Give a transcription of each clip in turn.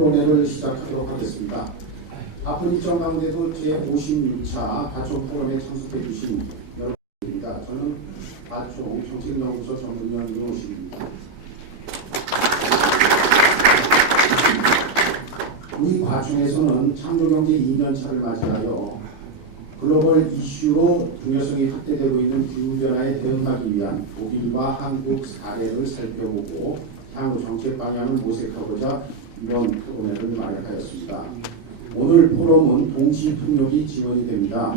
토론회를 시작하도록 하겠습니다. 바쁜 일정 가운데도 제56차 가총 토론에 참석해 주신 여러분입니다. 저는 가총 정책연구소 전문위원 이용식입니다. 우리 과총에서는 창조경제 2년차를 맞이하여 글로벌 이슈로 중요성이 확대되고 있는 기후변화에 대응하기 위한 독일과 한국 사례를 살펴보고 향후 정책 방향을 모색하고자 이번 토론회를 마련하였습니다. 오늘 포럼은 동시 통역이 지원이 됩니다.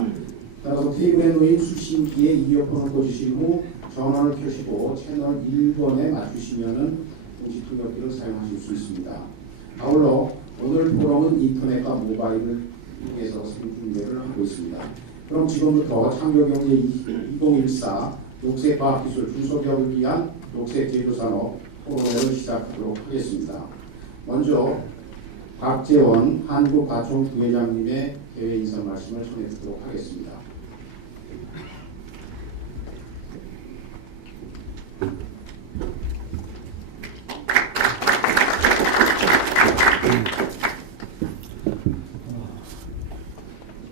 따라서 테이블에 놓인 수신기에 이어폰을 꽂으신 후 전원을 켜시고 채널 1번에 맞추시면 동시 통역기를 사용하실 수 있습니다. 아울러 오늘 포럼은 인터넷과 모바일을 통해서 생중계를 하고 있습니다. 그럼 지금부터 창조경제 2014 녹색과학기술 중소기업을 위한 녹색제조산업 토론회를 시작하도록 하겠습니다. 먼저 박재원 한국과총 부회장님의 대회 인사 말씀을 전해 듣도록 하겠습니다.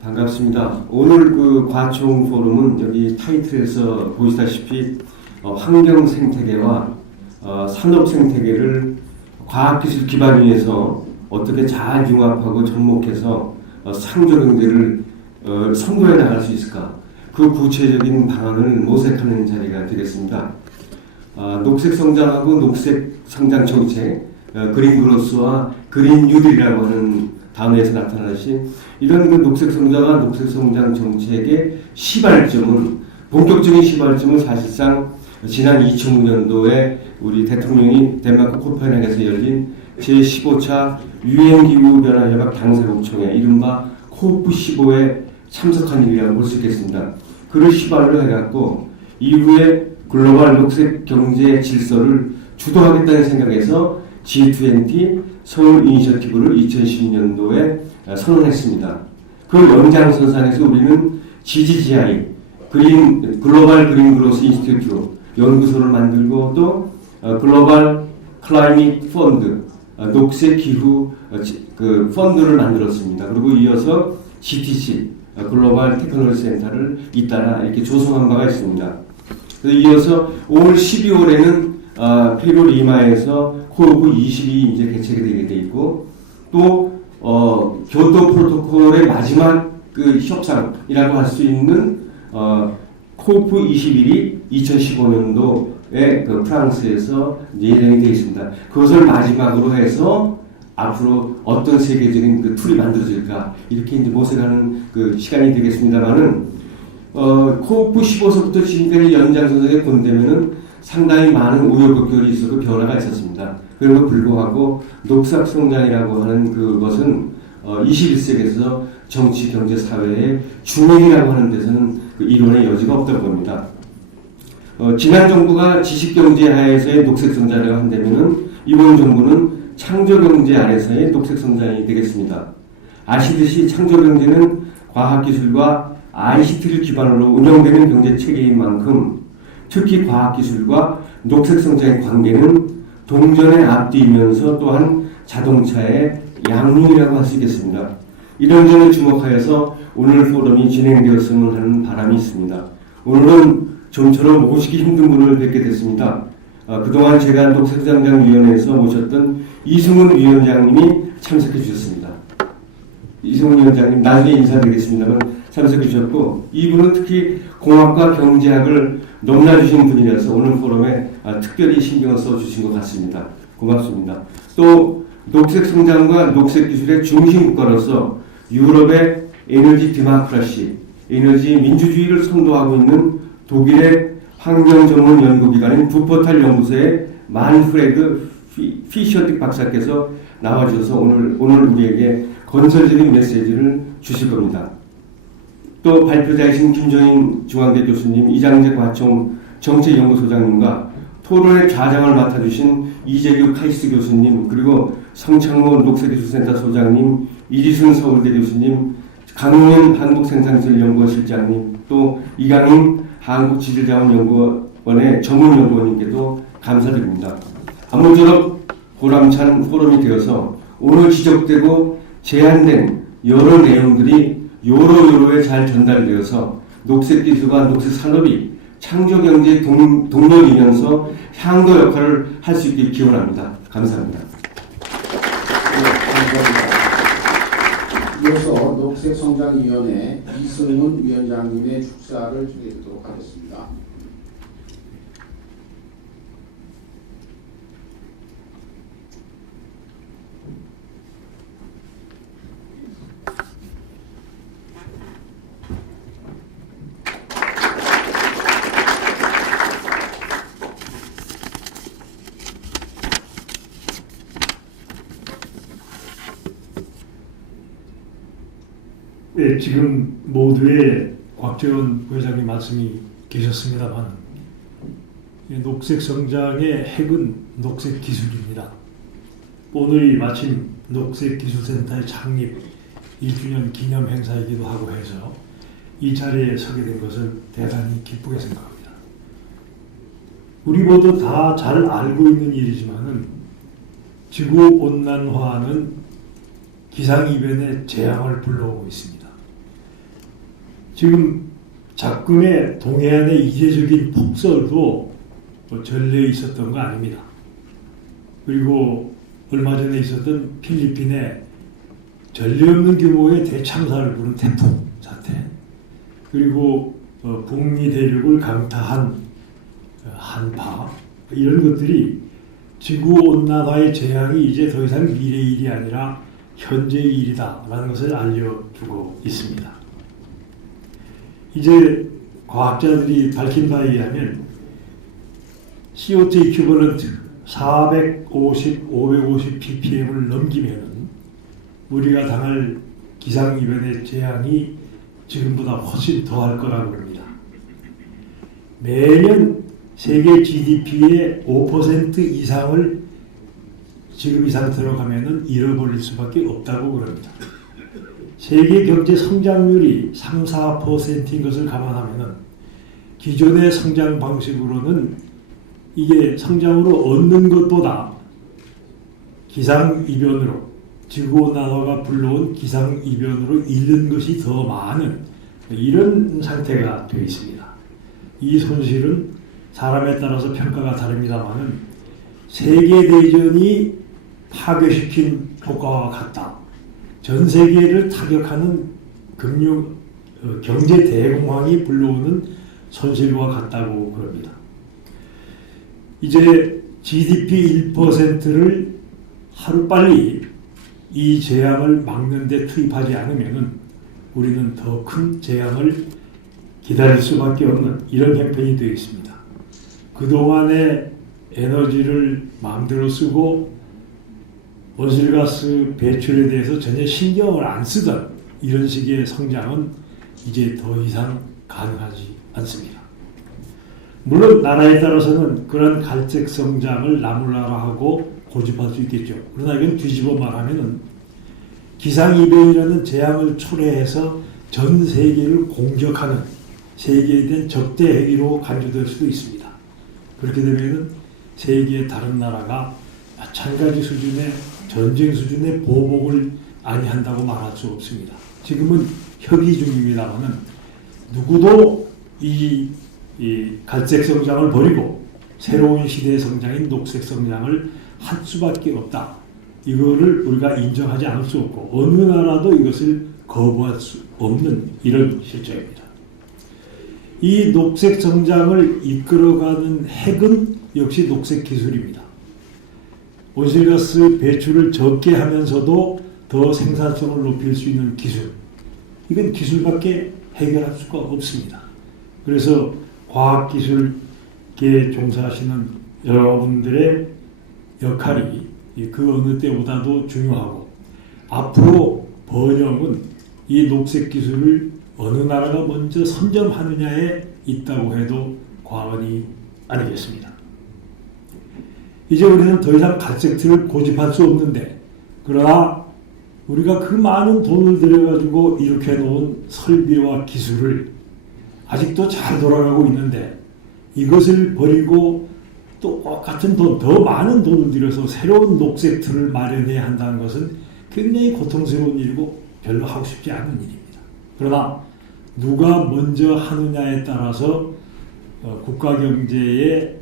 반갑습니다. 오늘 그 과총 포럼은 여기 타이틀에서 보시다시피 환경 생태계와 산업 생태계를 과학기술 기반 위에서 어떻게 잘 융합하고 접목해서 창조 경제를 선도해 나갈 수 있을까? 그 구체적인 방안을 모색하는 자리가 되겠습니다. 녹색 성장하고 녹색 성장 정책, 그린 그로스와 그린 뉴딜이라고 하는 단어에서 나타나듯이 이런 그 녹색 성장과 녹색 성장 정책의 시발점은 본격적인 시발점은 사실상 지난 2009년도에 우리 대통령이 덴마크 코펜하겐에서 열린 제15차 유엔기후변화협약 당사국총회 이른바 코프15에 참석한 일이라고 볼 수 있겠습니다. 그를 시발로 해갖고 이후에 글로벌 녹색 경제 질서를 주도하겠다는 생각에서 G20 서울 이니셔티브를 2010년도에 선언했습니다. 그 연장선상에서 우리는 GGGI 글로벌 그린 그로스 인스티튜트 연구소를 만들고 또 글로벌 클라이밋 펀드 녹색 기후 그 펀드를 만들었습니다. 그리고 이어서 GTC 글로벌 테크놀로지 센터를 잇따라 이렇게 조성한 바가 있습니다. 이어서 올 12월에는 페루 리마에서 코프 22 이제 개최가 되게 돼 있고 또 교토 프로토콜의 마지막 그 협상이라고 할 수 있는 코프 21이 2015년도에 그 프랑스에서 예정이 되어 있습니다. 그것을 마지막으로 해서 앞으로 어떤 세계적인 그 툴이 만들어질까 이렇게 이제 모색하는 그 시간이 되겠습니다만은 코프 15서부터 지금까지 연장선상에 본다면은 상당히 많은 우여곡절이 있었고 변화가 있었습니다. 그럼에도 불구하고 녹색 성장이라고 하는 그것은 21세기에서 정치, 경제, 사회의 중행이라고 하는 데서는 그 이론의 여지가 없다고 봅니다. 지난 정부가 지식경제 하에서의 녹색 성장이라고 한다면은 이번 정부는 창조경제 아래서의 녹색 성장이 되겠습니다. 아시듯이 창조경제는 과학기술과 ICT를 기반으로 운영되는 경제 체계인 만큼 특히 과학기술과 녹색성장의 관계는 동전의 앞뒤이면서 또한 자동차의 양육이라고 할 수 있겠습니다. 이런 점에 주목하여서 오늘 포럼이 진행되었으면 하는 바람이 있습니다. 오늘은 좀처럼 모시기 힘든 분을 뵙게 됐습니다. 그동안 제가 녹색성장위원회에서 모셨던 이승훈 위원장님이 참석해 주셨습니다. 이승훈 위원장님 나중에 인사드리겠습니다만 참석해 주셨고 이분은 특히 공학과 경제학을 넘나주신 분이라서 오늘 포럼에 특별히 신경을 써주신 것 같습니다. 고맙습니다. 또 녹색 성장과 녹색 기술의 중심 국가로서 유럽의 에너지 디마크라시, 에너지 민주주의를 선도하고 있는 독일의 환경 전문 연구기관인 부퍼탈 연구소의 만프레드 피셔틱 박사께서 나와주셔서 오늘 우리에게 건설적인 메시지를 주실 겁니다. 또 발표자이신 김정인 중앙대 교수님, 이장재 과총 정책연구소장님과 토론의 좌장을 맡아주신 이재규 카이스트 교수님, 그리고 성창모 녹색기술센터 소장님, 이지순 서울대 교수님, 강용현 한국생산기술연구원 실장님, 또 이강인 한국지질자원연구원의 전문연구원님께도 감사드립니다. 아무쪼록 보람찬 포럼이 되어서 오늘 지적되고 제안된 여러 내용들이 요로요로에 잘 전달되어서 녹색기술과 녹색산업이 창조경제 동력이면서 향도 역할을 할 수 있길 기원합니다. 감사합니다. 네, 감사합니다. 이어서 녹색성장위원회 이승훈 위원장님의 축사를 드리도록 하겠습니다. 네, 지금 모두의 곽재원 부회장님 말씀이 계셨습니다만 녹색 성장의 핵은 녹색 기술입니다. 오늘이 마침 녹색기술센터의 창립 1주년 기념 행사이기도 하고 해서 이 자리에 서게 된 것을 대단히 기쁘게 생각합니다. 우리 모두 다 잘 알고 있는 일이지만은 지구온난화는 기상이변의 재앙을 불러오고 있습니다. 지금 작금의 동해안의 이례적인 폭설도 전례에 있었던 거 아닙니다. 그리고 얼마 전에 있었던 필리핀의 전례 없는 규모의 대참사를 부른 태풍 사태, 그리고 북미 대륙을 강타한 한파, 이런 것들이 지구온난화의 재앙이 이제 더 이상 미래의 일이 아니라 현재의 일이다라는 것을 알려주고 있습니다. 이제 과학자들이 밝힌 바에 의하면 CO2 이큐벌런트 450, 550 ppm을 넘기면 우리가 당할 기상이변의 재앙이 지금보다 훨씬 더할 거라고 합니다. 매년 세계 GDP의 5% 이상을 지금 이 상태로 가면은 잃어버릴 수밖에 없다고 그럽니다. 세계 경제 성장률이 3, 4%인 것을 감안하면은 기존의 성장 방식으로는 이게 성장으로 얻는 것보다 기상이변으로, 지구온난화가 불러온 기상이변으로 잃는 것이 더 많은 이런 상태가 되어 있습니다. 이 손실은 사람에 따라서 평가가 다릅니다만은 세계대전이 파괴시킨 효과와 같다. 전 세계를 타격하는 경제 대공황이 불러오는 손실과 같다고 그럽니다. 이제 GDP 1%를 하루빨리 이 재앙을 막는 데 투입하지 않으면 우리는 더 큰 재앙을 기다릴 수밖에 없는 이런 형편이 되어 있습니다. 그동안의 에너지를 마음대로 쓰고 온실가스 배출에 대해서 전혀 신경을 안 쓰던 이런 식의 성장은 이제 더 이상 가능하지 않습니다. 물론 나라에 따라서는 그런 갈색 성장을 나무라라하고 고집할 수 있겠죠. 그러나 이건 뒤집어 말하면은 기상이변이라는 재앙을 초래해서 전 세계를 공격하는 세계에 대한 적대 행위로 간주될 수도 있습니다. 그렇게 되면은 세계의 다른 나라가 마찬가지 수준의 전쟁 수준의 보복을 아니한다고 말할 수 없습니다. 지금은 협의 중입니다만은 누구도 이 갈색 성장을 버리고 새로운 시대의 성장인 녹색 성장을 할 수밖에 없다. 이거를 우리가 인정하지 않을 수 없고 어느 나라도 이것을 거부할 수 없는 이런 실정입니다. 이 녹색 성장을 이끌어가는 핵은 역시 녹색 기술입니다. 온실가스 배출을 적게 하면서도 더 생산성을 높일 수 있는 기술. 이건 기술밖에 해결할 수가 없습니다. 그래서 과학기술계에 종사하시는 여러분들의 역할이 그 어느 때보다도 중요하고 앞으로 번영은 이 녹색 기술을 어느 나라가 먼저 선점하느냐에 있다고 해도 과언이 아니겠습니다. 이제 우리는 더 이상 갈색티를 고집할 수 없는데 그러나 우리가 그 많은 돈을 들여가지고 이렇게 놓은 설비와 기술을 아직도 잘 돌아가고 있는데 이것을 버리고 똑같은 돈, 더 많은 돈을 들여서 새로운 녹색 틀을 마련해야 한다는 것은 굉장히 고통스러운 일이고 별로 하고 싶지 않은 일입니다. 그러나 누가 먼저 하느냐에 따라서 국가 경제의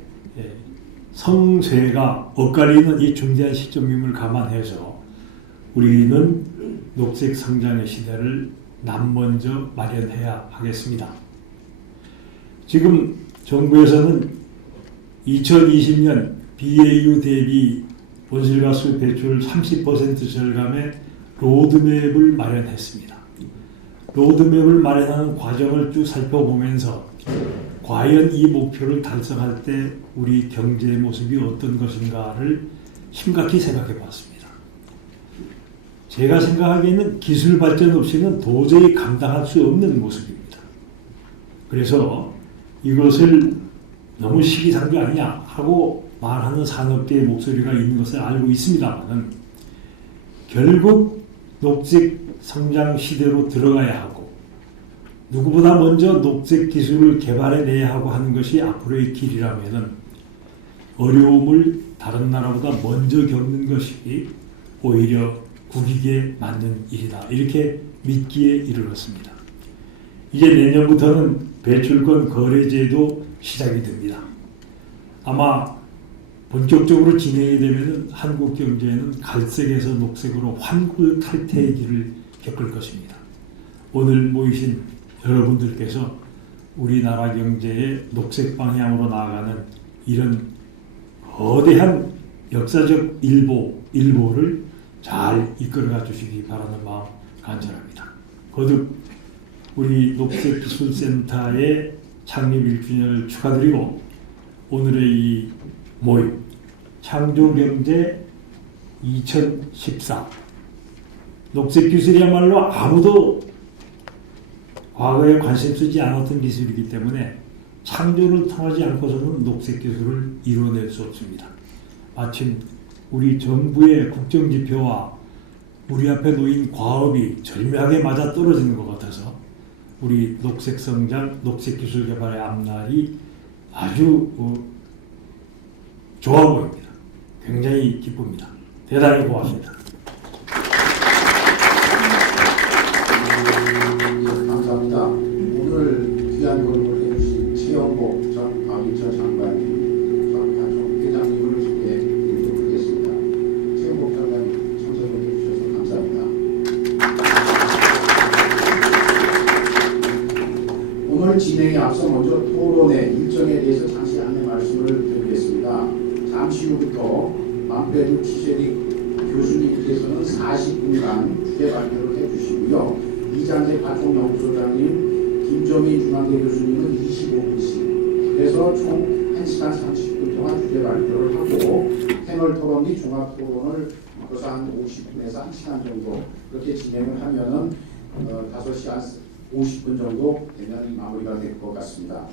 성쇠가 엇갈리는 이 중대한 시점임을 감안해서 우리는 녹색 성장의 시대를 남먼저 마련해야 하겠습니다. 지금 정부에서는 2020년 BAU 대비 온실가스 배출 30% 절감의 로드맵을 마련했습니다. 로드맵을 마련하는 과정을 쭉 살펴보면서 과연 이 목표를 달성할 때 우리 경제의 모습이 어떤 것인가를 심각히 생각해 봤습니다. 제가 생각하기에는 기술 발전 없이는 도저히 감당할 수 없는 모습입니다. 그래서 이것을 너무 시기상조 아니냐 하고 말하는 산업계의 목소리가 있는 것을 알고 있습니다만 결국 녹색 성장 시대로 들어가야 하고 누구보다 먼저 녹색 기술을 개발해내야 하고 하는 것이 앞으로의 길이라면 어려움을 다른 나라보다 먼저 겪는 것이 오히려 국익에 맞는 일이다. 이렇게 믿기에 이르렀습니다. 이제 내년부터는 배출권 거래제도 시작이 됩니다. 아마 본격적으로 진행이 되면 한국 경제는 갈색에서 녹색으로 환골 탈퇴의 길을 겪을 것입니다. 오늘 모이신 여러분들께서 우리나라 경제의 녹색 방향으로 나아가는 이런 거대한 역사적 일보를 잘 이끌어가 주시기 바라는 마음 간절합니다. 거듭 우리 녹색기술센터의 창립 1주년을 축하드리고 오늘의 이 모임 창조경제 2014 녹색기술이야말로 아무도 과거에 관심 쓰지 않았던 기술이기 때문에 창조를 통하지 않고서는 녹색기술을 이뤄낼 수 없습니다. 마침 우리 정부의 국정지표와 우리 앞에 놓인 과업이 절묘하게 맞아 떨어지는 것 같아서 우리 녹색성장, 녹색기술 개발의 앞날이 아주 좋아 보입니다. 굉장히 기쁩니다. 대단히 고맙습니다. 감사합니다. 오늘 귀한 걸음을 해주신 최영복 전 과기처 장관님, 전 가정 회장님을 소개해드리도록 하겠습니다. 최영복 장관님 참석을 해주셔서 감사합니다. 오늘 진행에 앞서 먼저 토론회 일정에 대해서 잠시 안내 말씀을 드리겠습니다. 잠시 후부터 만프레드 키셰릭 교수님께서는 40분간 주제 발표를 해주시고요. 이장재 가총연구소장님, 김정인 중앙대 교수님은 25분씩, 그래서 총 1시간 30분 동안 주제 발표를 하고 패널 토론 및 종합 토론을 그래서 한 50분에서 1시간 정도 그렇게 진행을 하면은 5시간 50분 정도 되면 마무리가 될 것 같습니다.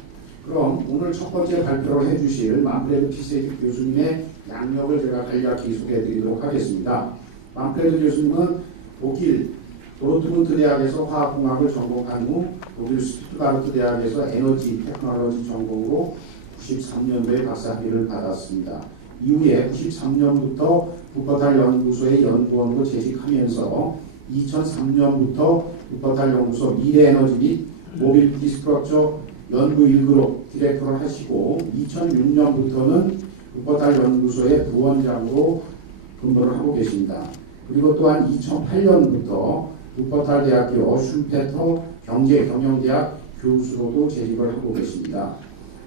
그럼 오늘 첫 번째 발표를 해주실 만프레드 키셰릭 교수님의 양력을 제가 간략히 소개해드리도록 하겠습니다. 만프레드 교수님은 독일 도르트문트 대학에서 화학공학을 전공한 후 독일 스투트가르트 대학에서 에너지 테크놀로지 전공으로 93년도에 박사학위를 받았습니다. 이후에 93년부터 북버탈 연구소의 연구원으로 재직하면서 2003년부터 북버탈 연구소 미래에너지 및 모빌리티 스트럭처 연구 1그룹 디렉터를 하시고 2006년부터는 북버탈 연구소의 부원장으로 근무를 하고 계십니다. 그리고 또한 2008년부터 북버탈 대학교 슌페터 경제경영대학 교수로도 재직을 하고 계십니다.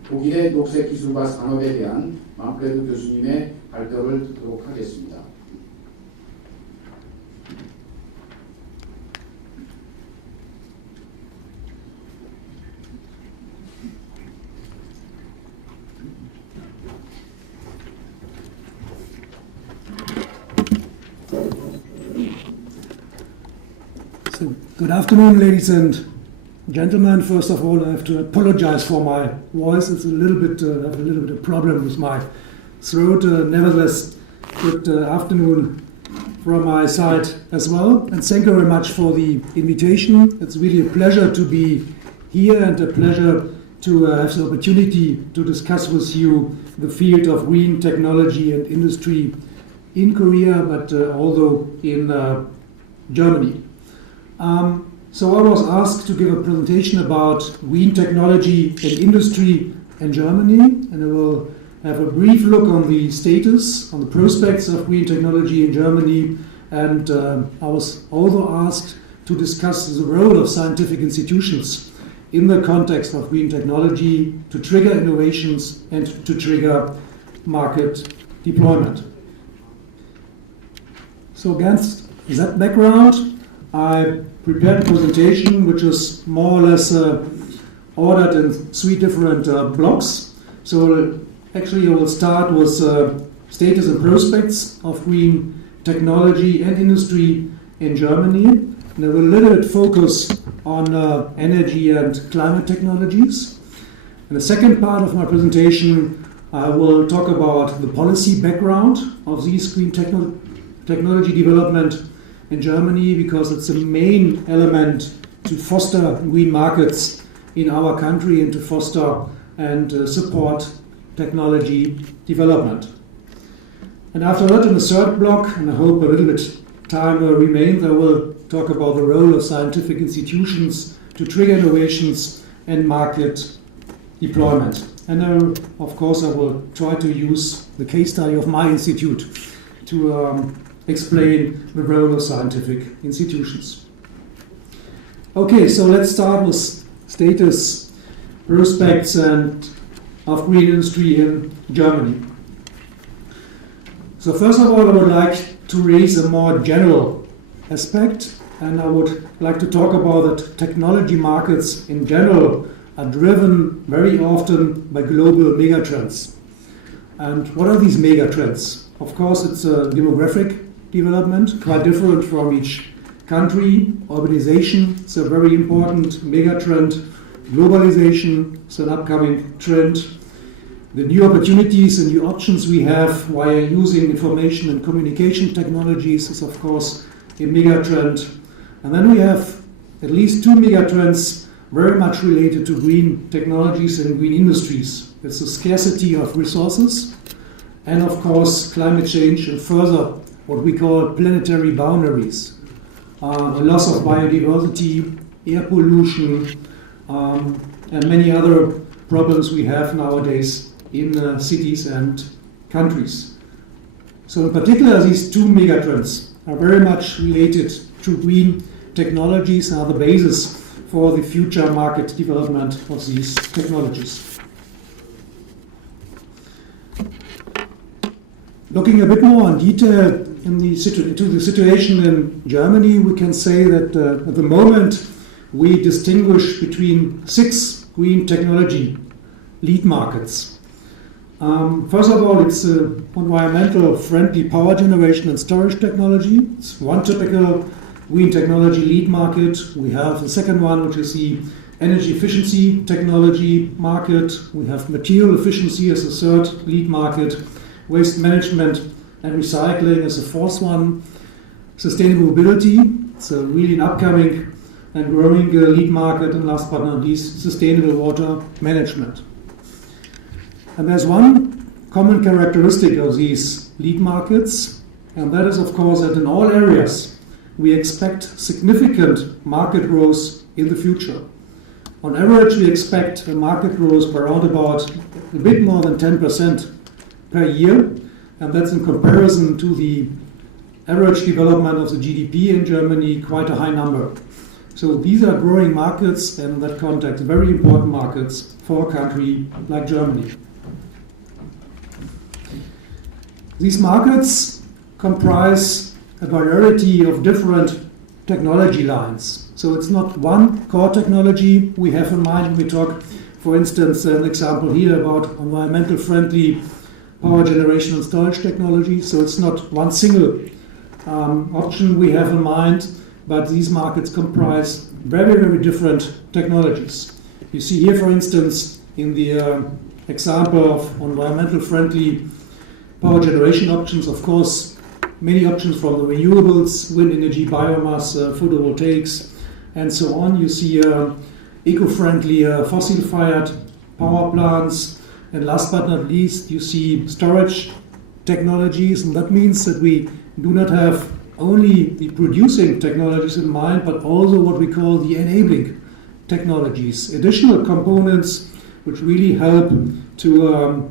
독일의 녹색 기술과 산업에 대한 만프레드 교수님의 발표를 듣도록 하겠습니다. So, good afternoon, ladies and gentlemen. First of all, I have to apologize for my voice. It's a little bit, I have a little bit of problem with my throat. Nevertheless, good afternoon from my side as well. And thank you very much for the invitation. It's really a pleasure to be here and a pleasure to have the opportunity to discuss with you the field of green technology and industry in Korea, but also in Germany. So I was asked to give a presentation about green technology and industry in Germany, and I will have a brief look on the status, on the prospects of green technology in Germany, and I was also asked to discuss the role of scientific institutions in the context of green technology to trigger innovations and to trigger market deployment. So against that background, I prepared a presentation which is more or less ordered in 3 different blocks. So actually I will start with status and prospects of green technology and industry in Germany. And I will a little bit focus on energy and climate technologies. In the second part of my presentation, I will talk about the policy background of these green technology development in Germany, because it's a main element to foster green markets in our country and to foster and support technology development. And after that, in the third block, and I hope a little bit time remains, I will talk about the role of scientific institutions to trigger innovations and market deployment. And of course, I will try to use the case study of my institute to explain the role of scientific institutions. Okay, so let's start with status, prospects, and of green industry in Germany. So first of all, I would like to raise a more general aspect, and I would like to talk about that technology markets in general are driven very often by global megatrends. And what are these megatrends? Of course, it's a demographic development, quite different from each country. Urbanization is a very important megatrend. Globalization is an upcoming trend. The new opportunities and new options we have via using information and communication technologies is, of course, a megatrend. And then we have at least 2 megatrends very much related to green technologies and green industries. It's the scarcity of resources and, of course, climate change and further what we call planetary boundaries. The loss of biodiversity, air pollution, and many other problems we have nowadays in cities and countries. So in particular, these 2 megatrends are very much related to green technologies and are the basis for the future market development of these technologies. Looking a bit more in detail into the situation in Germany, we can say that at the moment we distinguish between 6 green technology lead markets. First of all, it's environmental friendly power generation and storage technology. It's one typical green technology lead market. We have the second one, which is the energy efficiency technology market. We have material efficiency as the third lead market. Waste management and recycling as the fourth one. Sustainable mobility, it's a really an upcoming and growing lead market. And last but not least, sustainable water management. And there's one common characteristic of these lead markets, and that is, of course, that in all areas we expect significant market growth in the future. On average, we expect a market growth by around about a bit more than 10% per year, and that's in comparison to the average development of the GDP in Germany, quite a high number. So these are growing markets, and in that context, very important markets for a country like Germany. These markets comprise a variety of different technology lines. So it's not one core technology we have in mind when we talk, for instance, an example here about environmental friendly power generation and storage technology. So it's not one single option we have in mind, but these markets comprise very, very different technologies. You see here, for instance, in the example of environmental friendly power generation options, of course, many options from the renewables, wind energy, biomass, photovoltaics, and so on. You see eco-friendly fossil-fired power plants, and last but not least, you see storage technologies, and that means that we do not have only the producing technologies in mind, but also what we call the enabling technologies, additional components which really help to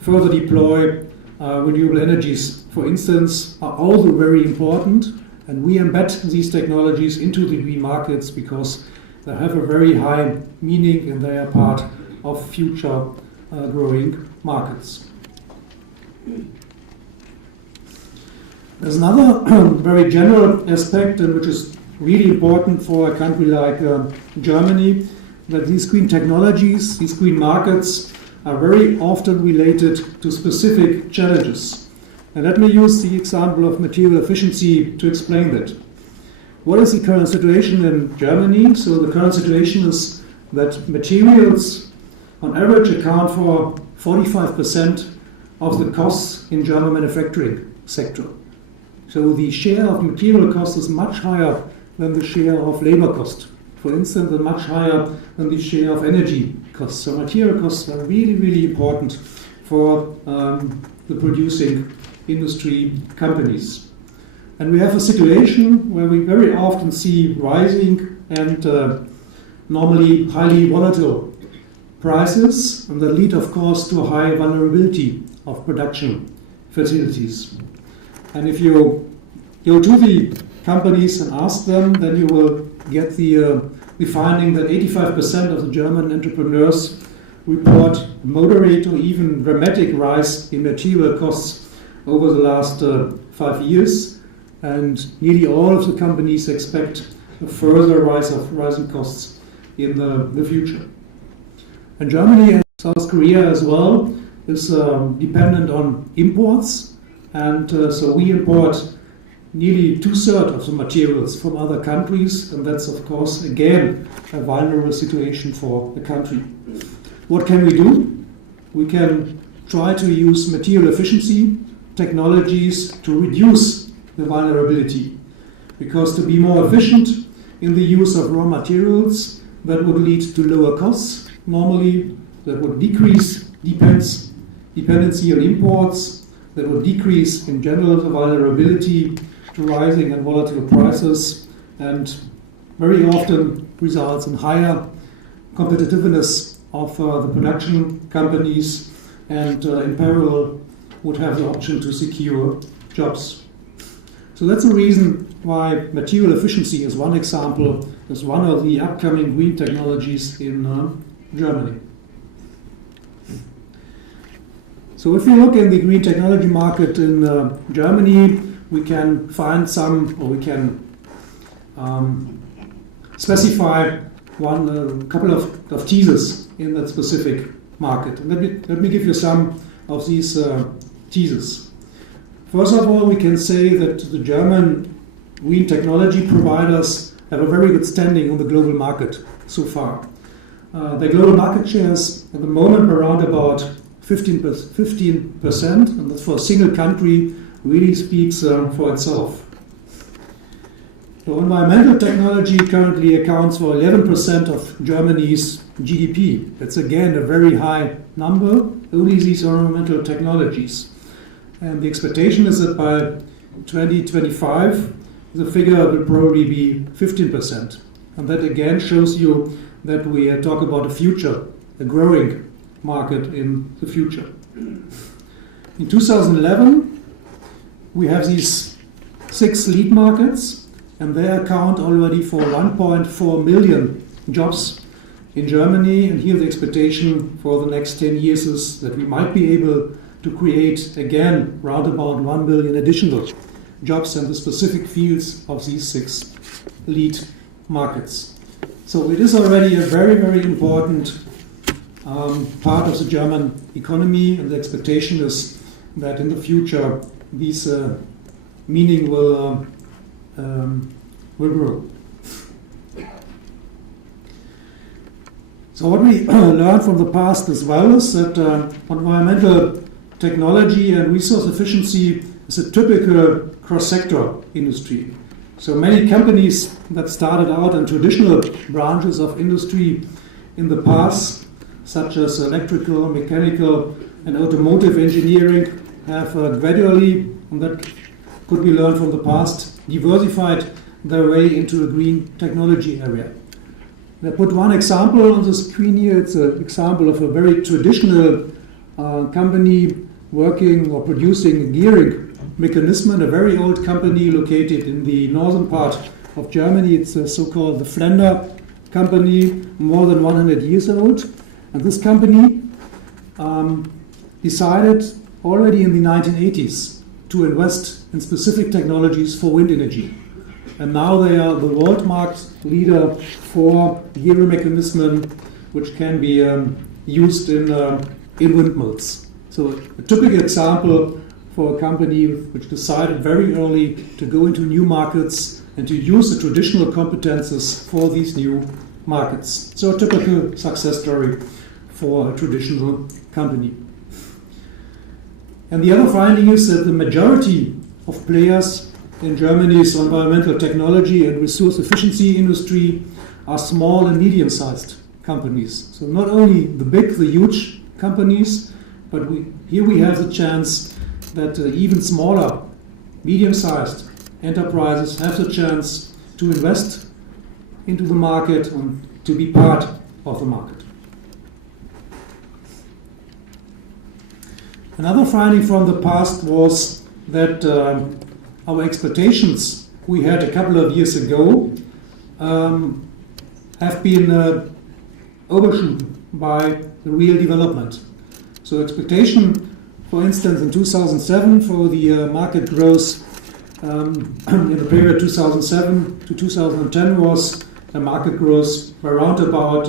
further deploy renewable energies, for instance, are also very important, and we embed these technologies into the green markets because they have a very high meaning and they are part of future growing markets. There's another very general aspect, and which is really important for a country like Germany, that these green technologies, these green markets, are very often related to specific challenges. And let me use the example of material efficiency to explain that. What is the current situation in Germany? So the current situation is that materials on average account for 45% of the costs in German manufacturing sector. So the share of material cost is much higher than the share of labor cost. For instance, and much higher than the share of energy costs. So material costs are really, really important for the producing industry companies. And we have a situation where we very often see rising and normally highly volatile prices, and that lead, of course, to a high vulnerability of production facilities. And if you go to the companies and ask them, then you will get the finding that 85% of the German entrepreneurs report a moderate or even dramatic rise in material costs over the last 5 years, and nearly all of the companies expect a further rise of rising costs in the future. And Germany and South Korea as well is dependent on imports, and so we import nearly 2/3 of the materials from other countries, and that's of course again a vulnerable situation for the country. What can we do? We can try to use material efficiency technologies to reduce the vulnerability, because to be more efficient in the use of raw materials, that would lead to lower costs. Normally, that would decrease dependency on imports, that would decrease in general the vulnerability to rising and volatile prices, and very often results in higher competitiveness of the production companies, and in parallel would have the option to secure jobs. So that's the reason why material efficiency is one example, is one of the upcoming green technologies in Germany. So if we look in the green technology market in Germany, we can find some, or we can specify a couple of theses in that specific market. And let me give you some of these theses. First of all, we can say that the German green technology providers have a very good standing on the global market so far. Their global market shares at the moment around about 15%, and that for a single country really speaks for itself. So environmental technology currently accounts for 11% of Germany's GDP. That's again a very high number, only these environmental technologies. And the expectation is that by 2025, the figure will probably be 15%. And that again shows you that we talk about a future, a growing market in the future. In 2011, we have these 6 lead markets, and they account already for 1.4 million jobs in Germany. And here the expectation for the next 10 years is that we might be able to create again round about 1 million additional jobs in the specific fields of these 6 lead markets. So it is already a very, very important part of the German economy, and the expectation is that in the future these meaning will grow. So what we learned from the past as well is that environmental technology and resource efficiency is a typical cross-sector industry. So many companies that started out in traditional branches of industry in the past such as electrical, mechanical, and automotive engineering, have gradually, and that could be learned from the past, diversified their way into the green technology area. I put one example on the screen here. It's an example of a very traditional company working or producing gearing mechanism, a very old company located in the northern part of Germany. It's so-called the Flender company, more than 100 years old. And this company decided already in the 1980s to invest in specific technologies for wind energy. And now they are the world market leader for gearing mechanism, which can be used in windmills. So a typical example for a company which decided very early to go into new markets and to use the traditional competences for these new markets. So a typical success story for a traditional company. And the other finding is that the majority of players in Germany's environmental technology and resource efficiency industry are small and medium-sized companies. So not only the big, the huge companies, but here we have the chance that even smaller, medium-sized enterprises have the chance to invest into the market and to be part of the market. Another finding from the past was that our expectations we had a couple of years ago have been overshot by the real development. So expectation, for instance, in 2007 for the market growth in the period 2007 to 2010 was a market growth around about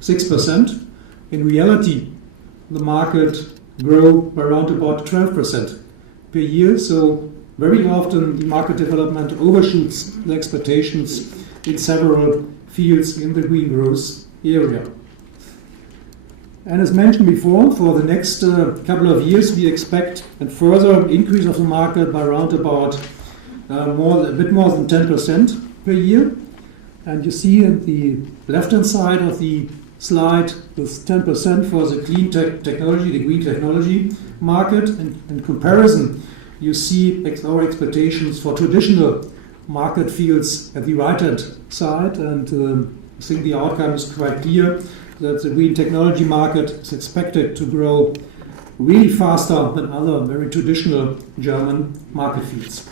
6%. In reality, the market grew around about 12% per year. So very often the market development overshoots the expectations in several fields in the green growth area. And as mentioned before, for the next couple of years, we expect a further increase of the market by around about a bit more than 10% per year. And you see at the left-hand side of the slide this 10% for the clean technology, the green technology market. And in comparison, you see our expectations for traditional market fields at the right-hand side. And I think the outcome is quite clear that the green technology market is expected to grow really faster than other very traditional German market fields.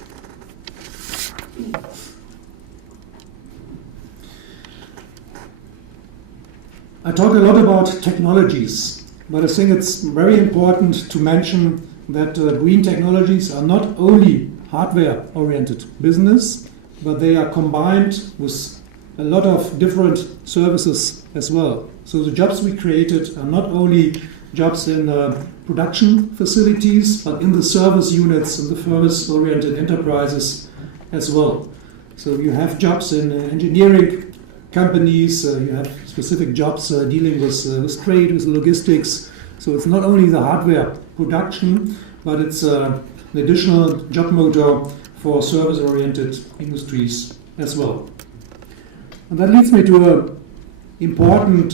I talk a lot about technologies, but I think it's very important to mention that green technologies are not only hardware-oriented business, but they are combined with a lot of different services as well. So the jobs we created are not only jobs in production facilities, but in the service units and the service-oriented enterprises as well. So you have jobs in engineering companies, you have specific jobs dealing with trade, with logistics. So it's not only the hardware production, but it's an additional job motor for service-oriented industries as well. And that leads me to an important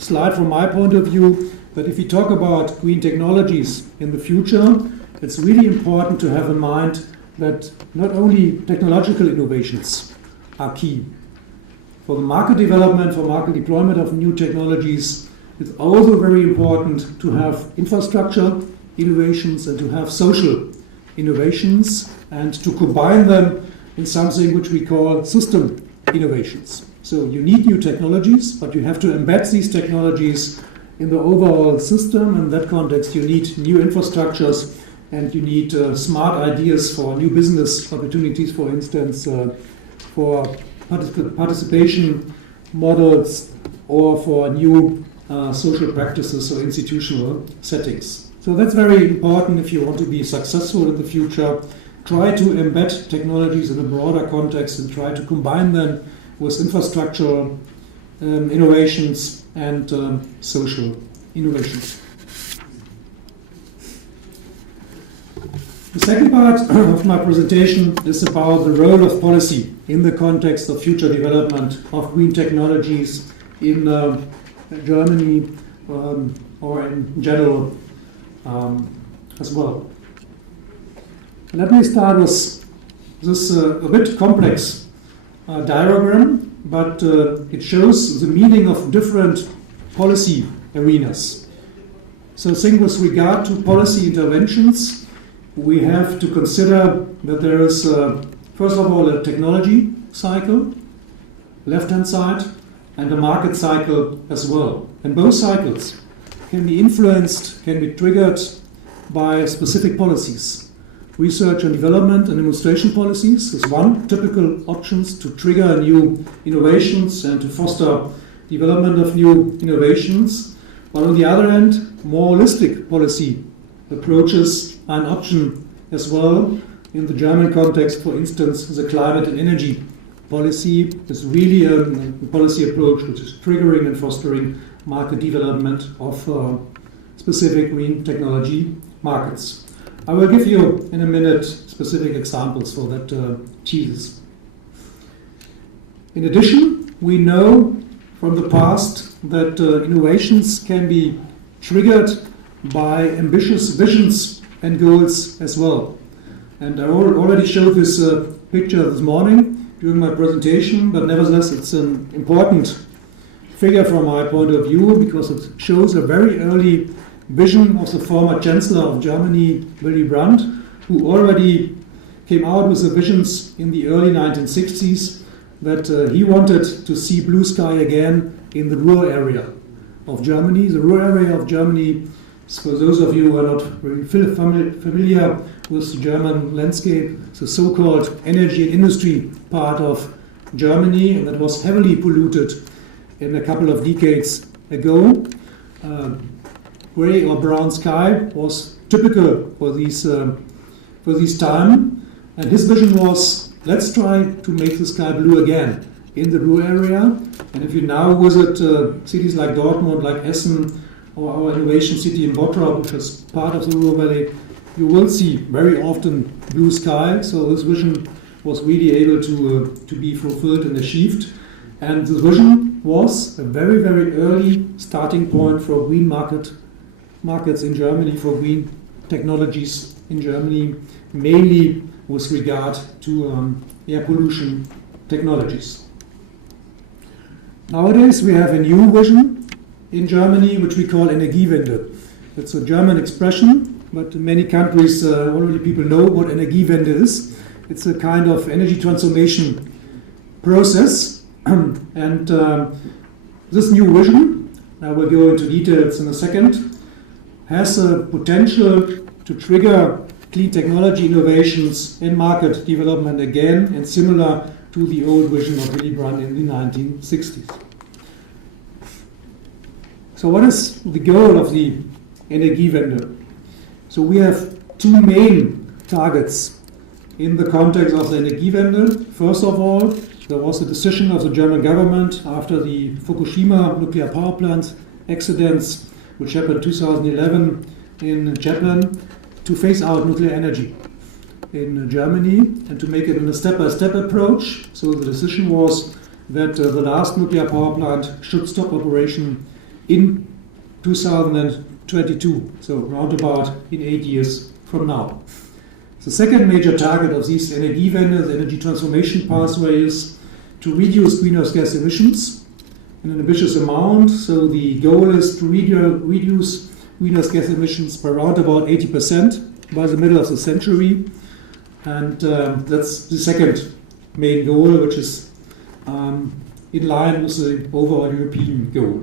slide from my point of view, that if we talk about green technologies in the future, it's really important to have in mind that not only technological innovations are key. For the market development, for market deployment of new technologies, it's also very important to have infrastructure innovations and to have social innovations and to combine them in something which we call system innovations. So you need new technologies, but you have to embed these technologies in the overall system. In that context, you need new infrastructures and you need smart ideas for new business opportunities, for instance, for participation models or for new social practices or institutional settings. So that's very important if you want to be successful in the future. Try to embed technologies in a broader context and try to combine them with infrastructural innovations and social innovations. The second part of my presentation is about the role of policy in the context of future development of green technologies in Germany or in general as well. Let me start with this a bit complex diagram, but it shows the meaning of different policy arenas. So, think with regard to policy interventions, we have to consider that there is, first of all, a technology cycle, left-hand side, and a market cycle as well. And both cycles can be influenced, can be triggered by specific policies. Research and development and demonstration policies is one typical options to trigger new innovations and to foster development of new innovations. But on the other hand, more holistic policy approaches are an option as well. In the German context, for instance, the climate and energy policy is really a policy approach which is triggering and fostering market development of specific green technology markets. I will give you in a minute specific examples for that thesis. In addition, we know from the past that innovations can be triggered by ambitious visions and goals as well. And I already showed this picture this morning during my presentation, but nevertheless it's an important figure from my point of view because it shows a very early vision of the former Chancellor of Germany, Willy Brandt, who already came out with the visions in the early 1960s that he wanted to see blue sky again in the rural area of Germany. The rural area of Germany, for those of you who are not very familiar with the German landscape, the so-called energy and industry part of Germany, and that was heavily polluted in a couple of decades ago. Grey or brown sky was typical for this time, and his vision was, let's try to make the sky blue again in the rural area. And if you now visit cities like Dortmund, like Essen, or our innovation city in Bottrop, which is part of the Ruhr Valley, you will see very often blue sky. So this vision was really able to be fulfilled and achieved. And the vision was a very, very early starting point for green markets in Germany, for green technologies in Germany, mainly with regard to air pollution technologies. Nowadays we have a new vision in Germany which we call Energiewende. It's a German expression, but in many countries already people know what Energiewende is. It's a kind of energy transformation process, and this new vision, I will go into details in a second, has a potential to trigger clean technology innovations and market development again, and similar to the old vision of Willy Brandt in the 1960s. So what is the goal of the Energiewende? So we have two main targets in the context of the Energiewende. First of all, there was a decision of the German government after the Fukushima nuclear power plant accidents, which happened 2011 in Japan, to phase out nuclear energy in Germany and to make it in a step-by-step approach. So the decision was that the last nuclear power plant should stop operation in 2022, so roundabout in 8 years from now. The second major target of this Energiewende, the energy transformation pathway, is to reduce greenhouse gas emissions in an ambitious amount. So the goal is to reduce greenhouse gas emissions by around about 80% by the middle of the century. And that's the second main goal, which is in line with the overall European goal.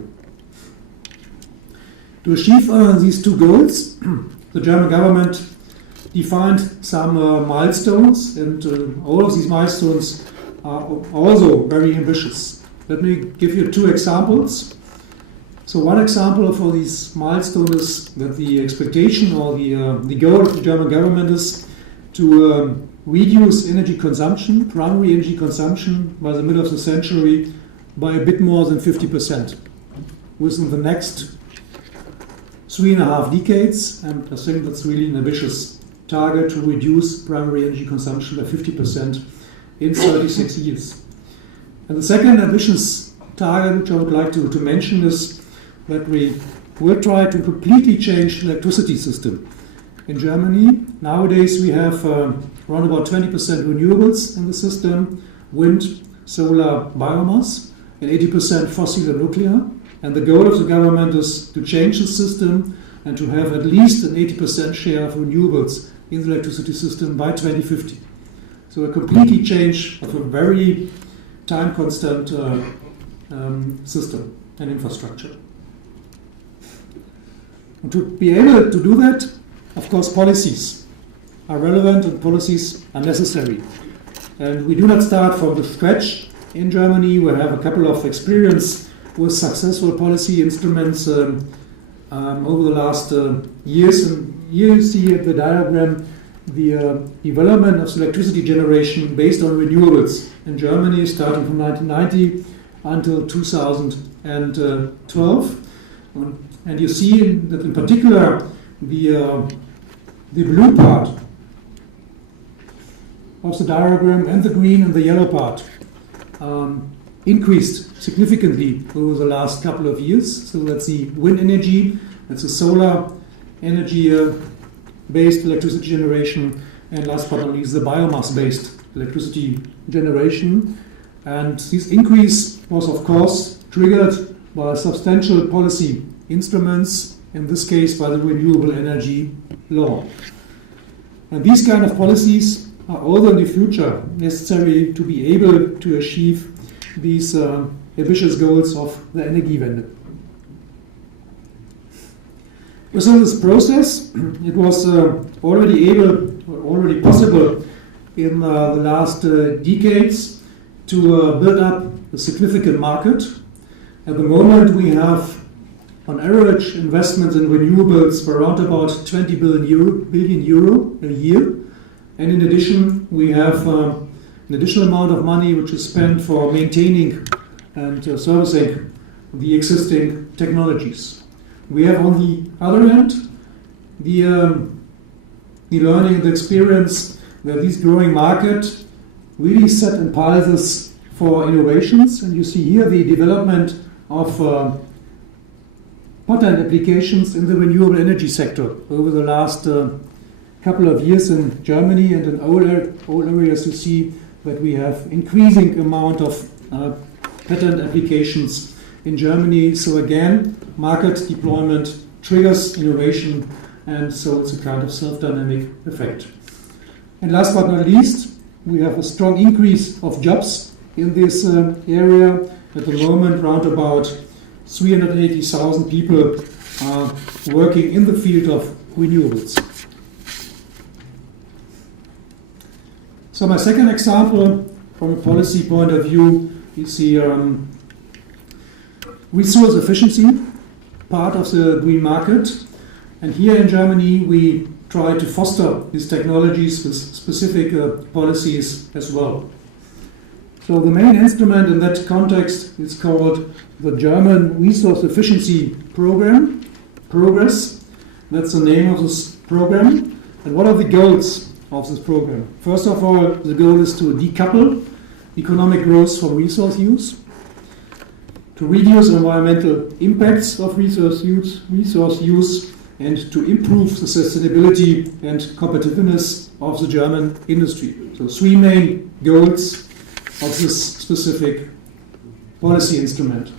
To achieve these two goals, the German government defined some milestones, and all of these milestones are also very ambitious. Let me give you two examples. So one example for these milestones is that the expectation or the goal of the German government is to reduce energy consumption, primary energy consumption, by the middle of the century by a bit more than 50% within the next 3.5 decades, and I think that's really an ambitious target to reduce primary energy consumption by 50% in 36 years. And the second ambitious target which I would like to mention is that we will try to completely change the electricity system. In Germany, nowadays we have around about 20% renewables in the system, wind, solar, biomass, and 80% fossil and nuclear. And the goal of the government is to change the system and to have at least an 80% share of renewables in the electricity system by 2050. So a completely change of a very time-constant system and infrastructure. And to be able to do that, of course, policies are relevant and policies are necessary. And we do not start from the scratch. In Germany, we have a couple of experience with successful policy instruments over the last years. And here you see at the diagram the development of electricity generation based on renewables in Germany, starting from 1990 until 2012. And you see that in particular the blue part of the diagram and the green and the yellow part increased significantly over the last couple of years. So that's the wind energy, that's the solar energy based electricity generation, and last but not least the biomass based electricity generation. And this increase was of course triggered by substantial policy instruments, in this case by the Renewable Energy Law. And these kind of policies are also in the future necessary to be able to achieve these ambitious goals of the Energiewende. Within this process, it was already possible in the last decades to build up a significant market. At the moment, we have on average investments in renewables for around about 20 billion euro a year. And in addition, we have an additional amount of money which is spent for maintaining and servicing the existing technologies. We have on the other hand the learning and the experience that this growing market really set impulses for innovations. And you see here the development of patent applications in the renewable energy sector over the last couple of years in Germany, and in all areas you see that we have increasing amount of patent applications in Germany. So again, market deployment triggers innovation, and so it's a kind of self-dynamic effect. And last but not least, we have a strong increase of jobs in this area. At the moment, around about 380,000 people are working in the field of renewables. So my second example, from a policy point of view, is the resource efficiency part of the green market. And here in Germany, we try to foster these technologies with specific policies as well. So the main instrument in that context is called the German Resource Efficiency Program, Progress. That's the name of this program. And what are the goals of this program? First of all, the goal is to decouple economic growth from resource use, to reduce environmental impacts of resource use, and to improve the sustainability and competitiveness of the German industry. So three main goals of this specific policy instrument.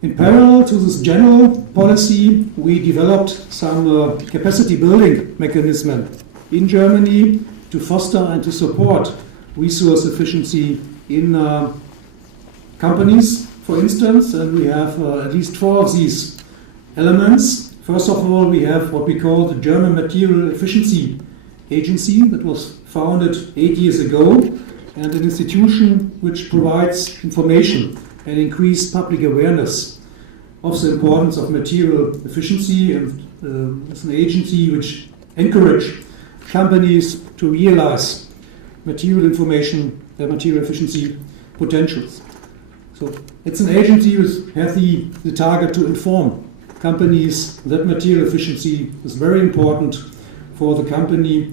In parallel to this general policy, we developed some capacity building mechanism in Germany to foster and to support resource efficiency in companies, for instance, and we have at least 4 of these elements. First of all, we have what we call the German Material Efficiency Agency that was founded 8 years ago, and an institution which provides information and increased public awareness of the importance of material efficiency, and it's an agency which encourages companies to realize material information, their material efficiency potentials. So it's an agency which has the target to inform companies that material efficiency is very important for the company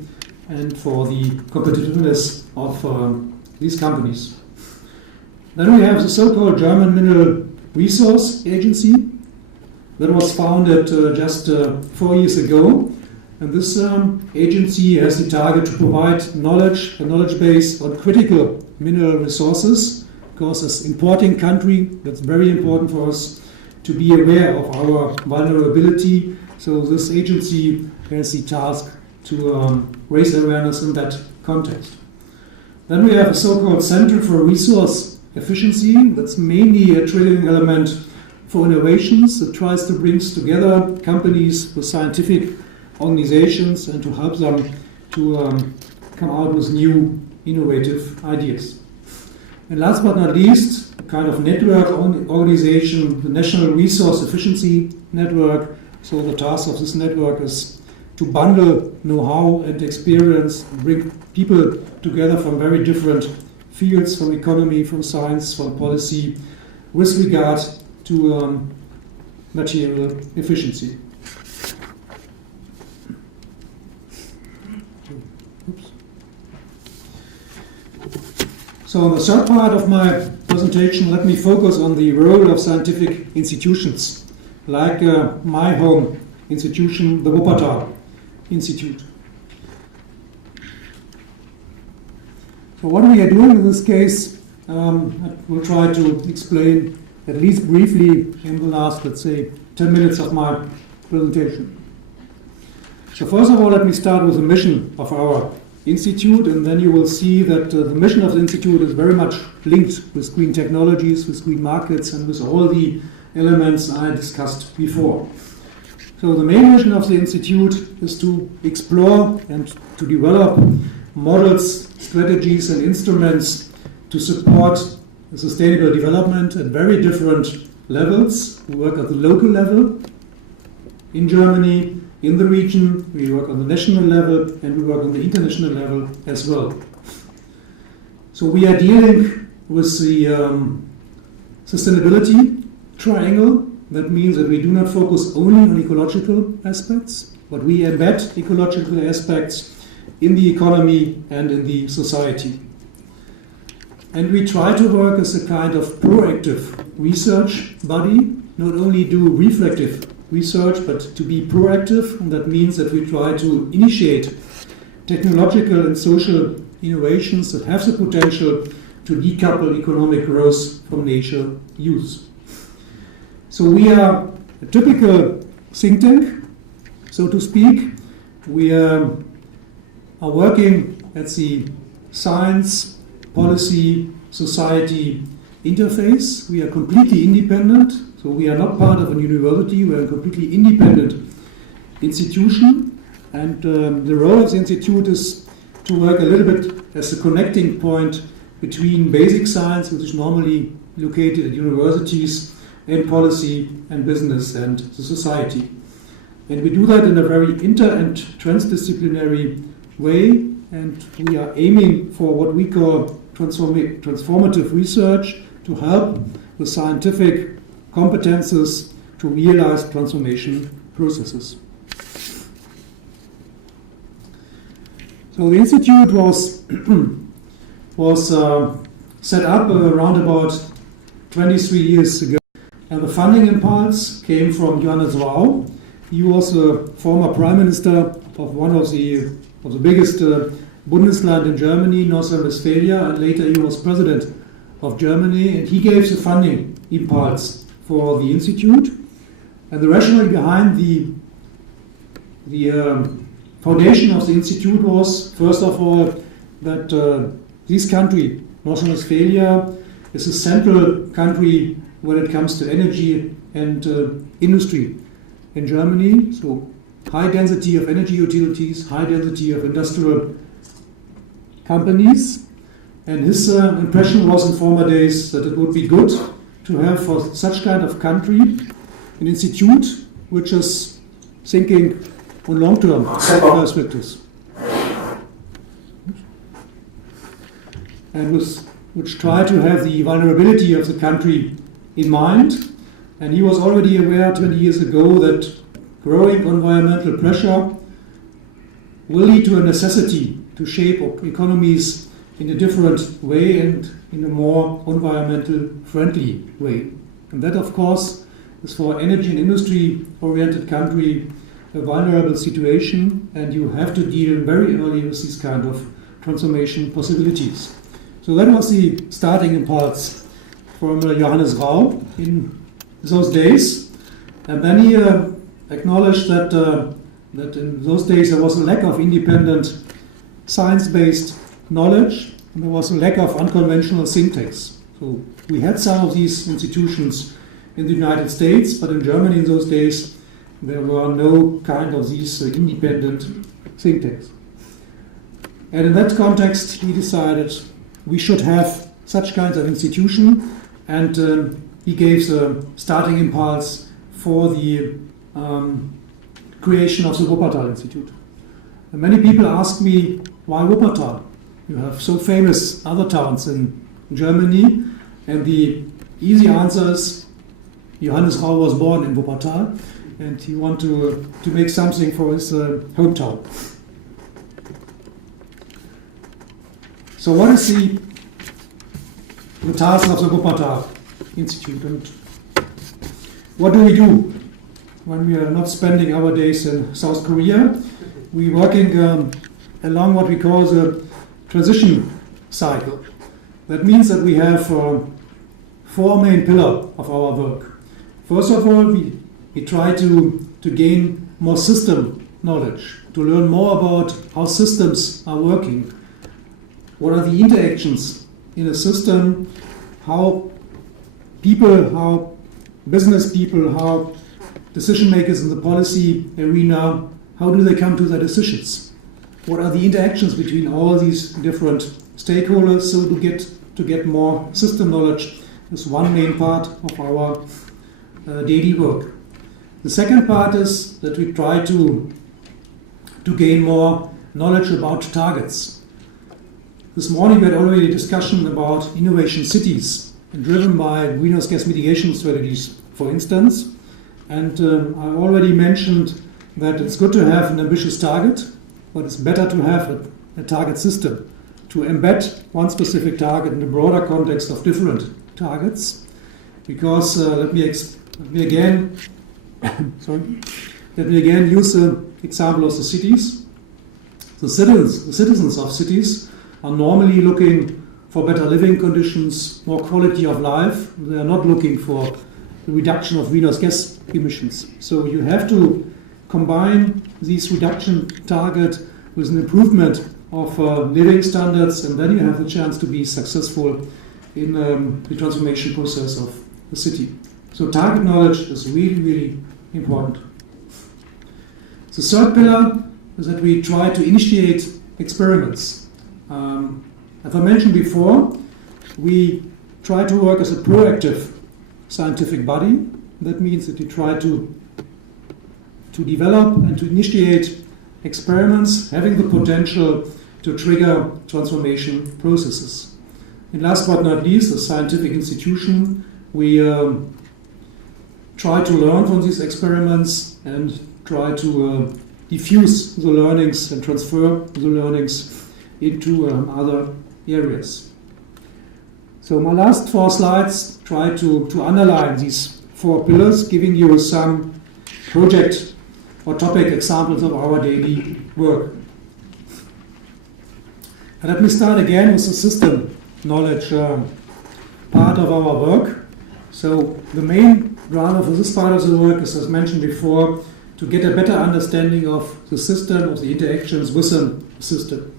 and for the competitiveness of these companies. Then we have the so-called German Mineral Resource Agency that was founded just 4 years ago. And this agency has the target to provide knowledge, a knowledge base on critical mineral resources, because as importing country, that's very important for us to be aware of our vulnerability. So this agency has the task to raise awareness in that context. Then we have a so-called Center for Resource Efficiency. That's mainly a triggering element for innovations that tries to bring together companies with scientific organizations and to help them to come out with new innovative ideas. And last but not least, a kind of network organization, the National Resource Efficiency Network. So the task of this network is to bundle know-how and experience, bring people together from very different fields, from economy, from science, from policy, with regard to material efficiency. So in the third part of my presentation, let me focus on the role of scientific institutions, like my home institution, the Wuppertal Institute. So what we are doing in this case, I will try to explain at least briefly in the last, let's say, 10 minutes of my presentation. So first of all, let me start with the mission of our institute, and then you will see that the mission of the institute is very much linked with green technologies, with green markets, and with all the elements I discussed before. So the main mission of the institute is to explore and to develop models, strategies, and instruments to support sustainable development at very different levels. We work at the local level in Germany, in the region, we work on the national level, and we work on the international level as well. So we are dealing with the sustainability triangle. That means that we do not focus only on ecological aspects, but we embed ecological aspects in the economy and in the society. And we try to work as a kind of proactive research body, not only do reflective research, but to be proactive, and that means that we try to initiate technological and social innovations that have the potential to decouple economic growth from nature use. So we are a typical think tank, so to speak. We are working at the science, policy, society interface. We are completely independent. So we are not part of a university, we are a completely independent institution, and the role of the institute is to work a little bit as a connecting point between basic science, which is normally located at universities, and policy and business and the society. And we do that in a very inter- and transdisciplinary way, and we are aiming for what we call transformative research to help the scientific competences to realize transformation processes. So the institute was set up around about 23 years ago, and the funding impulse came from Johannes Rau. He was a former prime minister of one of the biggest Bundesland in Germany, North Rhine-Westphalia, and later he was president of Germany, and he gave the funding impulse for the institute. And the rationale behind the foundation of the institute was, first of all, that this country, North Rhine-Westphalia, is a central country when it comes to energy and industry in Germany. So high density of energy utilities, high density of industrial companies. And his impression was in former days that it would be good to have for such kind of country an institute which is thinking on long-term perspectives, and which try to have the vulnerability of the country in mind. And he was already aware 20 years ago that growing environmental pressure will lead to a necessity to shape economies in a different way and in a more environmental friendly way. And that, of course, is for energy and industry oriented country a vulnerable situation, and you have to deal very early with these kind of transformation possibilities. So that was the starting impulse from Johannes Rau in those days. And then he acknowledged that in those days there was a lack of independent science-based knowledge, and there was a lack of unconventional think tanks. So we had some of these institutions in the United States, but in Germany in those days there were no kind of these independent think tanks. And in that context he decided we should have such kinds of institution, and he gave the starting impulse for the creation of the Wuppertal Institute. And many people ask me, why Wuppertal? You have so famous other towns in Germany, and the easy answer is Johannes Rau was born in Wuppertal, and he wanted to make something for his hometown. So what is the task of the Wuppertal Institute, and what do we do when we are not spending our days in South Korea? We're working along what we call the transition cycle. That means that we have four main pillars of our work. First of all, we try to gain more system knowledge, to learn more about how systems are working, what are the interactions in a system, how people, how business people, how decision makers in the policy arena, how do they come to their decisions? What are the interactions between all these different stakeholders? So to get more system knowledge is one main part of our daily work. The second part is that we try to gain more knowledge about targets. This morning we had already a discussion about innovation cities, driven by greenhouse gas mitigation strategies, for instance. And I already mentioned that it's good to have an ambitious target, but it's better to have a target system, to embed one specific target in the broader context of different targets. Because let me again use the example of the cities. The citizens of cities are normally looking for better living conditions, more quality of life. They are not looking for the reduction of greenhouse gas emissions. So you have to combine these reduction target with an improvement of living standards, and then you have a chance to be successful in the transformation process of the city. So target knowledge is really, really important. The third pillar is that we try to initiate experiments. As I mentioned before, we try to work as a proactive scientific body. That means that we try to develop and to initiate experiments having the potential to trigger transformation processes. And last but not least, the scientific institution, we try to learn from these experiments and try to diffuse the learnings and transfer the learnings into other areas. So my last four slides try to underline these four pillars, giving you some project or topic examples of our daily work. And let me start again with the system knowledge part of our work. So the main driver for this part of the work is, as mentioned before, to get a better understanding of the system, of the interactions within the system.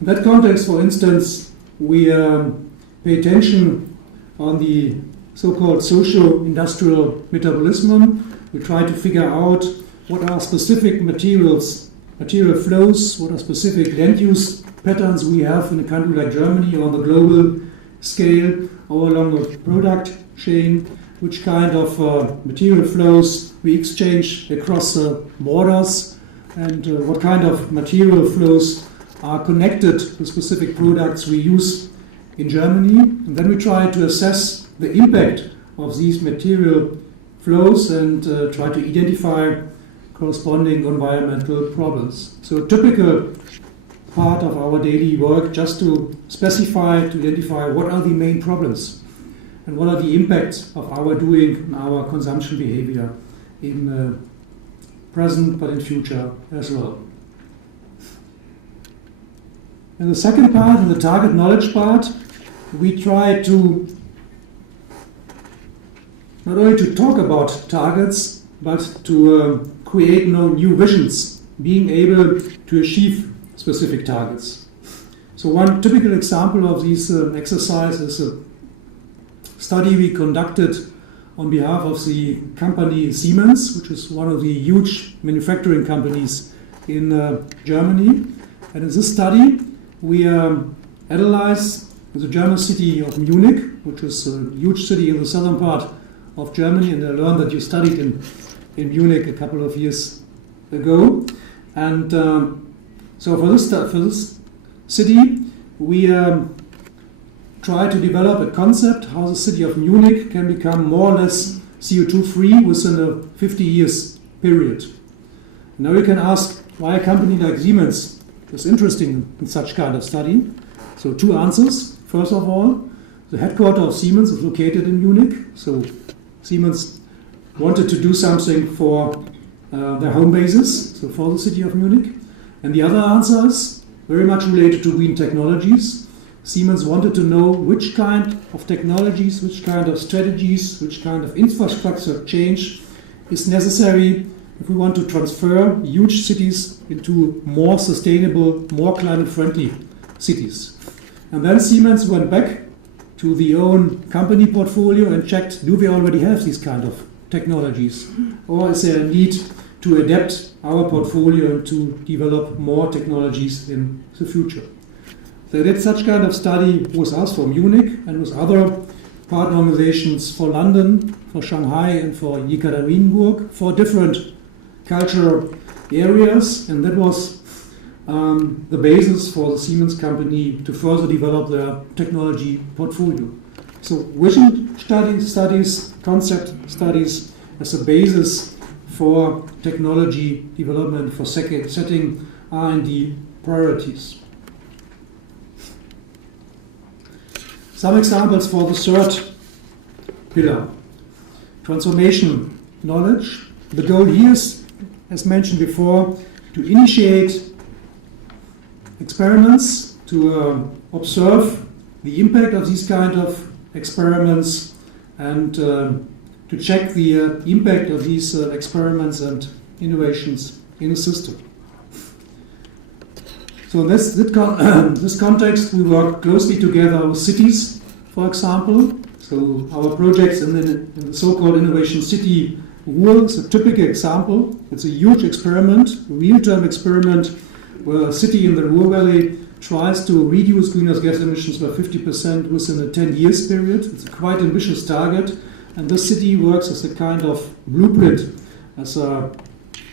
In that context, for instance, we pay attention on the so-called socio-industrial metabolism. We try to figure out what are specific material flows, what are specific land use patterns we have in a country like Germany on the global scale or along the product chain, which kind of material flows we exchange across borders, and what kind of material flows are connected to specific products we use in Germany. And then we try to assess the impact of these material flows and try to identify corresponding environmental problems. So a typical part of our daily work just to specify, to identify what are the main problems and what are the impacts of our doing on our consumption behavior in present but in future as well. In the second part, in the target knowledge part, we try to not only to talk about targets, but to create new visions, being able to achieve specific targets. So one typical example of this exercise is a study we conducted on behalf of the company Siemens, which is one of the huge manufacturing companies in Germany. And in this study, we analyzed the German city of Munich, which is a huge city in the southern part of Germany, and I learned that you studied in Munich a couple of years ago. And so for this city, we try to develop a concept how the city of Munich can become more or less CO2 free within a 50 years period. Now you can ask why a company like Siemens is interested in such kind of study. So two answers. First of all, the headquarters of Siemens is located in Munich. So Siemens wanted to do something for their home bases, so for the city of Munich. And the other answer is very much related to green technologies. Siemens wanted to know which kind of technologies, which kind of strategies, which kind of infrastructure change is necessary if we want to transfer huge cities into more sustainable, more climate-friendly cities. And then Siemens went back to the own company portfolio and checked, do we already have these kind of technologies? Or is there a need to adapt our portfolio and to develop more technologies in the future? They did such kind of study with us for Munich and with other partner organizations for London, for Shanghai, and for Yekaterinburg, for different cultural areas, and that was the basis for the Siemens company to further develop their technology portfolio. So vision studies, concept studies as a basis for technology development, for setting R&D priorities. Some examples for the third pillar, transformation knowledge. The goal here is, as mentioned before, to initiate experiments, to observe the impact of these kind of experiments, and to check the impact of these experiments and innovations in a system. So in this context, we work closely together with cities, for example. So our projects in the so-called Innovation City Ruhr is a typical example. It's a huge experiment, a real-term experiment, where a city in the Ruhr Valley tries to reduce greenhouse gas emissions by 50% within a 10 years period. It's a quite ambitious target, and this city works as a kind of blueprint, as a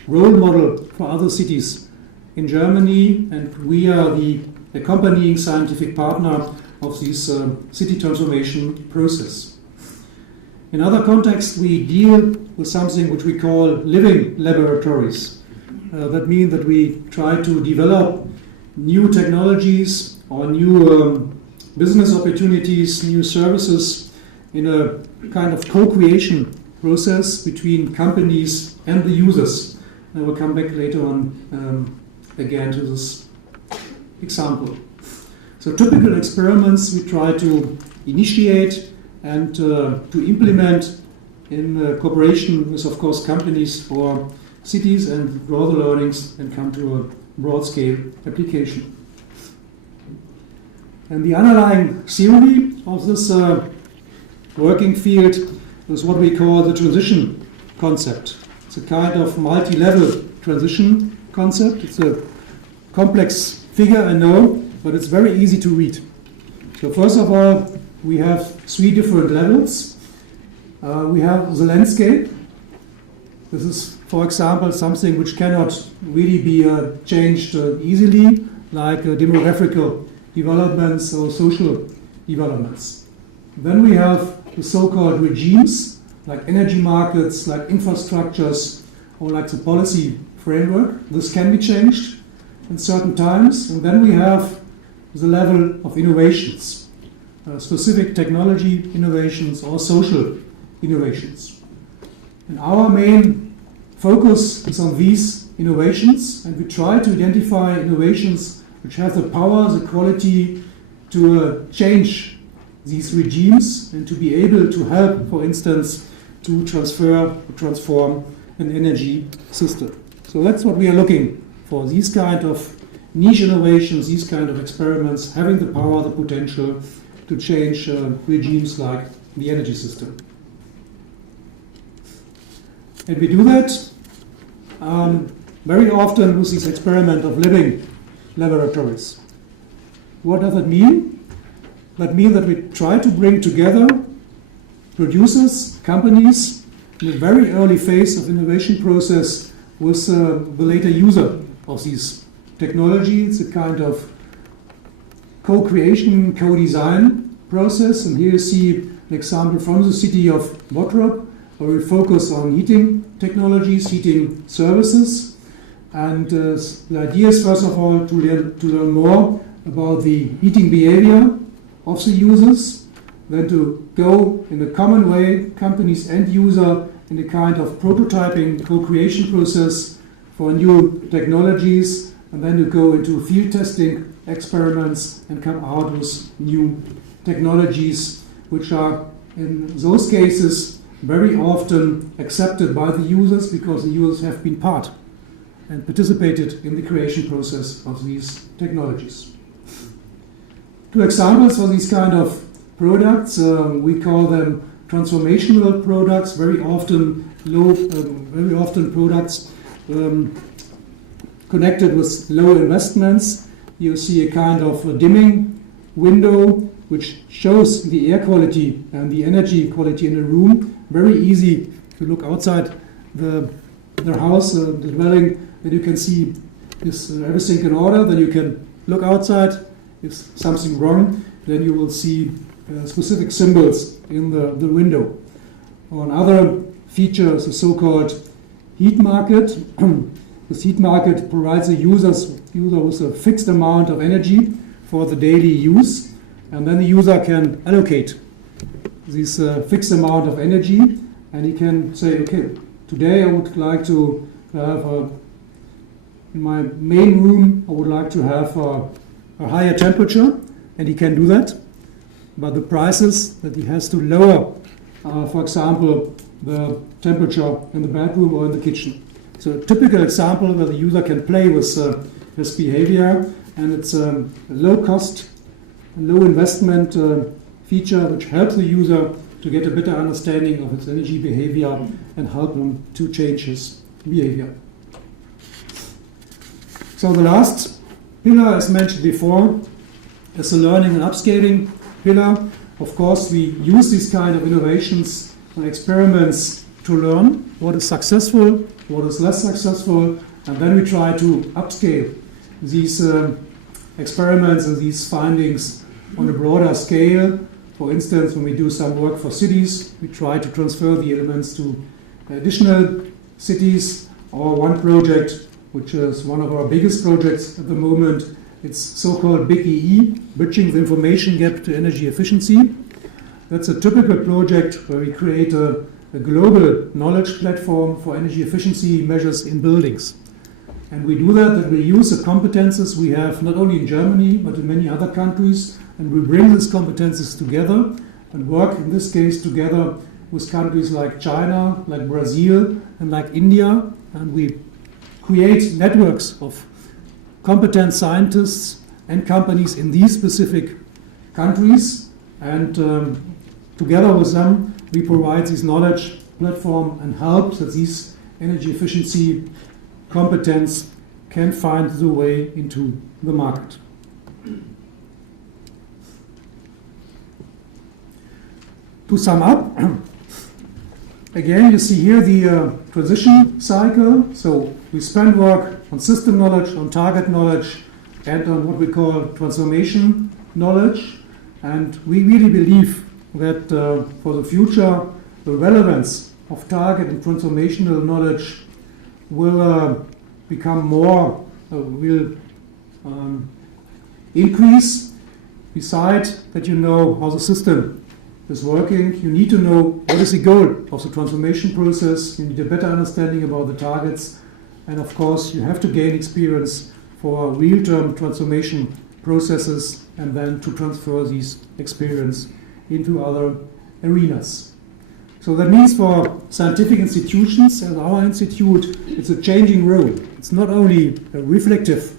role model for other cities in Germany, and we are the accompanying scientific partner of this city transformation process. In other contexts, we deal with something which we call living laboratories. That means that we try to develop new technologies or new business opportunities, new services in a kind of co-creation process between companies and the users. I will come back later on again to this example. So typical experiments we try to initiate and to implement in cooperation with, of course, companies or cities, and draw the learnings and come to a broad-scale application. And the underlying theory of this working field is what we call the transition concept. It's a kind of multi-level transition concept. It's a complex figure, I know, but it's very easy to read. So first of all, we have three different levels. We have the landscape. This is, for example, something which cannot really be changed easily, like demographical developments or social developments. Then we have the so-called regimes, like energy markets, like infrastructures, or like the policy framework. This can be changed. in certain times, and then we have the level of innovations, specific technology innovations or social innovations. And our main focus is on these innovations, and we try to identify innovations which have the power, the quality to change these regimes and to be able to help, for instance, to transform an energy system. So that's what we are looking for, these kind of niche innovations, these kind of experiments, having the power, the potential to change regimes like the energy system. And we do that very often with this experiment of living laboratories. What does that mean? That means that we try to bring together producers, companies, in a very early phase of innovation process with the later user of these technology. It's a kind of co-creation, co-design process. And here you see an example from the city of Bottrop, where we focus on heating technologies, heating services. And the idea is, first of all, to learn more about the heating behavior of the users, then to go in a common way, companies and user, in a kind of prototyping, co-creation process for new technologies, and then to go into field testing experiments and come out with new technologies, which are, in those cases, very often accepted by the users because the users have been part and participated in the creation process of these technologies. Two examples for these kind of products, we call them transformational products, very often products connected with low investments. You see a kind of dimming window which shows the air quality and the energy quality in a room. Very easy if you look outside their house, the dwelling, then you can see is everything in order. Then you can look outside. If something wrong, then you will see specific symbols in the window. Another feature is the so-called heat market. This heat market provides the user with a fixed amount of energy for the daily use, and then the user can allocate this fixed amount of energy, and he can say, okay, today I would like to have in my main room I would like to have a higher temperature, and he can do that. But the prices that he has to lower, for example, the temperature in the bedroom or in the kitchen. So a typical example where the user can play with his behavior, and it's a low cost, low investment feature which helps the user to get a better understanding of his energy behavior and help him to change his behavior. So the last pillar, as mentioned before, is the learning and upscaling pillar. Of course, we use these kind of innovations and experiments to learn what is successful, what is less successful, and then we try to upscale these experiments and these findings on a broader scale. For instance, when we do some work for cities, we try to transfer the elements to additional cities, or one project, which is one of our biggest projects at the moment. It's so-called Big EE, Bridging the Information Gap to Energy Efficiency. That's a typical project where we create a global knowledge platform for energy efficiency measures in buildings. And we do that we use the competences we have not only in Germany, but in many other countries, and we bring these competences together and work, in this case, together with countries like China, like Brazil, and like India, and we create networks of competent scientists and companies in these specific countries, and together with them we provide this knowledge platform and help that these energy efficiency competence can find the way into the market. To sum up, again, you see here the transition cycle. So we spend work on system knowledge, on target knowledge, and on what we call transformation knowledge. And we really believe that for the future, the relevance of target and transformational knowledge will become more, will increase. Besides that you know how the system is working, you need to know what is the goal of the transformation process. You need a better understanding about the targets. And of course, you have to gain experience for real-term transformation processes and then to transfer these experience into other arenas. So that means for scientific institutions, as our institute, it's a changing role. It's not only a reflective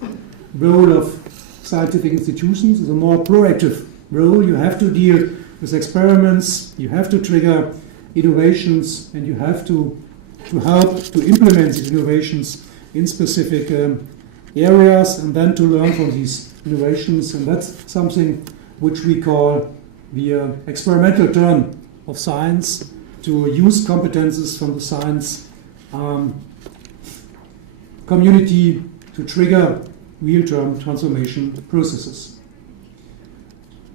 role of scientific institutions, it's a more proactive role. You have to deal with experiments, you have to trigger innovations, and you have to help to implement these innovations in specific areas and then to learn from these innovations. And that's something which we call the experimental turn of science, to use competences from the science community to trigger real-term transformation processes.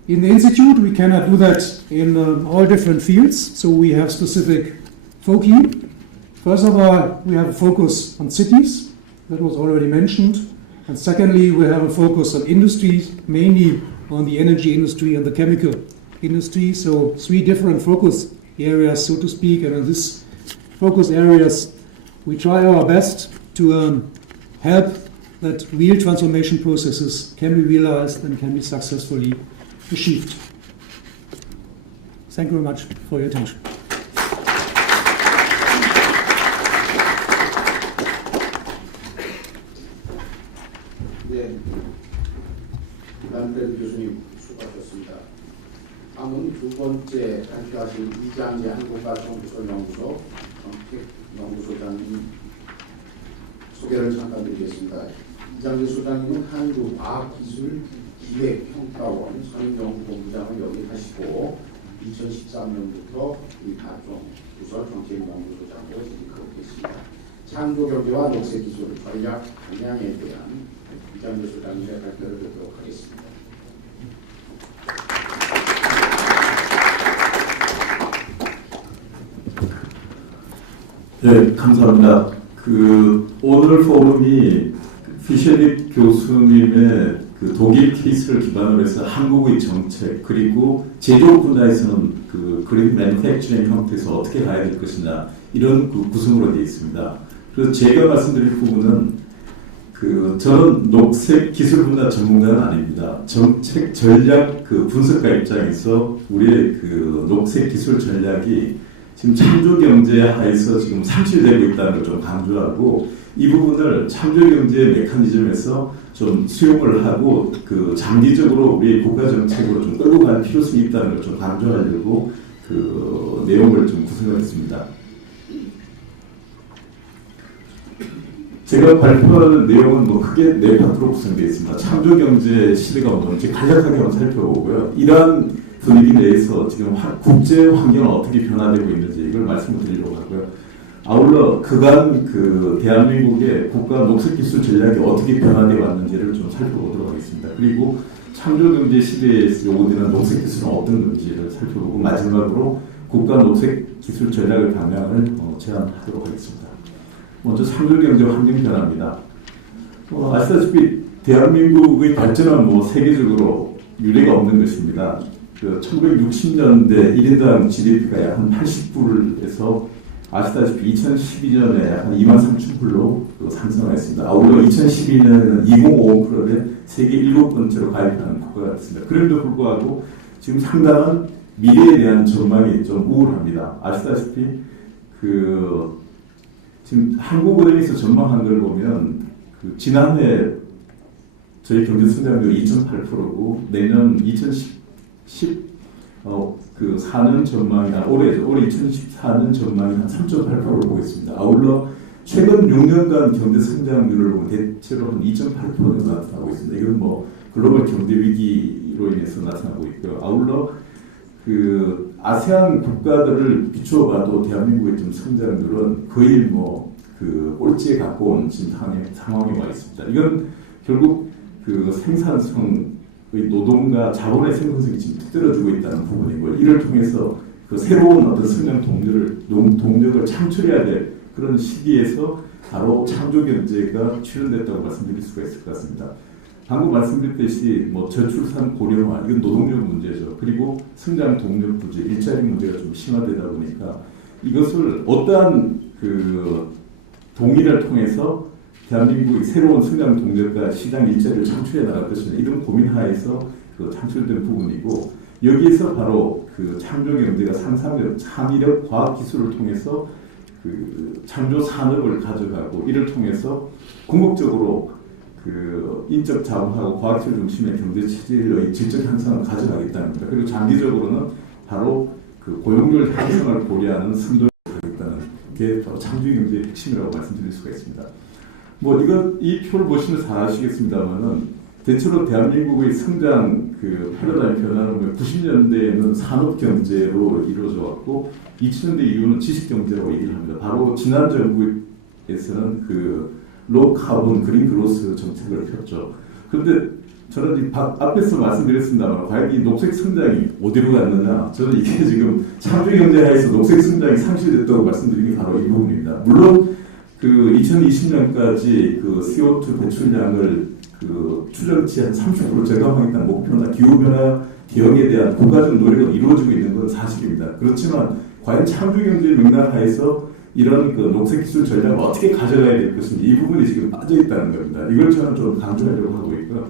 In the institute, we cannot do that in all different fields, so we have specific foci. First of all, we have a focus on cities, that was already mentioned. And secondly, we have a focus on industries, mainly on the energy industry and the chemical industry. So 3 different focus areas, so to speak. And in these focus areas, we try our best to help that real transformation processes can be realized and can be successfully achieved. Thank you very much for your attention. 네, 남대리 교수님 수고하셨습니다. 다음은 두 번째 발표하신 이장재 한국과정기술연구소 정책연구소장님 소개를 잠깐 드리겠습니다. 이장재 소장님은 한국과학기술기획평가원 선임연구본부장을 역임하시고 2013년부터 이 가정부서 정책연구소장으로 재직하고 계십니다. 창조경제와 녹색기술 전략 방향에 대한 이장재 소장님의 발표를 듣도록 하겠습니다. 네, 감사합니다. 오늘 포럼이 피셜립 교수님의 독일 케이스를 기반으로 해서 한국의 정책 그리고 제조업 분야에서는 그린 매니팩처링 형태에서 어떻게 가야 될 것이냐 이런 구성으로 되어 있습니다. 그래서 제가 말씀드릴 부분은 저는 녹색 기술 분야 전문가는 아닙니다. 정책 전략 분석가 입장에서 우리의 녹색 기술 전략이 지금 창조경제 하에서 지금 상실되고 있다는 걸 좀 강조하고 이 부분을 창조경제 메커니즘에서 좀 수용을 하고 장기적으로 우리 국가 정책으로 좀 끌고 갈 필요성이 있다는 걸 좀 강조하려고 내용을 좀 구성했습니다. 제가 발표하는 내용은 크게 4파트로 구성되어 있습니다. 창조경제 시대가 뭔지 간략하게 한번 살펴보고요. 이러한 분위기 내에서 지금 국제 환경은 어떻게 변화되고 있는지 이걸 말씀을 드리려고 하고요. 아울러 그간 대한민국의 국가 녹색기술 전략이 어떻게 변화되어 왔는지를 좀 살펴보도록 하겠습니다. 그리고 창조경제 시대에서 요구되는 녹색기술은 어떤 건지를 살펴보고 마지막으로 국가 녹색기술 전략의 방향을 제안하도록 하겠습니다. 먼저 창조경제 환경 변화입니다. 아시다시피 대한민국의 발전은 세계적으로 유례가 없는 것입니다. 1960년대 1인당 GDP가 약 한 80불에서 아시다시피 2012년에 약 한 23,000불로 상승했습니다. 아울러 2012년에는 2050 클럽에 세계 7번째로 가입하는 국가가 됐습니다. 그럼에도 불구하고 지금 상당한 미래에 대한 전망이 좀 우울합니다. 아시다시피 지금 한국은행에서 전망한 걸 보면 지난해 저희 경제 성장률이 2.8%고 내년 4년 전망이나 올해 2014년 전망이 한 3.8%를 보고 있습니다. 아울러 최근 6년간 경제 성장률을 보면 대체로 한 2.8%가 나타나고 있습니다. 이건 글로벌 경제 위기로 인해서 나타나고 있고요. 아울러 아세안 국가들을 비추어봐도 대한민국의 좀 성장률은 거의 꼴찌에 가까운 지금 상황에 와 있습니다. 이건 결국 생산성의 노동과 자본의 생산성이 지금 뒤떨어지고 있다는 부분이고요. 이를 통해서 새로운 어떤 성장 동력을 창출해야 될 그런 시기에서 바로 창조경제가 출현됐다고 말씀드릴 수가 있을 것 같습니다. 방금 말씀드렸듯이 뭐 저출산 고령화 이건 노동력 문제죠. 그리고 성장 동력 부재, 일자리 문제가 좀 심화되다 보니까 이것을 어떠한 그 동의를 통해서 대한민국의 새로운 성장 동력과 시장 일자리를 창출해 나갈 것이냐 이런 고민하에서 그 창출된 부분이고 여기에서 바로 그 창조 경제가 상상력, 창의력, 과학 기술을 통해서 그 창조 산업을 가져가고 이를 통해서 궁극적으로 그 인적 자원하고 과학기술 중심의 경제 체질의 질적 향상을 가져가겠다는 겁니다. 그리고 장기적으로는 바로 그 고용률 향상을 고려하는 승도를 가겠다는 게 바로 창조 경제의 핵심이라고 말씀드릴 수가 있습니다. 뭐 이 표를 보시면 잘 아시겠습니다만은 대체로 대한민국의 성장 그 패러다임 변화는 90년대에는 산업 경제로 이루어져 왔고 2000년대 이후는 지식 경제라고 얘기를 합니다. 바로 지난 정부에서는 그 로 카본 그린 그로스 정책을 폈죠. 그런데 저는 이 앞에서 말씀드렸습니다만 과연 이 녹색 성장이 어디로 갔느냐? 저는 이게 지금 창조 경제하에서 녹색 성장이 상실됐다고 말씀드린 게 바로 이 부분입니다. 물론 그 2020년까지 그 CO2 배출량을 그 추정치 한 30% 절감하겠다는 목표나 기후변화 대응에 대한 국가적 노력은 이루어지고 있는 건 사실입니다. 그렇지만 과연 창조 경제 맥락 하에서 이런 그 녹색 기술 전략을 어떻게 가져가야 될 것인지 이 부분이 지금 빠져 있다는 겁니다. 이걸 저는 좀 강조하려고 하고 있고요.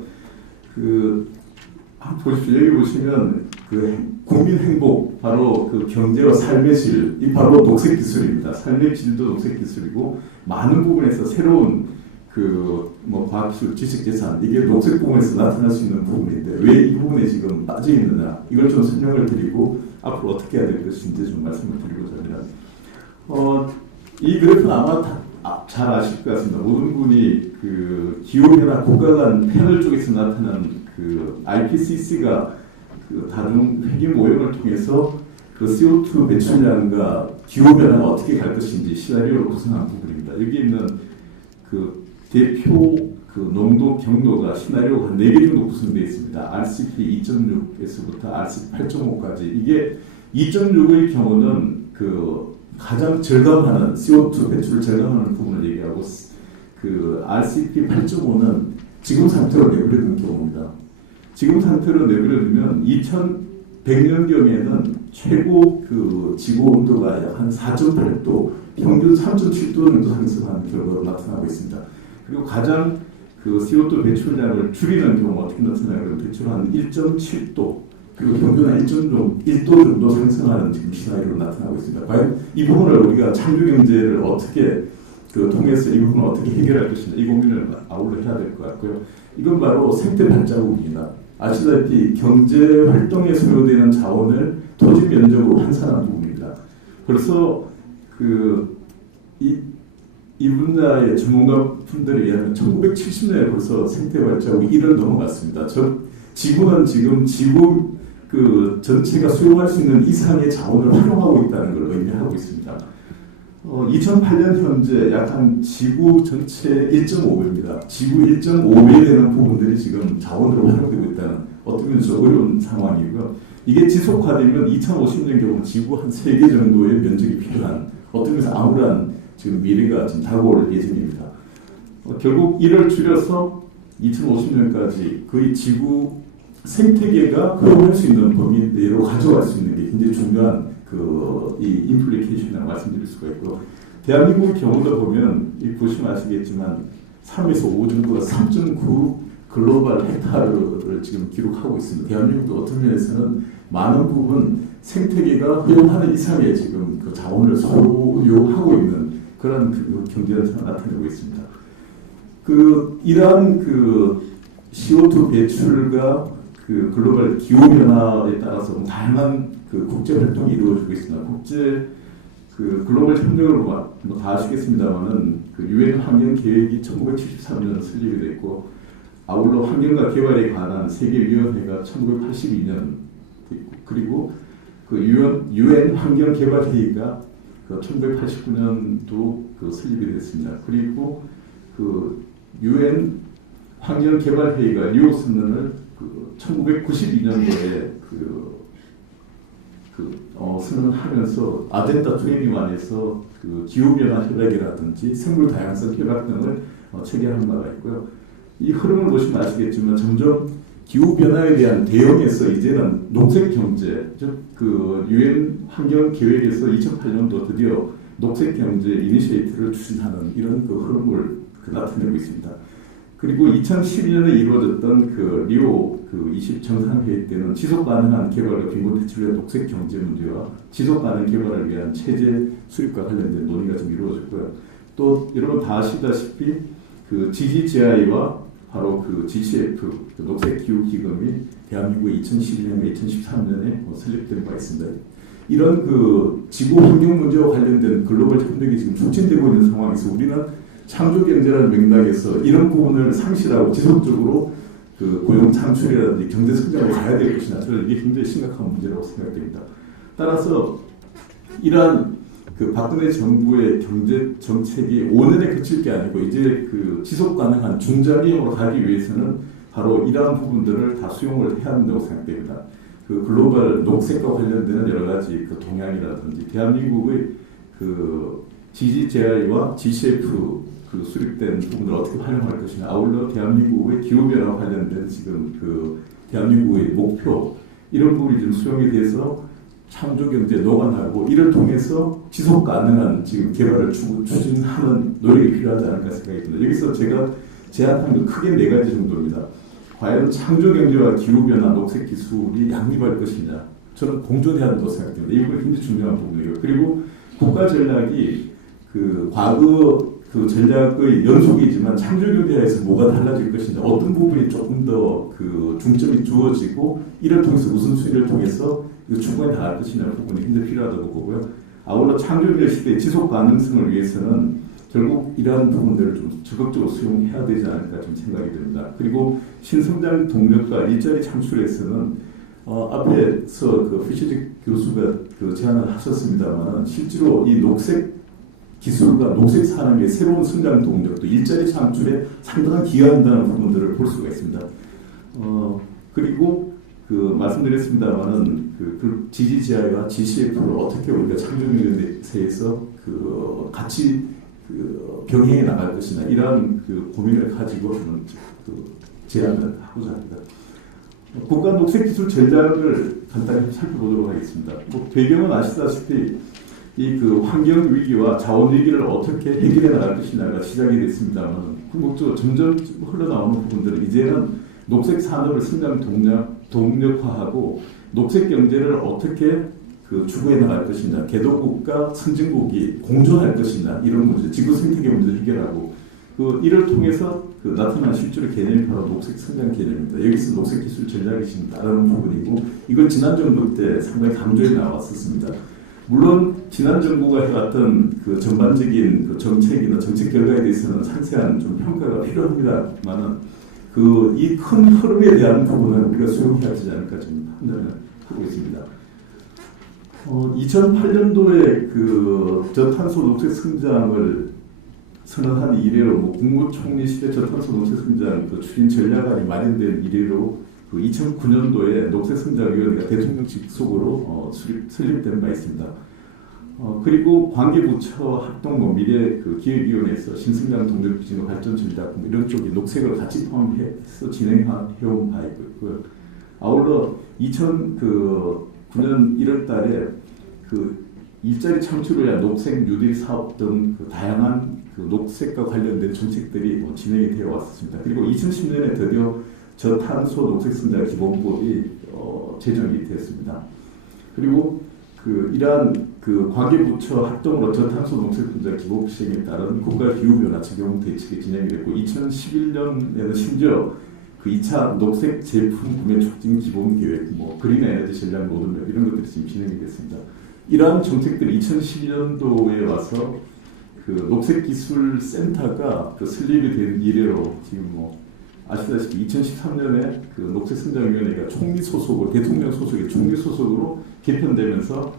한번 보십시오. 여기 보시면 그 국민 행복 바로 그 경제와 삶의 질, 이 바로 녹색 기술입니다. 삶의 질도 녹색 기술이고 많은 부분에서 새로운 그 뭐 과학기술, 지식재산 이게 녹색 부분에서 나타날 수 있는 부분인데 왜 이 부분에 지금 빠져 있느냐 이걸 좀 설명을 드리고 앞으로 어떻게 해야 될 것인지 좀 말씀을 드리고자 합니다. 이 그래프는 아마 잘 아실 것 같습니다. 모든 분이 그 기후변화 국가 간 패널 쪽에서 나타난 그 IPCC가 그 다중 회계 모형을 통해서 그 CO2 배출량과 기후변화가 어떻게 갈 것인지 시나리오를 구성한 부분입니다. 여기 있는 그 대표 그 농도 경로가 시나리오가 한 4개 정도 구성되어 있습니다. RCP 2.6에서부터 RCP 8.5까지 이게 2.6의 경우는 그 가장 절감하는 CO2 배출을 절감하는 부분을 얘기하고 그 RCP 8.5는 지금 상태로 내버려둔 경우입니다. 지금 상태로 내버려두면 2100년경에는 최고 그 지구 온도가 약 한 4.8도, 평균 3.7도 정도 상승하는 결과로 나타나고 있습니다. 그리고 가장 그 CO2 배출량을 줄이는 경우가 어떻게 나타나냐면 대체로 한 1.7도, 그리고 평균 1도 정도 상승하는 지금 시나리오로 나타나고 있습니다. 과연 이 부분을 우리가 창조 경제를 어떻게 그 통해서 이 부분을 어떻게 해결할 것인가 이 고민을 아울러 해야 될 것 같고요. 이건 바로 생태 발자국입니다. 아시다시피 경제 활동에 소요되는 자원을 토지 면적으로 환산한 부분입니다. 그래서 이 분야의 전문가분들에 의하면 1970년에 벌써 생태 발자국이 1을 넘어갔습니다. 지구는 지금 지구 그 전체가 수용할 수 있는 이상의 자원을 활용하고 있다는 걸 의미하고 있습니다. 2008년 현재 약 한 지구 전체 1.5배입니다. 지구 1.5배 되는 부분들이 지금 자원으로 활용되고 있다는 어떻게 보면 좀 어려운 상황이고요. 이게 지속화되면 2050년 경우 지구 한 3개 정도의 면적이 필요한 어떤 면에서 암울한 지금 미래가 지금 다가올 예정입니다. 결국 이를 줄여서 2050년까지 거의 지구 생태계가 허용할 수 있는 범위 내로 가져갈 수 있는 게 굉장히 중요한 이 인플리케이션이라고 말씀드릴 수가 있고 대한민국 경우도 보면 보시면 아시겠지만 3에서 5 정도가 3.9 글로벌 헥타르를 지금 기록하고 있습니다. 대한민국도 어떤 면에서는 많은 부분 생태계가 허용하는 이상의 지금 그 자원을 소유하고 있는 그런 경제 현상을 나타내고 있습니다. 이러한 CO2 배출과 글로벌 기후 변화에 따라서 다양한 국제 활동이 이루어지고 있습니다. 글로벌 협력으로 다 아시겠습니다만은 유엔 환경 계획이 1973년 설립이 됐고 아울러 환경과 개발에 관한 세계 위원회가 1982년 그리고 유엔 환경 개발 회의가 1989년도 설립이 됐습니다. 그리고 유엔 환경 개발 회의가 리오 선언을 1992년도에 선언을 하면서 아젠다 21에서 기후변화 협약이라든지 생물 다양성 협약 등을 체결한 바가 있고요. 이 흐름을 보시면 아시겠지만 점점 기후 변화에 대한 대응에서 이제는 녹색 경제, 즉 그 유엔 환경 계획에서 2008년도 드디어 녹색 경제 이니시에이티브를 추진하는 이런 그 흐름을 나타내고 있습니다. 그리고 2012년에 이루어졌던 그 리오 그 20 정상회의 때는 지속 가능한 개발과 빈곤 대출을 위한 녹색 경제 문제와 지속 가능 개발을 위한 체제 수립과 관련된 논의가 좀 이루어졌고요. 또 여러분 다 아시다시피 그 GGGI와 바로 그 GCF 그 녹색 기후 기금이 대한민국에 2012년에 2013년에 설립된 바 있습니다. 이런 그 지구 환경 문제와 관련된 글로벌 협력이 지금 촉진되고 있는 상황에서 우리는 창조 경제라는 맥락에서 이런 부분을 상실하고 지속적으로 그 고용 창출이라든지 경제 성장으로 가야 될 것이냐, 저는 이게 굉장히 심각한 문제라고 생각됩니다. 따라서 이러한 그 박근혜 정부의 경제 정책이 5년에 그칠 게 아니고 이제 그 지속 가능한 중장기적으로 가기 위해서는 바로 이러한 부분들을 다 수용을 해야 한다고 생각됩니다. 그 글로벌 녹색과 관련되는 여러 가지 그 동향이라든지 대한민국의 그 GGGI와 GCF 그 수립된 부분을 어떻게 활용할 것이냐, 아울러 대한민국의 기후변화 관련된 지금 그 대한민국의 목표 이런 부분이 좀 수용에 대해서 창조경제에 녹아나고 이를 통해서 지속 가능한 지금 개발을 추진하는 노력이 필요하지 않을까 생각이 듭니다. 여기서 제가 제안한 건 크게 4가지 정도입니다. 과연 창조경제와 기후변화, 녹색기술이 양립할 것이냐, 저는 공존해야 한다고 생각합니다. 이 부분이 굉장히 중요한 부분이에요. 그리고 국가 전략이 그 과거 그 전략의 연속이지만 창조경제에서 뭐가 달라질 것인지, 어떤 부분이 조금 더 그 중점이 두어지고 이를 통해서 우선순위를 통해서 충분히 나갈 것이냐는 부분이 굉장히 필요하다고 보고요. 아울러 창조경제 시대의 지속 가능성을 위해서는 결국 이러한 부분들을 좀 적극적으로 수용해야 되지 않을까 좀 생각이 듭니다. 그리고 신성장 동력과 일자리 창출에서는 앞에서 그 피시직 교수가 그 제안을 하셨습니다만 실제로 이 녹색 기술과 녹색 산업의 새로운 성장 동력도 일자리 창출에 상당한 기여한다는 부분들을 볼 수가 있습니다. 그리고 그 말씀드렸습니다만은 그 GGGI와 GCF를 어떻게 우리가 창조경제에서 그 같이 그 병행해 나갈 것이냐, 이러한 그 고민을 가지고 저는 그 제안을 하고자 합니다. 국가 녹색기술 전략을 간단히 살펴보도록 하겠습니다. 뭐 배경은 아시다시피 이 그 환경 위기와 자원 위기를 어떻게 해결해 나갈 것이냐가 시작이 됐습니다만 궁극적으로 점점 흘러나오는 부분들은 이제는 녹색 산업을 성장 동력화하고 녹색 경제를 어떻게 그 추구해 나갈 것이냐, 개도국과 선진국이 공존할 것이냐, 이런 문제, 지구 생태계 문제를 해결하고 그 이를 통해서 그 나타난 실제로 개념이 바로 녹색 성장 개념입니다. 여기서 녹색 기술 전략이 지금 따르는 부분이고 이걸 지난 정부 때 상당히 강조해 나왔었습니다. 물론 지난 정부가 해왔던 그 전반적인 그 정책이나 정책 결과에 대해서는 상세한 좀 평가가 필요합니다만은 그 이 큰 흐름에 대한 부분은 우리가 수용해야 되지 않을까 좀 판단을 하고 있습니다. 2008년도에 그 저탄소 녹색 성장을 선언한 이래로 뭐 국무총리 시대 저탄소 녹색 성장 그 추진 전략안이 마련된 이래로 그 2009년도에 녹색성장위원회가 대통령 직속으로 설립된 바 있습니다. 그리고 관계부처 합동 미래 그 기획위원회에서 신성장 동력 비전 발전 전략 이런 쪽이 녹색을 같이 포함해서 진행해온 바 있고요. 아울러 2009년 1월달에 그 일자리 창출을 위한 녹색 뉴딜 사업 등 그 다양한 그 녹색과 관련된 정책들이 진행이 되어 왔습니다. 그리고 2010년에 드디어 저탄소 녹색성장 기본법이 제정이 되었습니다. 그리고 그 이러한 그 관계부처 합동으로 저탄소 녹색성장 기본법 시행에 따른 국가 기후변화 적용 대책이 진행이 됐고 2011년에는 심지어 그 2차 녹색 제품 구매 촉진 기본 계획, 뭐 그린 에너지 전략 로드맵 이런 것들이 지금 진행이 됐습니다. 이러한 정책들이 2012년도에 와서 그 녹색기술센터가 그 설립이 된 이래로 지금 뭐 아시다시피 2013년에 그 녹색성장위원회가 총리 소속으로 대통령 소속의 총리 소속으로 개편되면서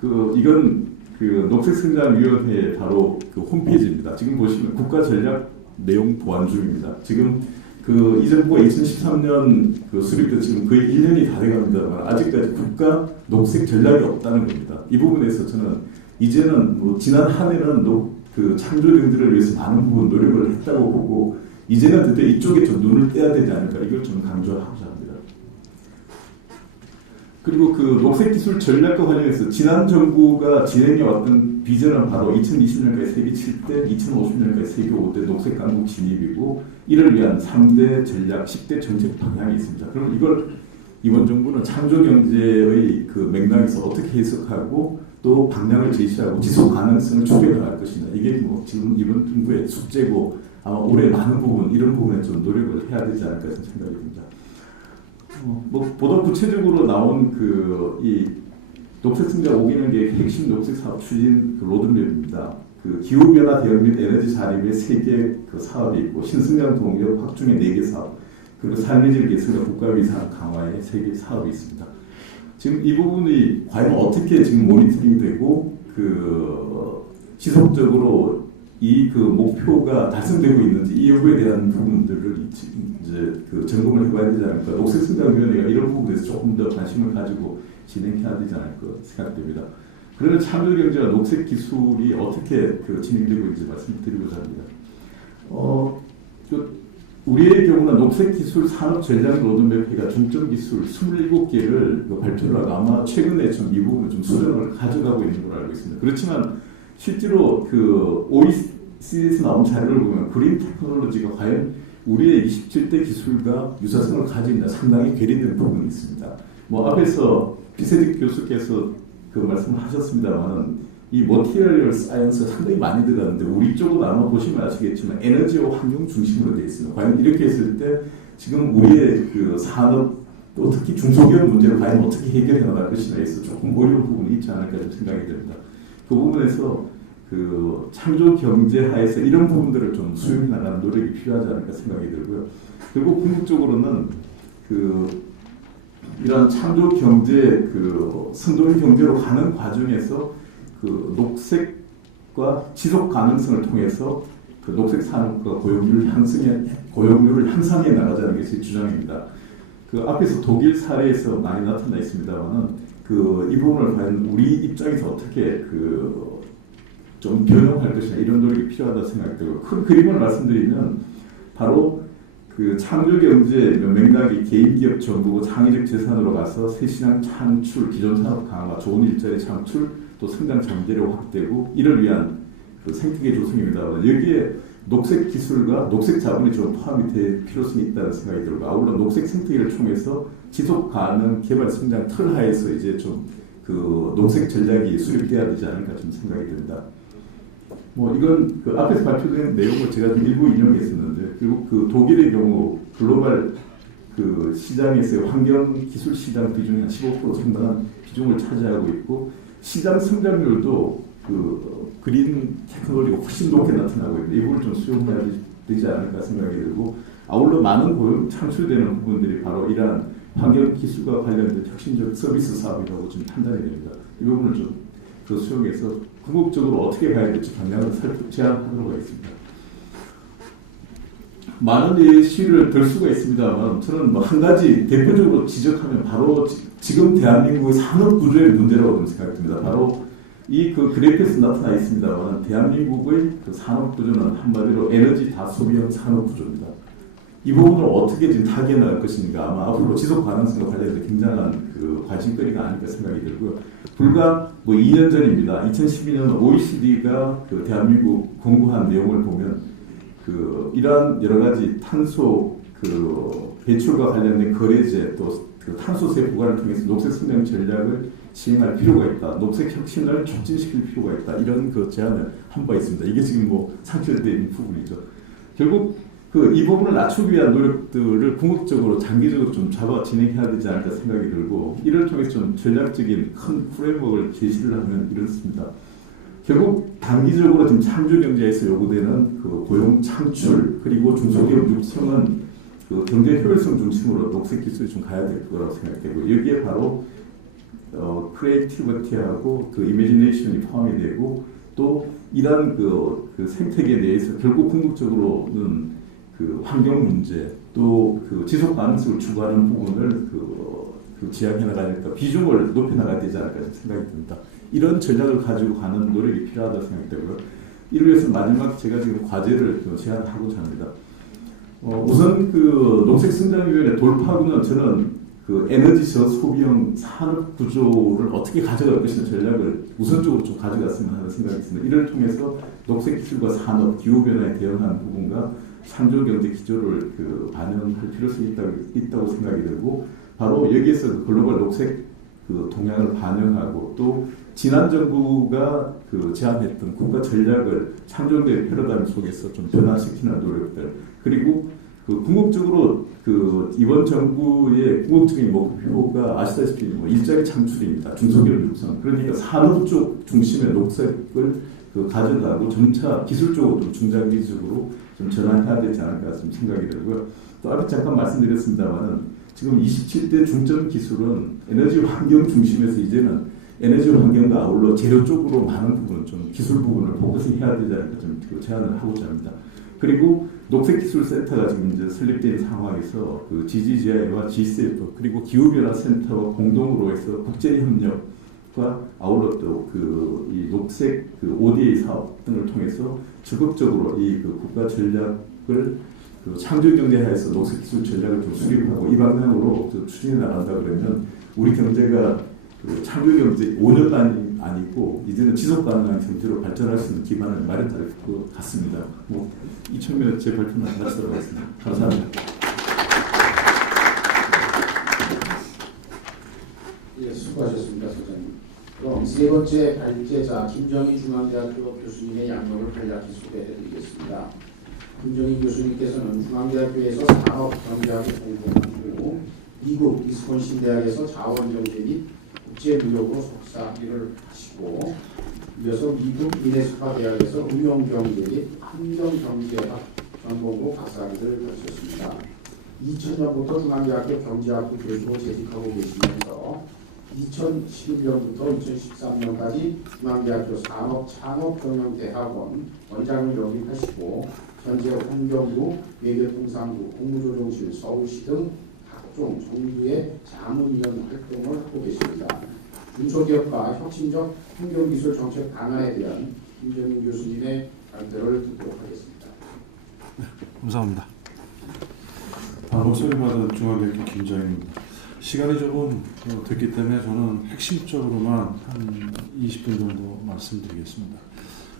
그 이건 그 녹색성장위원회의 바로 그 홈페이지입니다. 지금 보시면 국가전략 내용 보완 중입니다. 지금 그 이 정부가 2013년 그 수립돼 지금 거의 1년이 다 돼갑니다만 아직까지 국가 녹색 전략이 없다는 겁니다. 이 부분에서 저는 이제는 뭐 지난 한 해는 그 창조 경제를 위해서 많은 부분 노력을 했다고 보고 이제는 드디어 이쪽에 좀 눈을 떼야 되지 않을까 이걸 좀 강조하고자 합니다. 그리고 그 녹색 기술 전략과 관련해서 지난 정부가 진행해왔던 비전은 바로 2020년까지 세계 7대, 2050년까지 세계 5대 녹색 강국 진입이고 이를 위한 3대 전략, 10대 정책 방향이 있습니다. 그럼 이걸 이번 정부는 창조 경제의 그 맥락에서 어떻게 해석하고 또 방향을 제시하고 지속 가능성을 추격할 것이냐 이게 뭐 지금 이번 정부의 숙제고 아마 올해 많은 부분 이런 부분에 좀 노력을 해야 되지 않을까 생각이 듭니다. 뭐 보다 구체적으로 나온 그 이 녹색 성장 5개년 계획 핵심 녹색 사업 추진 그 로드맵입니다. 그 기후 변화 대응 및 에너지 자립의 3개 그 사업이 있고 신성장 동력 확충의 4개 사업 그리고 삶의 질 개선과 국가 위상 강화의 3개 사업이 있습니다. 지금 이 부분이 과연 어떻게 지금 모니터링되고 그 지속적으로 이 그 목표가 달성되고 있는지 이 여부에 대한 부분들을 이제 그 점검을 해봐야 되지 않을까. 녹색성장위원회가 이런 부분에서 조금 더 관심을 가지고 진행해야 되지 않을까 생각됩니다. 그러면 참여경제와 녹색 기술이 어떻게 그 진행되고 있는지 말씀드리고자 합니다. 우리의 경우는 녹색 기술 산업 전략 로드맵회가 중점 기술 27개를 발표를 하고 아마 최근에 좀 이 부분을 좀 수정을 가져가고 있는 걸로 알고 있습니다. 그렇지만 실제로 그 OECD에서 나온 자료를 보면 그린 테크놀로지가 과연 우리의 27대 기술과 유사성을 가지느냐 상당히 괴리되는 부분이 있습니다. 뭐 앞에서 비세직 교수께서 그 말씀을 하셨습니다만은 이 머티리얼 사이언스 상당히 많이 들어가는데 우리 쪽은 아마 보시면 아시겠지만 에너지와 환경 중심으로 되어 있습니다. 과연 이렇게 했을 때 지금 우리의 그 산업 또 특히 중소기업 문제를 과연 어떻게 해결해 나갈 것이냐에 있어 조금 어려운 부분이 있지 않을까 좀 생각이 됩니다. 그 부분에서 그 창조 경제 하에서 이런 부분들을 좀 수용해 나가는 노력이 필요하지 않을까 생각이 들고요. 그리고 궁극적으로는 그 이런 창조 경제 그 선도의 경제로 가는 과정에서 그 녹색과 지속 가능성을 통해서 그 녹색 산업과 고용률을 향상해 나가자는 게 제 주장입니다. 그 앞에서 독일 사례에서 많이 나타나 있습니다만은 그 이 부분을 과연 우리 입장에서 어떻게 그 좀 변형할 것이냐 이런 노력이 필요하다 생각되고 큰 그림을 말씀드리면 바로 그 창조 경제 맥락이 개인 기업 정부고 창의적 재산으로 가서 새 시장 창출, 기존 산업 강화, 좋은 일자리 창출, 또 성장 잠재력 확대고 이를 위한 그 생태계 조성입니다. 여기에 녹색 기술과 녹색 자본이 좀 포함이 될 필요성이 있다는 생각이 들고 아울러 녹색 생태계를 통해서 지속 가능 개발 성장 틀 하에서 이제 좀 그 녹색 전략이 수립돼야 되지 않을까 좀 생각이 듭니다. 뭐 이건 그 앞에서 발표된 내용을 제가 좀 일부 인용했었는데 그리고 그 독일의 경우 글로벌 그 시장에서의 환경 기술 시장 비중이 한 15% 상당한 비중을 차지하고 있고 시장 성장률도 그 그린 테크놀로지가 훨씬 높게 나타나고 있는데 이 부분을 좀 수용해야 되지 않을까 생각이 들고 아울러 많은 고용 창출되는 부분들이 바로 이러한 환경 기술과 관련된 혁신적 서비스 사업이라고 좀 판단이 됩니다. 이 부분을 좀 그 수용해서 궁극적으로 어떻게 가야 될지 방향을 제안하도록 하겠습니다. 많은 예시를 들 수가 있습니다만 저는 뭐 한 가지 대표적으로 지적하면 바로 지금 대한민국의 산업 구조의 문제라고 생각됩니다. 바로 이 그 그래프에서 나타나 있습니다만 대한민국의 그 산업 구조는 한마디로 에너지 다소비형 산업 구조입니다. 이 부분을 어떻게 지금 타개해 나갈 것인가 아마 앞으로 지속 가능성과 관련해서 굉장한 그 관심거리가 아닐까 생각이 들고요. 불과 뭐 2년 전입니다. 2012년 OECD가 그 대한민국 공부한 내용을 보면 그 이러한 여러 가지 탄소 그 배출과 관련된 거래제 또 그 탄소세 부과를 통해서 녹색 성장 전략을 시행할 필요가 있다. 녹색 혁신을 촉진시킬 필요가 있다. 이런 그 제안을 한 바 있습니다. 이게 지금 뭐 상철되어 있는 부분이죠. 결국 그 이 부분을 낮추기 위한 노력들을 궁극적으로 장기적으로 좀 잡아 진행해야 되지 않을까 생각이 들고 이를 통해서 좀 전략적인 큰 프레임워크를 제시를 하면 이렇습니다. 결국 단기적으로 지금 창조 경제에서 요구되는 그 고용 창출 그리고 중소기업 육성은 그 경제 효율성 중심으로 녹색 기술이 좀 가야 될 거라고 생각되고 여기에 바로 크리에이티비티하고 그 이미지네이션이 포함이 되고 또 이런 그 생태계 내에서 결국 궁극적으로는 그 환경 문제 또 그 지속 가능성을 추구하는 부분을 그 지향해 나가니까 비중을 높여 나가야 되지 않을까 생각이 듭니다. 이런 전략을 가지고 가는 노력이 필요하다 생각되고요. 이를 위해서 마지막 제가 지금 과제를 제안하고자 합니다. 우선 그 녹색성장위원회 돌파구는 저는 그 에너지 저소비형 산업 구조를 어떻게 가져갈 것이냐 전략을 우선적으로 좀 가져갔으면 하는 생각이 있습니다. 이를 통해서 녹색 기술과 산업, 기후 변화에 대응하는 부분과 상조 경제 기조를 그 반영할 필요성이 있다고 생각이 들고, 바로 여기에서 그 글로벌 녹색 그 동향을 반영하고, 또 지난 정부가 그 제안했던 국가 전략을 창조경제 패러다임 속에서 좀 변화시키는 노력들, 그리고 그 궁극적으로 그 이번 정부의 궁극적인 목표가 아시다시피 뭐 일자리 창출입니다. 중소기업 육성. 그러니까 산업 쪽 중심의 녹색을 그 가져가고 점차 기술적으로 좀 중장기적으로 좀 전환해야 되지 않을까 좀 생각이 들고요. 또 앞에 잠깐 말씀드렸습니다만은 지금 27대 중점 기술은 에너지 환경 중심에서 이제는 에너지 환경과 아울러 재료 쪽으로 많은 부분 좀 기술 부분을 포커싱해야 되지 않을까 좀 제안을 하고자 합니다. 그리고 녹색기술센터가 지금 이제 설립된 상황에서 그 GGGI와 GCF 그리고 기후변화센터와 공동으로 해서 국제협력과 아울러 또 그 이 녹색 그 ODA 사업 등을 통해서 적극적으로 이 그 국가 전략을 그 창조경제하에서 녹색기술 전략을 좀 수립하고 이 방향으로 추진해 나간다 그러면 우리 경제가 그 창조경제 5년만이 아니고 이제는 지속 가능한 경제로 발전할 수 있는 기반을 마련할 것 같습니다. 뭐 이 측면에 제 발표는 마치도록 하겠습니다. 감사합니다. 예, 수고하셨습니다, 소장님. 그럼 세 번째 발제자 김정희 중앙대학교 교수님의 양력을 간략히 소개해드리겠습니다. 김정희 교수님께서는 중앙대학교에서 산업경제학을 공부하고 미국 위스콘신 대학에서 자원경제 및 국제무역으로 석사학위를 하시고, 이어서 미국 미네소타 대학에서 응용경제 및 환경경제학 전공으로 박사학위를 받으셨습니다. 2000년부터 중앙대학교 경제학부 교수로 재직하고 계시면서 2011년부터 2013년까지 중앙대학교 산업창업경영대학원 원장을 역임하시고, 현재 환경부, 외교통상부, 국무조정실, 서울시 등 각종 정부의 자문위원 활동을 하고 계십니다. 중소기업과 혁신적 환경기술 정책 방안에 대한 김정인 교수님의 발표를 듣도록 하겠습니다. 감사합니다. 목소리 받은 중앙대학교 김정인입니다. 시간이 조금 됐기 때문에 저는 핵심적으로만 한 20분 정도 말씀드리겠습니다.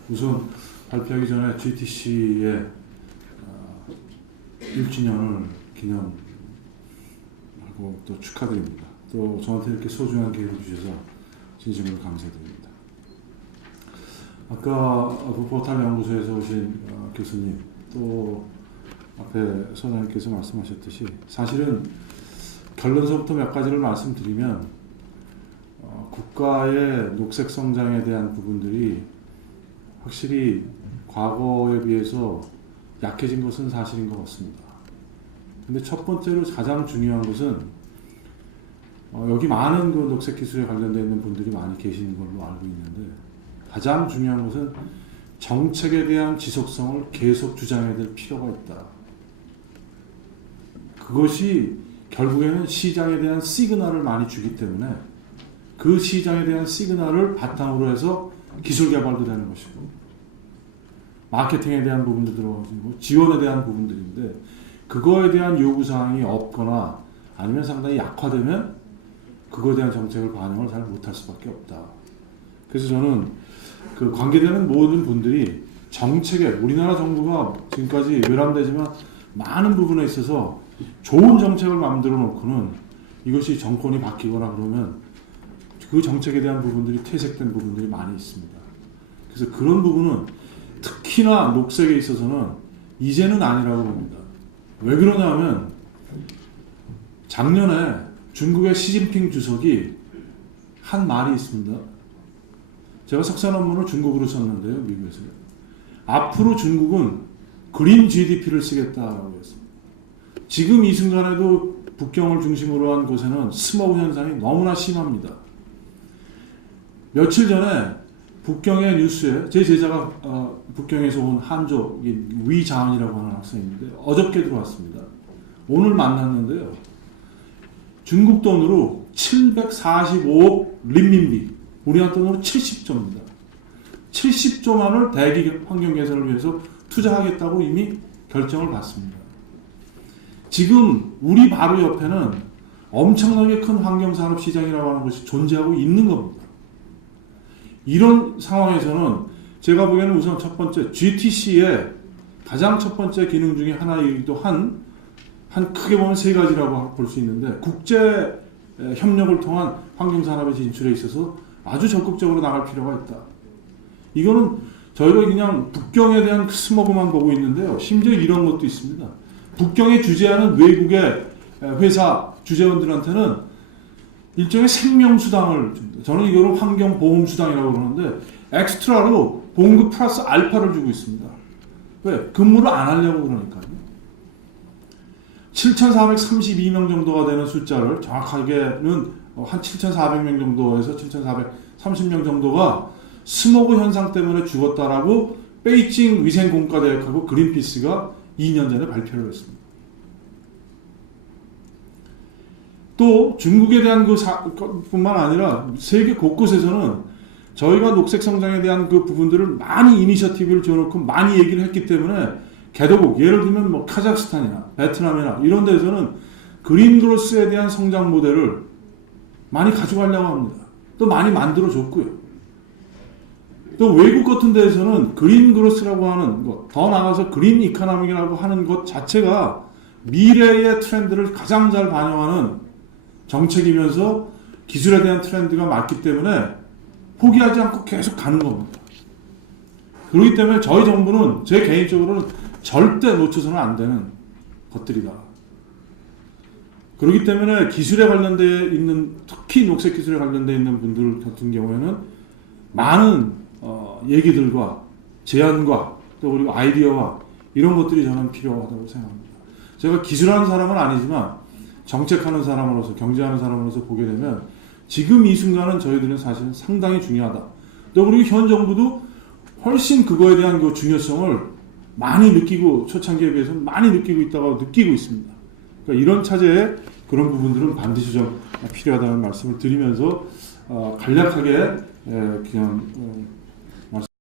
우선 발표하기 전에 GTC의 1주년을 기념하고 또 축하드립니다. 또 저한테 이렇게 소중한 기회를 주셔서 진심으로 감사드립니다. 아까 북포탈연구소에서 오신 교수님, 또 앞에 소장님께서 말씀하셨듯이 사실은 결론서부터 몇 가지를 말씀드리면 국가의 녹색 성장에 대한 부분들이 확실히 과거에 비해서 약해진 것은 사실인 것 같습니다. 근데 첫 번째로 가장 중요한 것은 여기 많은 그 녹색 기술에 관련되어 있는 분들이 많이 계시는 걸로 알고 있는데, 가장 중요한 것은 정책에 대한 지속성을 계속 주장해야 될 필요가 있다. 그것이 결국에는 시장에 대한 시그널을 많이 주기 때문에 그 시장에 대한 시그널을 바탕으로 해서 기술 개발도 되는 것이고, 마케팅에 대한 부분도 들어가고 지원에 대한 부분들인데, 그거에 대한 요구사항이 없거나 아니면 상당히 약화되면 그거에 대한 정책을 반영을 잘 못할 수밖에 없다. 그래서 저는 그 관계되는 모든 분들이 정책에, 우리나라 정부가 지금까지 외람되지만 많은 부분에 있어서 좋은 정책을 만들어 놓고는 이것이 정권이 바뀌거나 그러면 그 정책에 대한 부분들이 퇴색된 부분들이 많이 있습니다. 그래서 그런 부분은 특히나 녹색에 있어서는 이제는 아니라고 봅니다. 왜 그러냐면 작년에 중국의 시진핑 주석이 한 말이 있습니다. 제가 석사 논문을 중국어로 썼는데요, 미국에서요. 앞으로 중국은 그린 GDP를 쓰겠다라고 했습니다. 지금 이 순간에도 북경을 중심으로 한 곳에는 스모그 현상이 너무나 심합니다. 며칠 전에 북경의 뉴스에 제 제자가 북경에서 온 한족 위자은이라고 하는 학생인데 어저께 들어왔습니다. 오늘 만났는데요. 중국 돈으로 745억 린민비, 우리나라 돈으로 70조입니다. 70조만을 대기 환경 개선을 위해서 투자하겠다고 이미 결정을 받습니다. 지금 우리 바로 옆에는 엄청나게 큰 환경산업 시장이라고 하는 것이 존재하고 있는 겁니다. 이런 상황에서는 제가 보기에는 우선 첫 번째 GTC의 가장 첫 번째 기능 중에 하나이기도 한 크게 보면 세 가지라고 볼 수 있는데, 국제 협력을 통한 환경산업의 진출에 있어서 아주 적극적으로 나갈 필요가 있다. 이거는 저희가 그냥 북경에 대한 스모그만 보고 있는데요. 심지어 이런 것도 있습니다. 북경에 주재하는 외국의 회사 주재원들한테는 일종의 생명수당을 줍니다. 저는 이거를 환경보험수당이라고 그러는데 엑스트라로 봉급 플러스 알파를 주고 있습니다. 왜? 근무를 안 하려고 그러니까요. 7,432명 정도가 되는 숫자를 정확하게는 한 7,400명 정도에서 7,430명 정도가 스모그 현상 때문에 죽었다라고 베이징 위생공과대학하고 그린피스가 2년 전에 발표를 했습니다. 또 중국에 대한 뿐만 아니라 세계 곳곳에서는 저희가 녹색 성장에 대한 그 부분들을 많이 이니셔티브를 줘놓고 많이 얘기를 했기 때문에 개도국, 예를 들면 뭐 카자흐스탄이나 베트남이나 이런 데서는 그린그로스에 대한 성장 모델을 많이 가져가려고 합니다. 또 많이 만들어줬고요. 또 외국 같은 데에서는 그린그로스라고 하는 것, 더 나아가서 그린 이코노미라고 하는 것 자체가 미래의 트렌드를 가장 잘 반영하는 정책이면서 기술에 대한 트렌드가 맞기 때문에 포기하지 않고 계속 가는 겁니다. 그렇기 때문에 저희 정부는 제 개인적으로는 절대 놓쳐서는 안 되는 것들이다. 그렇기 때문에 기술에 관련되어 있는, 특히 녹색 기술에 관련되어 있는 분들 같은 경우에는 많은 얘기들과 제안과 또 그리고 아이디어와 이런 것들이 저는 필요하다고 생각합니다. 제가 기술하는 사람은 아니지만 정책하는 사람으로서, 경제하는 사람으로서 보게 되면 지금 이 순간은 저희들은 사실은 상당히 중요하다. 또 그리고 현 정부도 훨씬 그거에 대한 그 중요성을 많이 느끼고, 초창기에 비해서 많이 느끼고 있다고 느끼고 있습니다. 그러니까 이런 차제에 그런 부분들은 반드시 좀 필요하다는 말씀을 드리면서 간략하게 그냥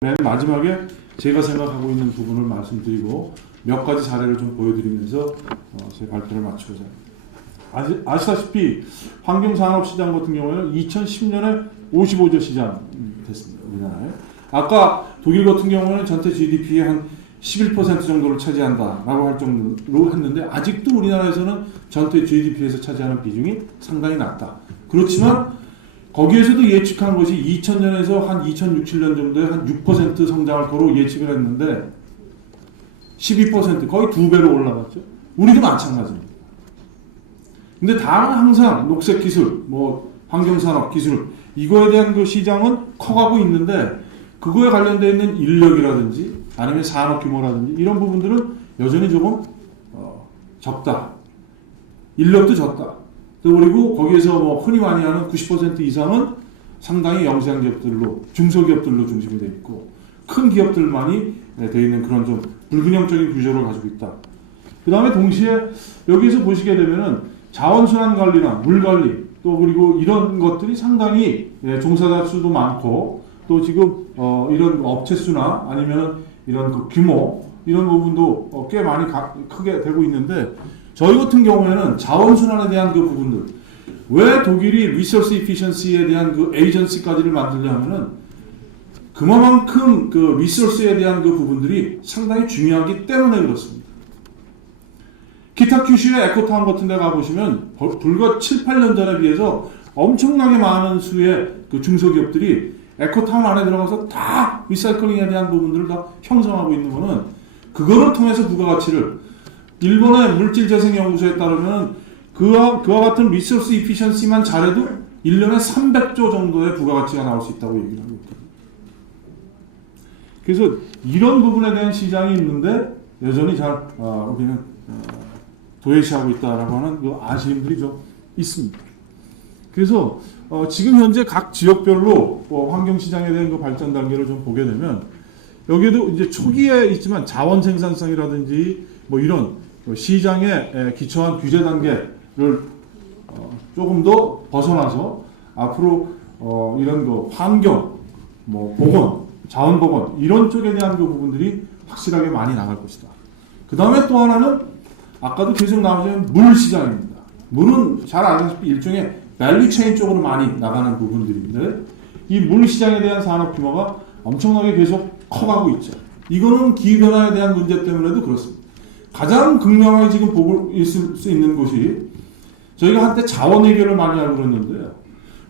맨 마지막에 제가 생각하고 있는 부분을 말씀드리고 몇 가지 사례를 좀 보여드리면서 제 발표를 마치고자 합니다. 아시다시피 환경산업시장 같은 경우에는 2010년에 55조 시장 됐습니다. 우리나라에. 아까 독일 같은 경우에는 전체 GDP의 한 11% 정도를 차지한다라고 할 정도로 했는데 아직도 우리나라에서는 전체 GDP에서 차지하는 비중이 상당히 낮다. 그렇지만 거기에서도 예측한 것이 2000년에서 한 2006, 7년 정도에 한 6% 성장할 거로 예측을 했는데 12% 거의 2배로 올라갔죠. 우리도 마찬가지입니다. 근데 다만 항상 녹색 기술, 뭐 환경산업 기술 이거에 대한 그 시장은 커가고 있는데 그거에 관련되어 있는 인력이라든지 아니면 산업 규모라든지 이런 부분들은 여전히 조금 적다. 인력도 적다. 또 그리고 거기에서 뭐 흔히 많이 하는 90% 이상은 상당히 영세한 기업들로, 중소기업들로 중심이 되어 있고 큰 기업들만이 되어 있는 그런 좀 불균형적인 구조를 가지고 있다. 그 다음에 동시에 여기에서 보시게 되면은 자원순환 관리나 물 관리 또 그리고 이런 것들이 상당히 종사자 수도 많고 또 지금 이런 업체 수나 아니면 이런 그 규모 이런 부분도 꽤 많이 크게 되고 있는데 저희 같은 경우에는 자원순환에 대한 그 부분들 왜 독일이 리소스 이피션시에 대한 그 에이전시까지를 만들려면은 그만큼 그 리소스에 대한 그 부분들이 상당히 중요하기 때문에 그렇습니다. 기타 큐슈의 에코타운 같은 데 가보시면 불과 7, 8년 전에 비해서 엄청나게 많은 수의 그 중소기업들이 에코타운 안에 들어가서 다 리사이클링에 대한 부분들을 다 형성하고 있는 거는 그거를 통해서 부가가치를 일본의 물질재생연구소에 따르면 그와 같은 리소스 이피션시만 잘해도 1년에 300조 정도의 부가가치가 나올 수 있다고 얘기를 하고 있거든요. 그래서 이런 부분에 대한 시장이 있는데 여전히 잘 우리는 도외시하고 있다라고 하는 그 아쉬움들이 좀 있습니다. 그래서 지금 현재 각 지역별로 환경시장에 대한 그 발전 단계를 좀 보게 되면 여기에도 이제 초기에 있지만 자원 생산성이라든지 뭐 이런 시장에 기초한 규제 단계를 조금 더 벗어나서 앞으로 이런 그 환경, 뭐 보건, 자원 보건 이런 쪽에 대한 그 부분들이 확실하게 많이 나갈 것이다. 그 다음에 또 하나는 아까도 계속 나오지만 물 시장입니다. 물은 잘 아시다시피 일종의 밸류 체인 쪽으로 많이 나가는 부분들인데 이 물 시장에 대한 산업 규모가 엄청나게 계속 커가고 있죠. 이거는 기후변화에 대한 문제 때문에도 그렇습니다. 가장 극명하게 지금 보고 있을 수 있는 곳이 저희가 한때 자원 외교를 많이 하고 그랬는데요.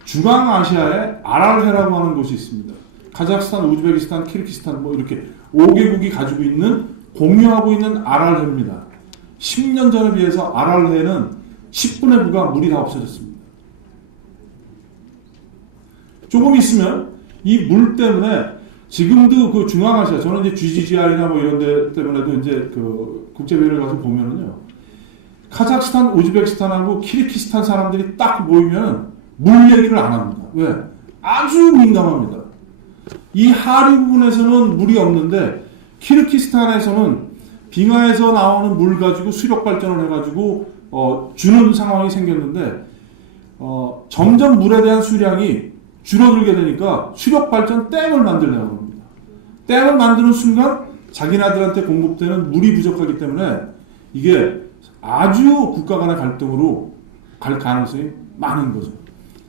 중앙아시아에 아랄해라고 하는 곳이 있습니다. 카자흐스탄, 우즈베키스탄, 키르기스탄 뭐 이렇게 5개국이 가지고 있는 공유하고 있는 아랄해입니다. 10년 전에 비해서 아랄해는 10분의 부가 물이 다 없어졌습니다. 조금 있으면 이 물 때문에 지금도 그 중앙아시아, 저는 이제 GGGR이나 뭐 이런 데 때문에도 이제 그 국제회의를 가서 보면은요. 카자흐스탄, 우즈베키스탄하고 키르기스탄 사람들이 딱 모이면 물 얘기를 안 합니다. 왜? 아주 민감합니다. 이 하류 부분에서는 물이 없는데 키르기스탄에서는 빙하에서 나오는 물 가지고 수력 발전을 해가지고 주는 상황이 생겼는데 점점 물에 대한 수량이 줄어들게 되니까 수력 발전 댐을 만들려고 합니다. 댐을 만드는 순간 자기네들한테 공급되는 물이 부족하기 때문에 이게 아주 국가 간의 갈등으로 갈 가능성이 많은 거죠.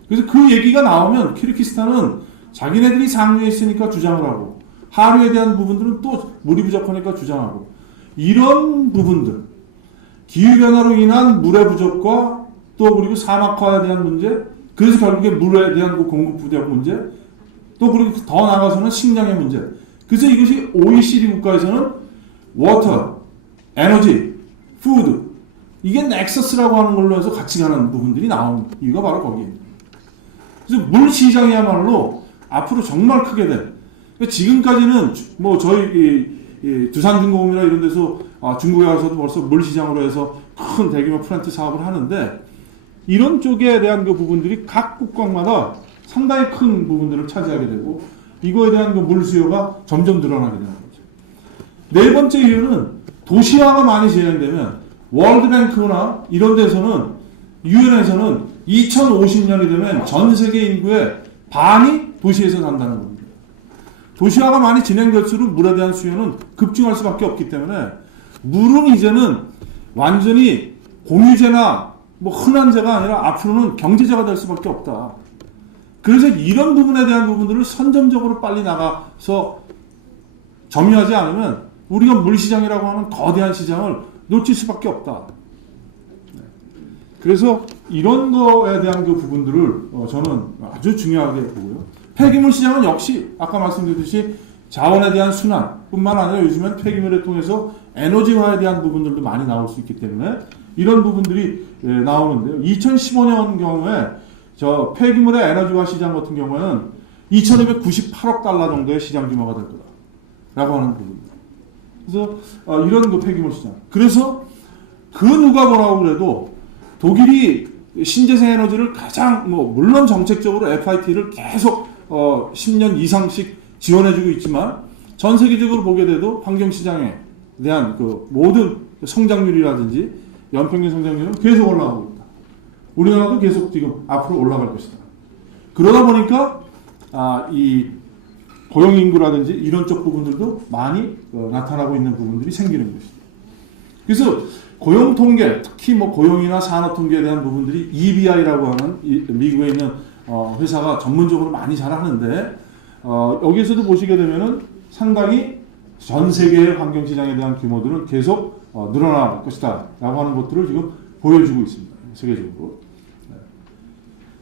그래서 그 얘기가 나오면 키르기스탄은 자기네들이 상류에 있으니까 주장을 하고 하류에 대한 부분들은 또 물이 부족하니까 주장하고 이런 부분들 기후변화로 인한 물의 부족과 또 그리고 사막화에 대한 문제 그래서 결국에 물에 대한 그 공급 부족 문제 또 그리고 더 나아가서는 식량의 문제 그래서 이것이 OECD 국가에서는 워터, 에너지, 푸드 이게 넥서스라고 하는 걸로 해서 같이 가는 부분들이 나온 이유가 바로 거기입니다. 그래서 물 시장이야말로 앞으로 정말 크게 돼. 지금까지는 뭐 저희 두산중공업이나 이런 데서 중국에 가서도 벌써 물 시장으로 해서 큰 대규모 플랜트 사업을 하는데 이런 쪽에 대한 그 부분들이 각 국가마다 상당히 큰 부분들을 차지하게 되고 이거에 대한 그 물 수요가 점점 늘어나게 되는 거죠. 네 번째 이유는 도시화가 많이 진행되면 월드뱅크나 이런 데서는 유엔에서는 2050년이 되면 전 세계 인구의 반이 도시에서 산다는 겁니다. 도시화가 많이 진행될수록 물에 대한 수요는 급증할 수밖에 없기 때문에 물은 이제는 완전히 공유재나 뭐 흔한 재가 아니라 앞으로는 경제재가 될 수밖에 없다. 그래서 이런 부분에 대한 부분들을 선점적으로 빨리 나가서 점유하지 않으면 우리가 물시장이라고 하는 거대한 시장을 놓칠 수밖에 없다. 그래서 이런 거에 대한 그 부분들을 저는 아주 중요하게 보고요. 폐기물 시장은 역시 아까 말씀드렸듯이 자원에 대한 순환뿐만 아니라 요즘엔 폐기물을 통해서 에너지화에 대한 부분들도 많이 나올 수 있기 때문에 이런 부분들이 나오는데요. 2015년 경우에 저 폐기물의 에너지화 시장 같은 경우에는 2,298억 달러 정도의 시장 규모가 될 거다라고 하는 부분입니다. 그래서 이런 그 폐기물 시장. 그래서 그 누가 뭐라고 그래도 독일이 신재생 에너지를 가장 물론 정책적으로 FIT를 계속 10년 이상씩 지원해주고 있지만 전 세계적으로 보게 돼도 환경 시장에 대한 그 모든 성장률이라든지 연평균 성장률은 계속 올라가고 있다. 우리나라도 계속 지금 앞으로 올라갈 것이다. 그러다 보니까 이 고용 인구라든지 이런 쪽 부분들도 많이 나타나고 있는 부분들이 생기는 것이죠. 그래서 고용 통계, 특히 뭐 고용이나 산업 통계에 대한 부분들이 EBI라고 하는 미국에 있는 회사가 전문적으로 많이 잘 하는데 여기에서도 보시게 되면은 상당히 전 세계의 환경 시장에 대한 규모들은 계속 늘어날 것이다 라고 하는 것들을 지금 보여주고 있습니다. 세계적으로. 네.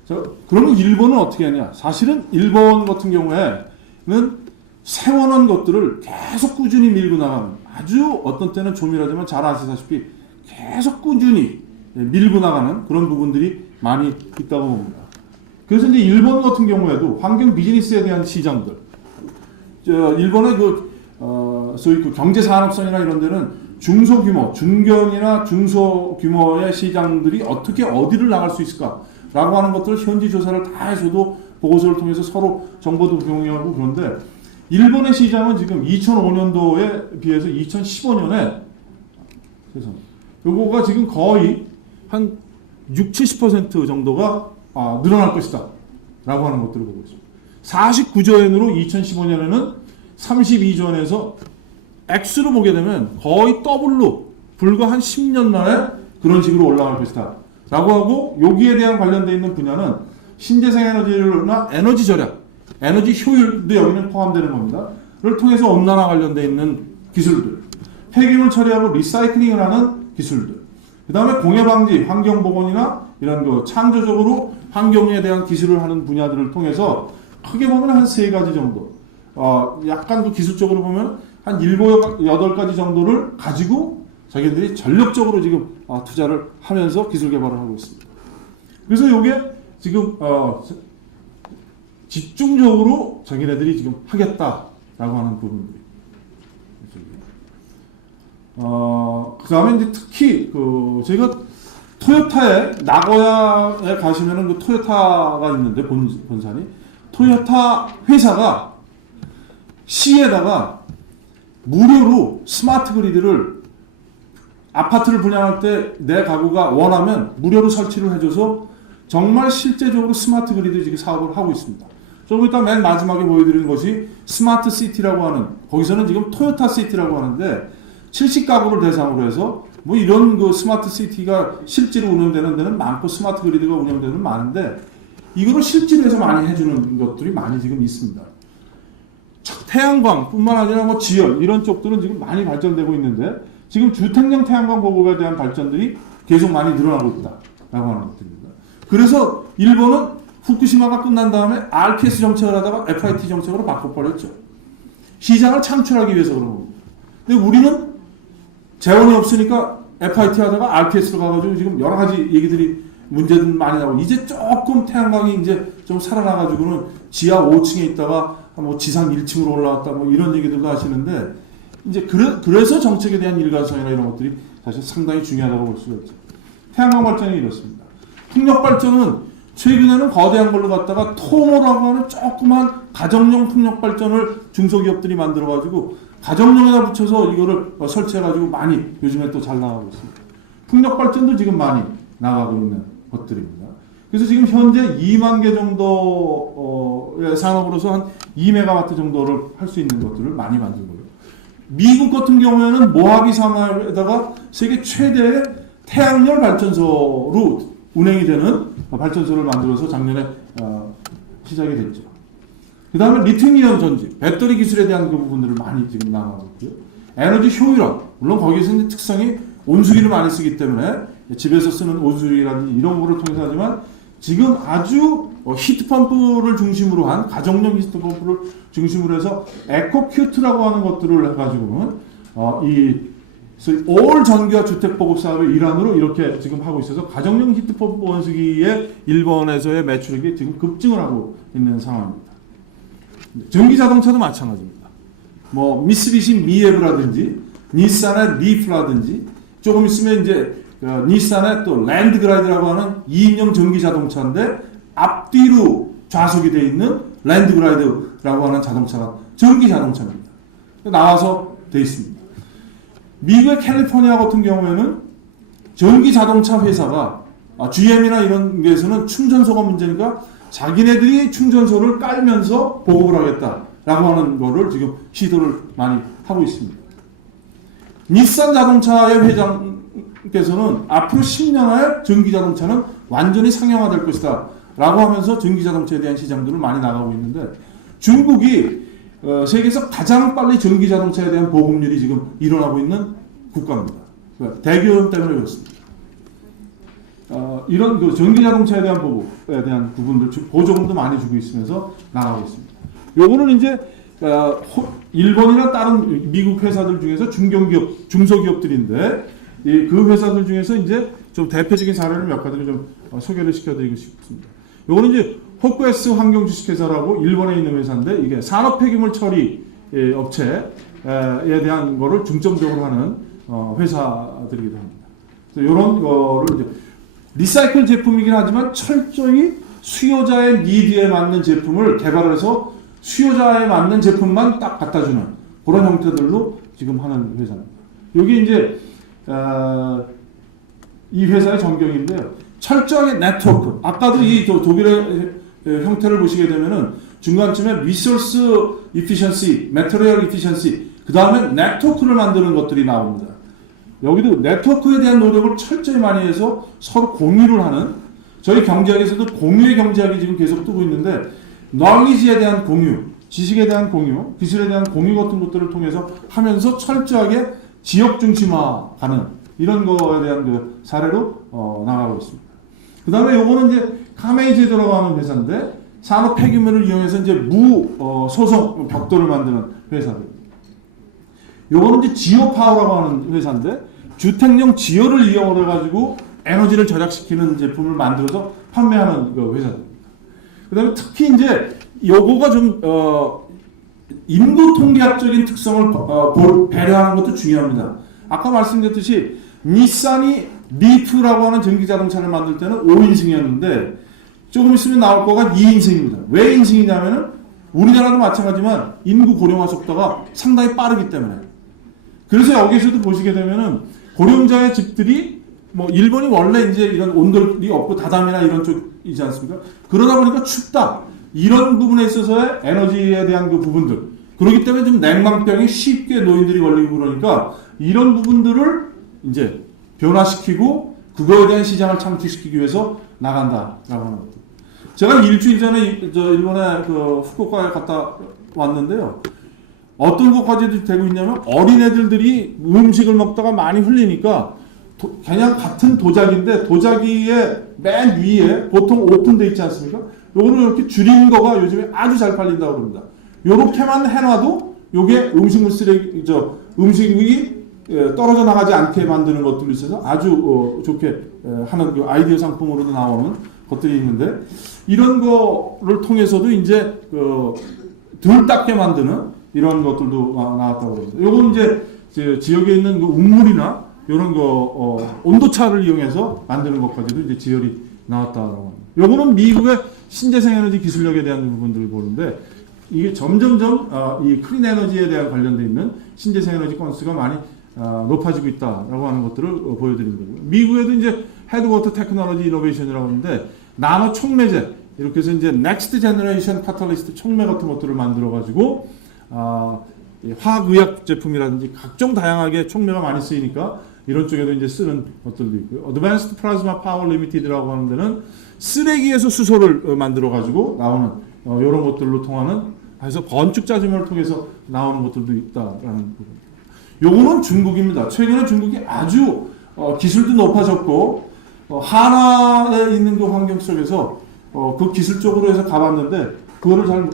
자, 그러면 일본은 어떻게 하냐? 사실은 일본 같은 경우에는 세워놓은 것들을 계속 꾸준히 밀고 나가는 아주 어떤 때는 조밀하지만 잘 아시다시피 계속 꾸준히 밀고 나가는 그런 부분들이 많이 있다고 봅니다. 그래서 이제 일본 같은 경우에도 환경 비즈니스에 대한 시장들, 일본의 소위 그 경제 산업성이나 이런 데는 중소규모, 중견이나 중소규모의 시장들이 어떻게 어디를 나갈 수 있을까라고 하는 것들을 현지 조사를 다 해서도 보고서를 통해서 서로 정보도 공유하고 그런데 일본의 시장은 지금 2005년도에 비해서 2015년에 요거가 지금 거의 한 60-70% 정도가 늘어날 것이다 라고 하는 것들을 보고 있습니다. 49조 엔으로 2015년에는 32조 엔에서 액수로 보게 되면 거의 더블로 불과 한 10년 만에 그런 식으로 올라갈 것이다. 라고 하고 여기에 대한 관련되어 있는 분야는 신재생 에너지나 에너지 절약, 에너지 효율도 여기는 포함되는 겁니다. 를 통해서 온난화 관련되어 있는 기술들, 폐기물 처리하고 리사이클링을 하는 기술들, 그 다음에 공해 방지, 환경 보건이나 이런 거 창조적으로 환경에 대한 기술을 하는 분야들을 통해서 크게 보면 한 3가지 정도, 약간 그 기술적으로 보면 한 7, 8가지 정도를 가지고 자기들이 전력적으로 지금 투자를 하면서 기술 개발을 하고 있습니다. 그래서 이게 지금 집중적으로 자기네들이 지금 하겠다라고 하는 부분들이. 그 다음에 이제 특히 제가 토요타에 나고야에 가시면은 그 토요타가 있는데 본산이 토요타 회사가 시에다가 무료로 스마트 그리드를 아파트를 분양할 때 내 가구가 원하면 무료로 설치를 해줘서 정말 실제적으로 스마트 그리드 지금 사업을 하고 있습니다. 조금 이따 맨 마지막에 보여드리는 것이 스마트 시티라고 하는, 거기서는 지금 토요타 시티라고 하는데 70가구를 대상으로 해서 뭐 이런 그 스마트 시티가 실제로 운영되는 데는 많고 스마트 그리드가 운영되는 데는 많은데 이거를 실제로 해서 많이 해주는 것들이 많이 지금 있습니다. 태양광 뿐만 아니라 뭐 지열 이런 쪽들은 지금 많이 발전되고 있는데 지금 주택용 태양광 보급에 대한 발전들이 계속 많이 늘어나고 있다라고 하는 것들입니다. 그래서 일본은 후쿠시마가 끝난 다음에 RPS 정책을 하다가 FIT 정책으로 바꿔버렸죠. 시장을 창출하기 위해서 그런 겁니다. 근데 우리는 재원이 없으니까 FIT 하다가 RPS로 가가지고 지금 여러 가지 얘기들이 문제들 많이 나오고 이제 조금 태양광이 이제 좀 살아나가지고는 지하 5층에 있다가 뭐 지상 1층으로 올라왔다 뭐 이런 얘기들도 하시는데 이제 그래서 정책에 대한 일관성이나 이런 것들이 사실 상당히 중요하다고 볼 수가 있죠. 태양광 발전이 이렇습니다. 풍력 발전은 최근에는 거대한 걸로 갖다가 토모라고 하는 조그만 가정용 풍력 발전을 중소기업들이 만들어가지고 가정용에다 붙여서 이거를 설치해가지고 많이 요즘에 또 잘 나가고 있습니다. 풍력 발전도 지금 많이 나가고 있는 것들입니다. 그래서 지금 현재 2만 개 정도의 산업으로서 한 2메가와트 정도를 할 수 있는 것들을 많이 만들고요. 미국 같은 경우에는 모하비 사마에다가 세계 최대의 태양열 발전소로 운행이 되는 발전소를 만들어서 작년에 시작이 됐죠. 그 다음에 리튬이온 전지, 배터리 기술에 대한 그 부분들을 많이 지금 나가고 있고요. 에너지 효율화, 물론 거기서 이제 특성이 온수기를 많이 쓰기 때문에 집에서 쓰는 온수기라든지 이런 거를 통해서 하지만 지금 아주 히트펌프를 중심으로 한 가정용 히트펌프를 중심으로 해서 에코큐트라고 하는 것들을 해가지고는 올 전기화 주택 보급 사업의 일환으로 이렇게 지금 하고 있어서 가정용 히트펌프 온수기의 일본에서의 매출액이 지금 급증을 하고 있는 상황입니다. 전기 자동차도 마찬가지입니다. 뭐 미쓰비시 미에브라든지 닛산의 리프라든지 조금 있으면 이제 닛산의 또 랜드그라이드라고 하는 2인용 전기 자동차인데 앞뒤로 좌석이 되어 있는 랜드그라이드라고 하는 자동차가 전기 자동차입니다. 나와서 되어 있습니다. 미국의 캘리포니아 같은 경우에는 전기 자동차 회사가 GM이나 이런 데에서는 충전소가 문제니까 자기네들이 충전소를 깔면서 보급을 하겠다라고 하는 거를 지금 시도를 많이 하고 있습니다. 닛산 자동차의 회장께서는 앞으로 10년 안에 전기 자동차는 완전히 상용화될 것이다 라고 하면서 전기 자동차에 대한 시장들을 많이 나가고 있는데 중국이 세계에서 가장 빨리 전기 자동차에 대한 보급률이 지금 일어나고 있는 국가입니다. 대기오염 때문에 그렇습니다. 이런 그 전기 자동차에 대한 보급에 대한 부분들 보조금도 많이 주고 있으면서 나가고 있습니다. 요거는 이제 일본이나 다른 미국 회사들 중에서 중견기업, 중소기업들인데 그 회사들 중에서 이제 좀 대표적인 사례를 몇 가지를 좀 소개를 시켜드리고 싶습니다. 요거는 이제 호쿠에스 환경주식회사라고 일본에 있는 회사인데 이게 산업 폐기물 처리 업체에 대한 거를 중점적으로 하는 회사들이기도 합니다. 그래서 이런 거를 이제 리사이클 제품이긴 하지만 철저히 수요자의 니드에 맞는 제품을 개발해서 수요자에 맞는 제품만 딱 갖다 주는 그런 형태들로 지금 하는 회사입니다. 여기 이제 이 회사의 전경인데요. 철저하게 네트워크. 아까도 이 독일의 형태를 보시게 되면은 중간쯤에 리소스 이피션시, 매터리얼 이피션시, 그 다음에 네트워크를 만드는 것들이 나옵니다. 여기도 네트워크에 대한 노력을 철저히 많이 해서 서로 공유를 하는, 저희 경제학에서도 공유의 경제학이 지금 계속 뜨고 있는데, knowledge에 대한 공유, 지식에 대한 공유, 기술에 대한 공유 같은 것들을 통해서 하면서 철저하게 지역 중심화하는 이런 거에 대한 그 사례로 나가고 있습니다. 그 다음에 요거는 이제 카메이 제도라고 하는 회사인데, 산업 폐기물을 이용해서 이제 소송 벽돌을 만드는 회사입니다. 요거는 이제 지오 파워라고 하는 회사인데, 주택용 지오를 이용을 해가지고 에너지를 절약시키는 제품을 만들어서 판매하는 그 회사입니다. 그 다음에 특히 이제 요거가 좀 인구 통계학적인 특성을 배려하는 것도 중요합니다. 아까 말씀드렸듯이 닛산이 리프라고 하는 전기자동차를 만들 때는 5인승이었는데 조금 있으면 나올 거가 2인승입니다. 왜 인승이냐면은 우리나라도 마찬가지지만 인구 고령화 속도가 상당히 빠르기 때문에. 그래서 여기서도 보시게 되면은 고령자의 집들이 뭐 일본이 원래 이제 이런 온돌이 없고 다담이나 이런 쪽이지 않습니까? 그러다 보니까 춥다. 이런 부분에 있어서의 에너지에 대한 그 부분들. 그렇기 때문에 좀 냉방병이 쉽게 노인들이 걸리고 그러니까 이런 부분들을 이제 변화시키고 그거에 대한 시장을 창출시키기 위해서 나간다라고 하는 것들. 제가 일주일 전에 일본의 그 후쿠오카에 갔다 왔는데요. 어떤 것까지도 되고 있냐면 어린애들이 음식을 먹다가 많이 흘리니까 그냥 같은 도자기인데 도자기의 맨 위에 보통 오픈되어 있지 않습니까? 요거를 이렇게 줄인 거가 요즘에 아주 잘 팔린다고 합니다. 요렇게만 해놔도 요게 음식물 쓰레기, 음식이 떨어져 나가지 않게 만드는 것들이 있어서 아주 좋게 하는 그 아이디어 상품으로도 나오는 것들이 있는데 이런 거를 통해서도 이제 덜 닦게 만드는 이런 것들도 나왔다고 합니다. 요건 이제 지역에 있는 그 우물이나 이런 거 온도차를 이용해서 만드는 것까지도 이제 지열이 나왔다고 합니다. 요거는 미국의 신재생 에너지 기술력에 대한 부분들을 보는데 이게 점점점 이 클린 에너지에 대한 관련돼 있는 신재생 에너지 건수가 많이 높아지고 있다라고 하는 것들을 보여드린 거고요. 미국에도 이제 헤드워터 테크놀로지 이노베이션이라고 하는데 나노 촉매제 이렇게 해서 이제 넥스트 제너레이션 카탈리스트 촉매 같은 것들을 만들어 가지고 화학의학 제품이라든지 각종 다양하게 촉매가 많이 쓰이니까 이런 쪽에도 이제 쓰는 것들도 있고요. 어드밴스드 플라즈마 파워 리미티드라고 하는 데는 쓰레기에서 수소를 만들어 가지고 나오는 이런 것들로 통하는 해서 건축 자재물을 통해서 나오는 것들도 있다라는 부분. 요거는 중국입니다. 최근에 중국이 아주 기술도 높아졌고 한화에 있는 그 환경 속에서 그 기술 쪽으로 해서 가봤는데 그거를 잘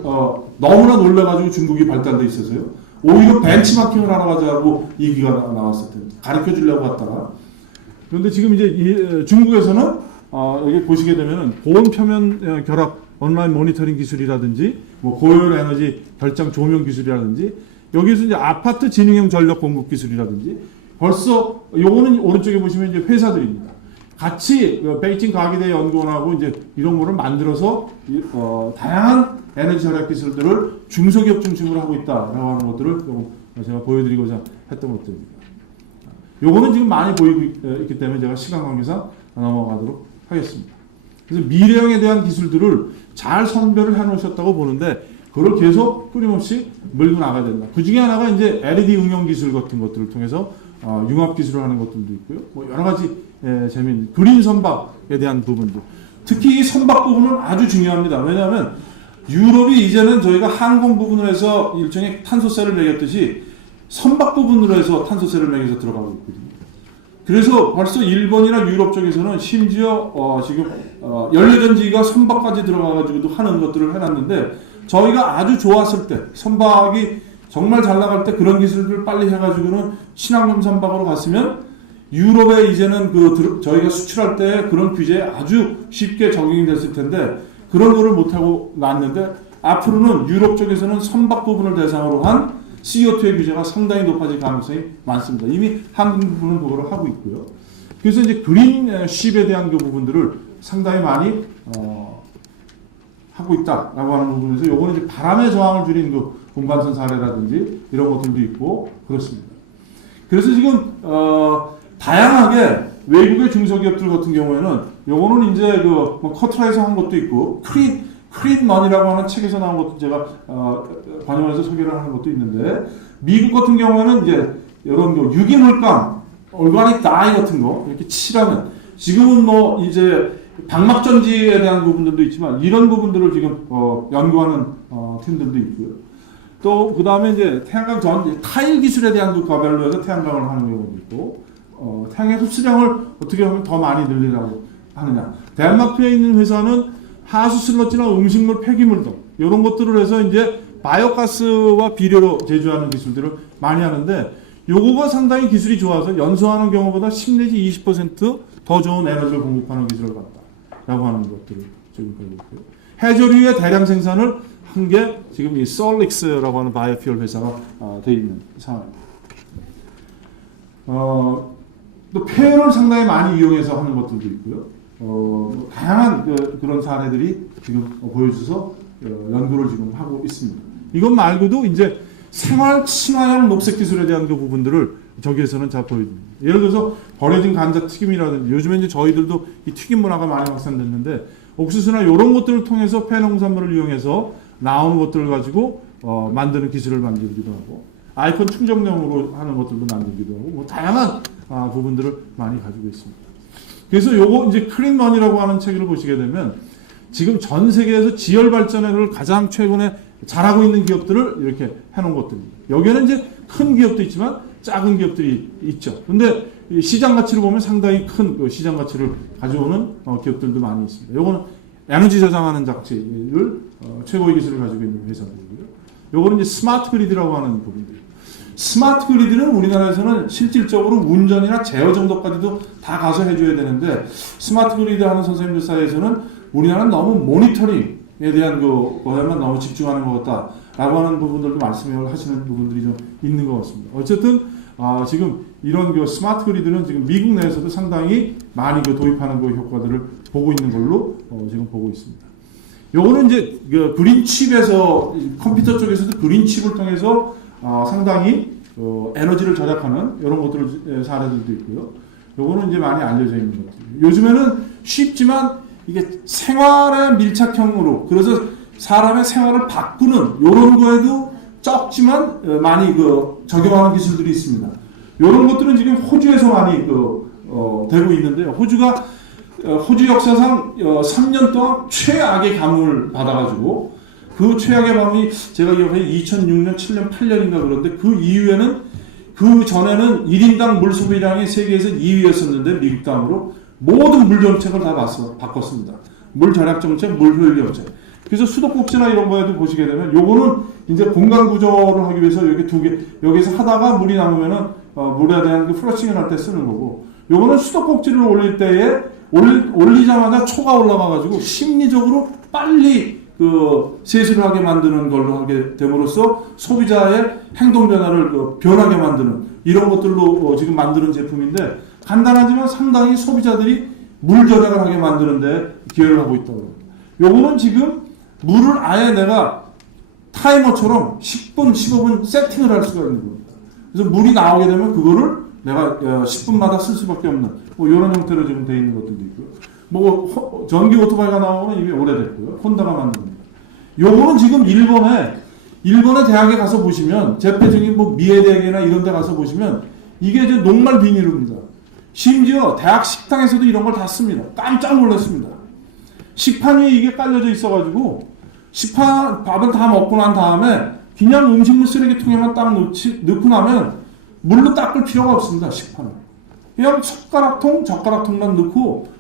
너무나 놀라가지고 중국이 발달돼 있어서요. 오히려 벤치마킹을 하러 가자고 얘기가 나왔을 텐데 가르쳐 주려고 갔다가 그런데 지금 이제 중국에서는 여기 보시게 되면은 고온 표면 결합 온라인 모니터링 기술이라든지 뭐 고열 에너지 결장 조명 기술이라든지 여기서 이제 아파트 진흥형 전력 공급 기술이라든지 벌써 요거는 오른쪽에 보시면 이제 회사들입니다. 같이 베이징 과기대 연구원하고 이제 이런 거를 만들어서 다양한 에너지 절약 기술들을 중소기업 중심으로 하고 있다라고 하는 것들을 제가 보여드리고자 했던 것들입니다. 요거는 지금 많이 보이고 있기 때문에 제가 시간 관계상 넘어가도록 하겠습니다. 그래서 미래형에 대한 기술들을 잘 선별을 해 놓으셨다고 보는데 그걸 계속 끊임없이 밀고 나가야 된다. 그 중에 하나가 이제 LED 응용 기술 같은 것들을 통해서 융합 기술을 하는 것들도 있고요. 뭐 여러 가지 재미있는 그린 선박에 대한 부분도 특히 이 선박 부분은 아주 중요합니다. 왜냐하면 유럽이 이제는 저희가 항공 부분으로 해서 일종의 탄소세를 매겼듯이 선박 부분으로 해서 탄소세를 매겨서 들어가고 있거든요. 그래서 벌써 일본이나 유럽 쪽에서는 심지어 지금 연료전지가 선박까지 들어가가지고도 하는 것들을 해놨는데 저희가 아주 좋았을 때 선박이 정말 잘 나갈 때 그런 기술들을 빨리 해가지고는 친환경 선박으로 갔으면 유럽에 이제는 저희가 수출할 때 그런 규제에 아주 쉽게 적용이 됐을 텐데 그런 거를 못하고 놨는데 앞으로는 유럽 쪽에서는 선박 부분을 대상으로 한 CO2의 규제가 상당히 높아질 가능성이 많습니다. 이미 한국 부분은 그거를 하고 있고요. 그래서 이제 그린쉽에 대한 그 부분들을 상당히 많이 하고 있다라고 하는 부분에서 요거는 이제 바람의 저항을 줄인 그 운반선 사례라든지 이런 것들도 있고 그렇습니다. 그래서 지금 다양하게 외국의 중소기업들 같은 경우에는 요거는 이제 커트라에서 한 것도 있고 크린머니라고 하는 책에서 나온 것도 제가 번역해서 소개를 하는 것도 있는데 미국 같은 경우에는 이제 이런 유기물감 올가닉 다이 같은 거 이렇게 칠하면 지금은 뭐 이제 방막전지에 대한 부분들도 있지만 이런 부분들을 지금 연구하는 팀들도 있고요. 또 그 다음에 이제 태양광 전 타일 기술에 대한 과별로 해서 태양광을 하는 경우도 있고 태양의 흡수량을 어떻게 하면 더 많이 늘리라고 하느냐. 덴마크에 있는 회사는 하수 슬러지나 음식물 폐기물 등 이런 것들을 해서 이제 바이오가스와 비료로 제조하는 기술들을 많이 하는데 요거가 상당히 기술이 좋아서 연소하는 경우보다 10 내지 20% 더 좋은 에너지를 공급하는 기술을 갖다라고 하는 것들을 지금 보고 있고요. 해조류의 대량 생산을 한 게 지금 이 솔릭스라고 하는 바이오퓨얼 회사가 되어 있는 상황입니다. 또 폐를 상당히 많이 이용해서 하는 것들도 있고요. 다양한 그런 사례들이 지금 보여줘서 연구를 지금 하고 있습니다. 이것 말고도 이제 생활 친화형 녹색 기술에 대한 그 부분들을 저기에서는 잘 보여줍니다. 예를 들어서 버려진 감자 튀김이라든지 요즘에 이제 저희들도 이 튀김 문화가 많이 확산됐는데 옥수수나 이런 것들을 통해서 폐농산물을 이용해서 나오는 것들을 가지고 만드는 기술을 만들기도 하고 아이콘 충전용으로 하는 것들도 만들기도 하고 뭐 다양한 부분들을 많이 가지고 있습니다. 그래서 요거 이제 클린머니라고 하는 책을 보시게 되면 지금 전 세계에서 지열 발전을 가장 최근에 잘하고 있는 기업들을 이렇게 해놓은 것들입니다. 여기에는 이제 큰 기업도 있지만 작은 기업들이 있죠. 근데 시장 가치를 보면 상당히 큰 시장 가치를 가져오는 기업들도 많이 있습니다. 요거는 에너지 저장하는 장치를 최고의 기술을 가지고 있는 회사들이고요. 요거는 이제 스마트 그리드라고 하는 부분들. 스마트 그리드는 우리나라에서는 실질적으로 운전이나 제어 정도까지도 다 가서 해줘야 되는데 스마트 그리드 하는 선생님들 사이에서는 우리나라는 너무 모니터링에 대한 거에만 너무 집중하는 것 같다라고 하는 부분들도 말씀을 하시는 부분들이 좀 있는 것 같습니다. 어쨌든 지금 이런 스마트 그리드는 지금 미국 내에서도 상당히 많이 도입하는 효과들을 보고 있는 걸로 지금 보고 있습니다. 요거는 이제 그린칩에서 컴퓨터 쪽에서도 그린칩을 통해서 상당히 에너지를 절약하는 이런 것들을 사례들도 있고요. 요거는 이제 많이 알려져 있는 것들. 요즘에는 쉽지만 이게 생활의 밀착형으로 그래서 사람의 생활을 바꾸는 이런 거에도 적지만 많이 적용하는 기술들이 있습니다. 이런 것들은 지금 호주에서 많이 되고 있는데요. 호주 역사상 3년 동안 최악의 가뭄을 받아가지고 그 최악의 가뭄이 제가 기억하기에 2006년, 7년, 8년인가 그런데 그 이후에는 그 전에는 1인당 물 소비량이 세계에서 2위였었는데 미국 다음으로 모든 물 정책을 다 바꿨습니다. 물 절약 정책, 물 효율 정책. 그래서 수도꼭지나 이런 거에도 보시게 되면 요거는 이제 공간 구조를 하기 위해서 여기 두 개, 여기서 하다가 물이 남으면은 물에 대한 플러싱을 할 때 쓰는 거고 요거는 수도꼭지를 올릴 때에 올리자마자 초가 올라가가지고 심리적으로 빨리 세수를 하게 만드는 걸로 하게 됨으로써 소비자의 행동 변화를 변하게 만드는 이런 것들로 지금 만드는 제품인데 간단하지만 상당히 소비자들이 물 절약을 하게 만드는데 기여를 하고 있다고 합니다. 요거는 지금 물을 아예 내가 타이머처럼 10분, 15분 세팅을 할 수가 있는 겁니다. 그래서 물이 나오게 되면 그거를 내가 10분마다 쓸 수밖에 없는 이런 형태로 지금 되어 있는 것들도 있고요. 전기 오토바이가 나오면 이미 오래됐고요. 혼다가 만든 겁니다. 요거는 지금 일본의 대학에 가서 보시면 재패적인 미해대학이나 이런 데 가서 보시면 이게 이제 녹말 비닐입니다. 심지어 대학 식당에서도 이런 걸 다 씁니다. 깜짝 놀랐습니다. 식판 위에 이게 깔려져 있어가지고 밥을 다 먹고 난 다음에 그냥 음식물 쓰레기통에만 딱 넣고 나면 물로 닦을 필요가 없습니다. 식판을. 그냥 젓가락통만 넣고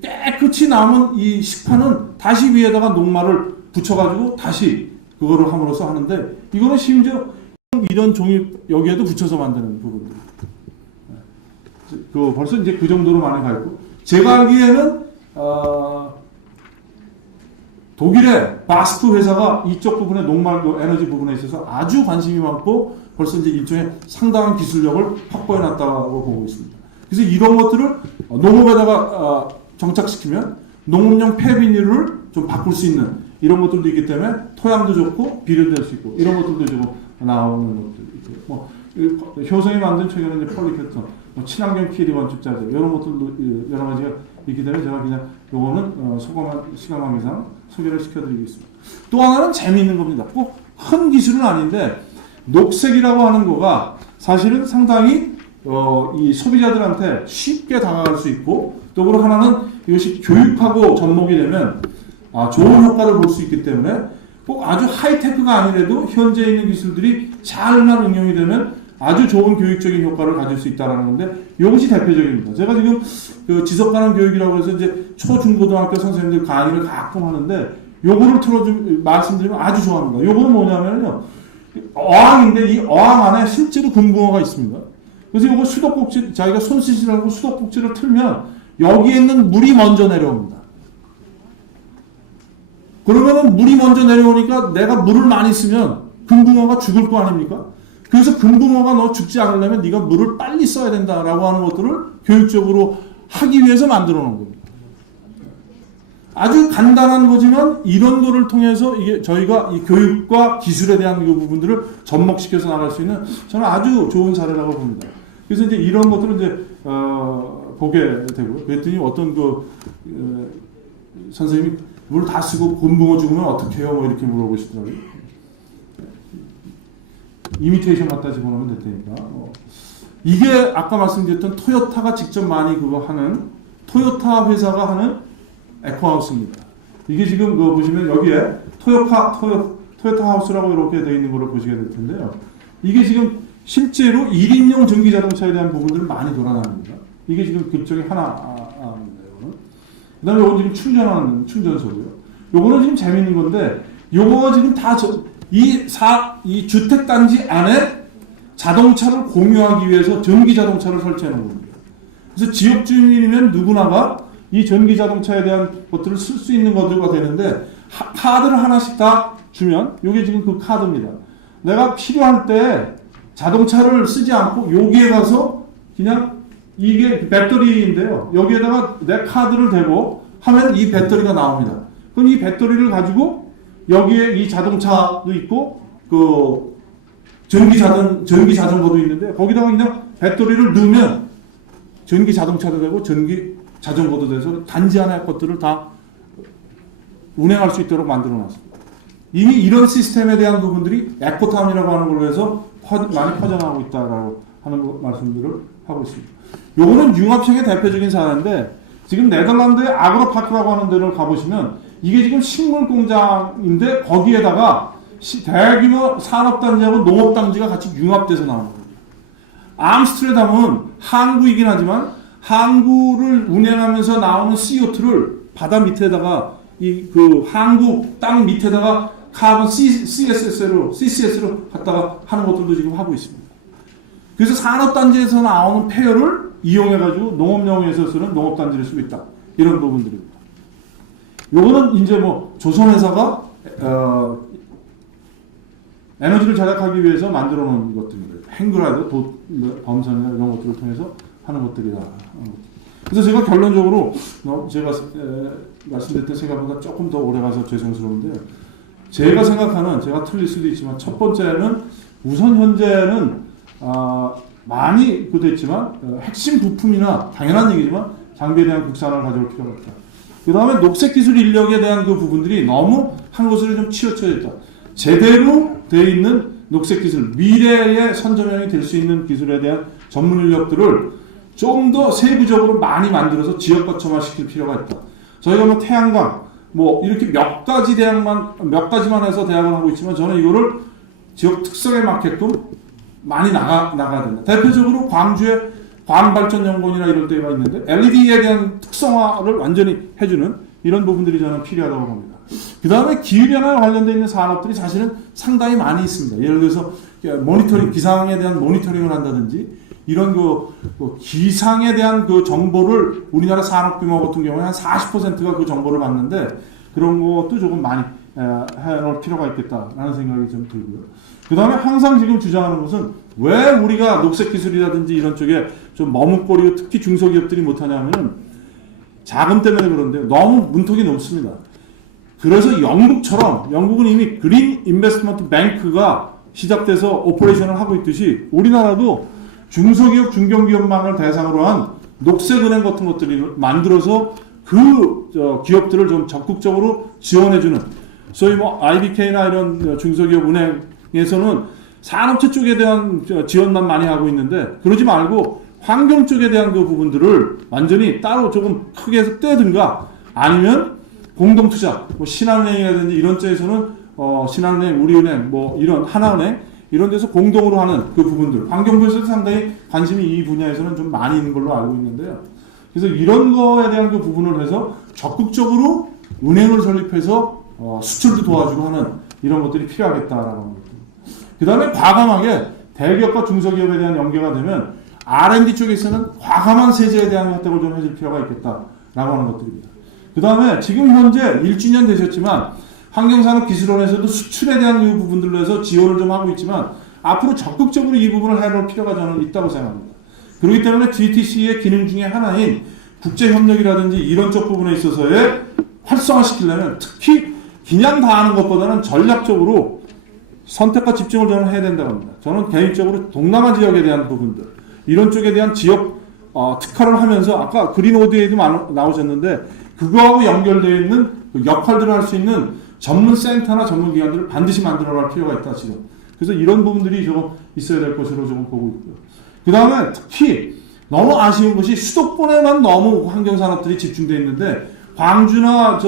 깨끗이 남은 이 식판은 다시 위에다가 녹말을 붙여가지고 다시 그거를 함으로써 하는데 이거는 심지어 이런 종이 여기에도 붙여서 만드는 부분들. 벌써 이제 그 정도로 많이 가 있고 제가 알기에는 독일의 바스트 회사가 이쪽 부분에 녹말 에너지 부분에 있어서 아주 관심이 많고 벌써 이제 일종의 상당한 기술력을 확보해 놨다고 보고 있습니다. 그래서 이런 것들을 농업에다가 정착시키면 농업용 폐비닐을 좀 바꿀 수 있는 이런 것들도 있기 때문에 토양도 좋고 비료도 될 수 있고 이런 것들도 지금 나오는 것들 있고 효성이 만든 최근에 이제 폴리케톤 친환경 피해리 원칙자재 이런 것들도 여러 가지가 있기 때문에 제가 그냥 요거는 시간 관계상 소개를 시켜드리겠습니다. 또 하나는 재미있는 겁니다. 꼭 큰 기술은 아닌데 녹색이라고 하는 거가 사실은 상당히 이 소비자들한테 쉽게 다가갈 수 있고, 또 그리고 하나는 이것이 교육하고 접목이 되면 좋은 효과를 볼 수 있기 때문에 꼭 아주 하이테크가 아니래도 현재 있는 기술들이 잘만 응용이 되면 아주 좋은 교육적인 효과를 가질 수 있다는 건데, 이것이 대표적입니다. 제가 지금 그 지속가능 교육이라고 해서 이제 초중고등학교 선생님들 강의를 가끔 하는데, 요거를 말씀드리면 아주 좋아합니다. 요거는 뭐냐면요, 어항인데 이 어항 안에 실제로 금붕어가 있습니다. 그래서 이거 수도꼭지, 자기가 손 씻으라고 수도꼭지를 틀면 여기에 있는 물이 먼저 내려옵니다. 그러면은 물이 먼저 내려오니까 내가 물을 많이 쓰면 금붕어가 죽을 거 아닙니까? 그래서 금붕어가 너 죽지 않으려면 네가 물을 빨리 써야 된다라고 하는 것들을 교육적으로 하기 위해서 만들어 놓은 겁니다. 아주 간단한 거지만 이런 거를 통해서 이게 저희가 이 교육과 기술에 대한 그 부분들을 접목시켜서 나갈 수 있는 저는 아주 좋은 사례라고 봅니다. 그래서 이제 이런 것들을 이제 보게 되고, 그랬더니 어떤 선생님이 물 다 쓰고 금붕어 죽으면 어떻게 해요? 뭐 이렇게 물어보시더라고요. 이미테이션 갖다 집어넣으면 될 테니까. 이게 아까 말씀드렸던 토요타가 직접 많이 그거 하는 토요타 회사가 하는 에코하우스입니다. 이게 지금 보시면 여기에 토요타 하우스라고 이렇게 되어 있는 걸로 보시게 될 텐데요. 이게 지금 실제로 1인용 전기 자동차에 대한 부분들을 많이 돌아다닙니다. 이게 지금 그쪽에 하나인데요. 그 다음에 이건 지금 충전하는 충전소고요. 요거는 지금 재밌는 건데, 요거가 지금 다 이 주택단지 안에 자동차를 공유하기 위해서 전기 자동차를 설치해 놓은 겁니다. 그래서 지역 주민이면 누구나가 이 전기 자동차에 대한 것들을 쓸 수 있는 것들과 되는데, 카드를 하나씩 다 주면, 요게 지금 그 카드입니다. 내가 필요할 때 자동차를 쓰지 않고 여기에 가서 그냥 이게 배터리인데요. 여기에다가 내 카드를 대고 하면 이 배터리가 나옵니다. 그럼 이 배터리를 가지고 여기에 이 자동차도 있고 그 전기 자전거도 있는데, 거기다가 그냥 배터리를 넣으면 전기 자동차도 되고 전기 자전거도 돼서 단지 하나의 것들을 다 운행할 수 있도록 만들어 놨습니다. 이미 이런 시스템에 대한 부분들이 에코타운이라고 하는 걸로 해서 많이 퍼져나가고 있다라고 하는 말씀들을 하고 있습니다. 요거는 융합형의 대표적인 사례인데, 지금 네덜란드의 아그로파크라고 하는 데를 가보시면 이게 지금 식물 공장인데 거기에다가 대규모 산업단지하고 농업단지가 같이 융합돼서 나오는 겁니다. 암스테르담은 항구이긴 하지만 항구를 운행하면서 나오는 CO2를 바다 밑에다가 그 항구 땅 밑에다가 카본 CCS로 갖다가 하는 것들도 지금 하고 있습니다. 그래서 산업단지에서 나오는 폐열을 이용해가지고 농업용에서 쓰는 농업단지를 쓰고 있다. 이런 부분들입니다. 요거는 이제 조선회사가 에너지를 절약하기 위해서 만들어 놓은 것들입니다. 행그라이드, 범선이나 이런 것들을 통해서 하는 것들이다. 그래서 제가 결론적으로 제가 말씀드렸던 생각보다 조금 더 오래 가서 죄송스러운데요. 제가 생각하는, 제가 틀릴 수도 있지만, 첫 번째는 우선 현재는 많이 됐지만 핵심 부품이나 당연한 얘기지만 장비에 대한 국산화를 가져올 필요가 있다. 그 다음에 녹색기술 인력에 대한 그 부분들이 너무 한 곳으로 좀 치우쳐져 있다. 제대로 되어 있는 녹색기술, 미래의 선점형이 될 수 있는 기술에 대한 전문 인력들을 좀 더 세부적으로 많이 만들어서 지역 거점화 시킬 필요가 있다. 저희가 태양광, 이렇게 몇 가지만 해서 대학을 하고 있지만, 저는 이거를 지역 특성에 맞게끔 많이 나가야 된다. 대표적으로 광주에 광발전연구원이나 이런 데가 있는데 LED에 대한 특성화를 완전히 해주는 이런 부분들이 저는 필요하다고 봅니다. 그 다음에 기후변화에 관련되어 있는 산업들이 사실은 상당히 많이 있습니다. 예를 들어서 모니터링, 기상에 대한 모니터링을 한다든지, 이런 기상에 대한 그 정보를 우리나라 산업 규모 같은 경우에 한 40%가 그 정보를 받는데, 그런 것도 조금 많이 해놓을 필요가 있겠다라는 생각이 좀 들고요. 그 다음에 항상 지금 주장하는 것은, 왜 우리가 녹색기술이라든지 이런 쪽에 좀 머뭇거리고 특히 중소기업들이 못하냐면은 자금 때문에 그런데요. 너무 문턱이 높습니다. 그래서 영국은 이미 그린 인베스트먼트 뱅크가 시작돼서 오퍼레이션을 하고 있듯이, 우리나라도 중소기업, 중견기업만을 대상으로 한 녹색은행 같은 것들을 만들어서 기업들을 좀 적극적으로 지원해주는, 소위 IBK나 이런 중소기업 은행에서는 산업체 쪽에 대한 지원만 많이 하고 있는데 그러지 말고 환경 쪽에 대한 그 부분들을 완전히 따로 조금 크게 해서 떼든가 아니면 공동투자, 뭐 신한은행이라든지 이런 쪽에서는 신한은행, 우리은행, 뭐 이런 하나은행 이런 데서 공동으로 하는 그 부분들 환경부에서도 상당히 관심이 이 분야에서는 좀 많이 있는 걸로 알고 있는데요. 그래서 이런 거에 대한 그 부분을 해서 적극적으로 은행을 설립해서 수출도 도와주고 하는 이런 것들이 필요하겠다라고 합니다. 그 다음에 과감하게 대기업과 중소기업에 대한 연계가 되면 R&D 쪽에서는 과감한 세제에 대한 혜택을 좀 해줄 필요가 있겠다라고 하는 것들입니다. 그 다음에 지금 현재 1주년 되셨지만 환경산업기술원에서도 수출에 대한 이 부분들로 해서 지원을 좀 하고 있지만 앞으로 적극적으로 이 부분을 해볼 필요가 저는 있다고 생각합니다. 그렇기 때문에 GTC의 기능 중에 하나인 국제협력이라든지 이런 쪽 부분에 있어서의 활성화시키려면 특히 그냥 다 하는 것보다는 전략적으로 선택과 집중을 저는 해야 된다고 합니다. 저는 개인적으로 동남아 지역에 대한 부분들 이런 쪽에 대한 지역 특화를 하면서 아까 그린오드에도 나오셨는데 그거하고 연결되어 있는 그 역할들을 할 수 있는 전문 센터나 전문 기관들을 반드시 만들어갈 필요가 있다 지금. 그래서 이런 부분들이 조금 있어야 될 것으로 조금 보고 있고요. 그 다음에 특히 너무 아쉬운 것이 수도권에만 너무 환경산업들이 집중되어 있는데 광주나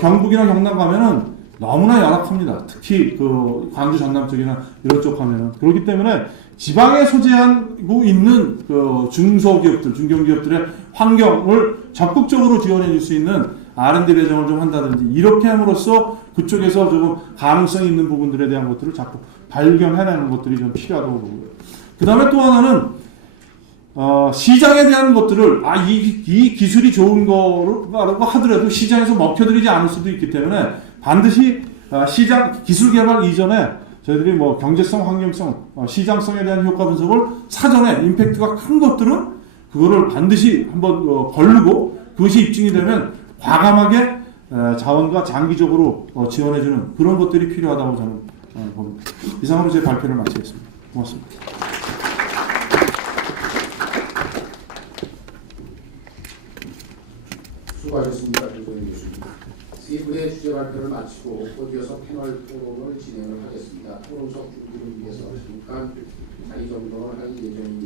경북이나 경남 가면은 너무나 열악합니다. 특히 그 광주 전남 쪽이나 이런 쪽 가면은 그렇기 때문에 지방에 소재하고 있는 그 중소기업들, 중견기업들의 환경을 적극적으로 지원해 줄 수 있는 R&D 배정을 좀 한다든지 이렇게 함으로써 그쪽에서 조금 가능성이 있는 부분들에 대한 것들을 자꾸 발견해내는 것들이 좀 필요하다고 보고요. 그 다음에 또 하나는 시장에 대한 것들을 이 기술이 좋은 거라고 하더라도 시장에서 먹혀들이지 않을 수도 있기 때문에 반드시 시장 기술 개발 이전에 저희들이 뭐 경제성, 환경성, 시장성에 대한 효과 분석을 사전에 임팩트가 큰 것들은 그거를 반드시 한번 걸르고 그것이 입증이 되면 과감하게 자원과 장기적으로 지원해주는 그런 것들이 필요하다고 저는 봅니다. 이상으로 제 발표를 마치겠습니다. 고맙습니다. 수고하셨습니다. 조정희 교수님. 세 분의 주제 발표를 마치고 곧이어서 패널 토론을 진행을 하겠습니다. 토론석 준비를 위해서 잠깐 자리 정돈을 할 예정입니다.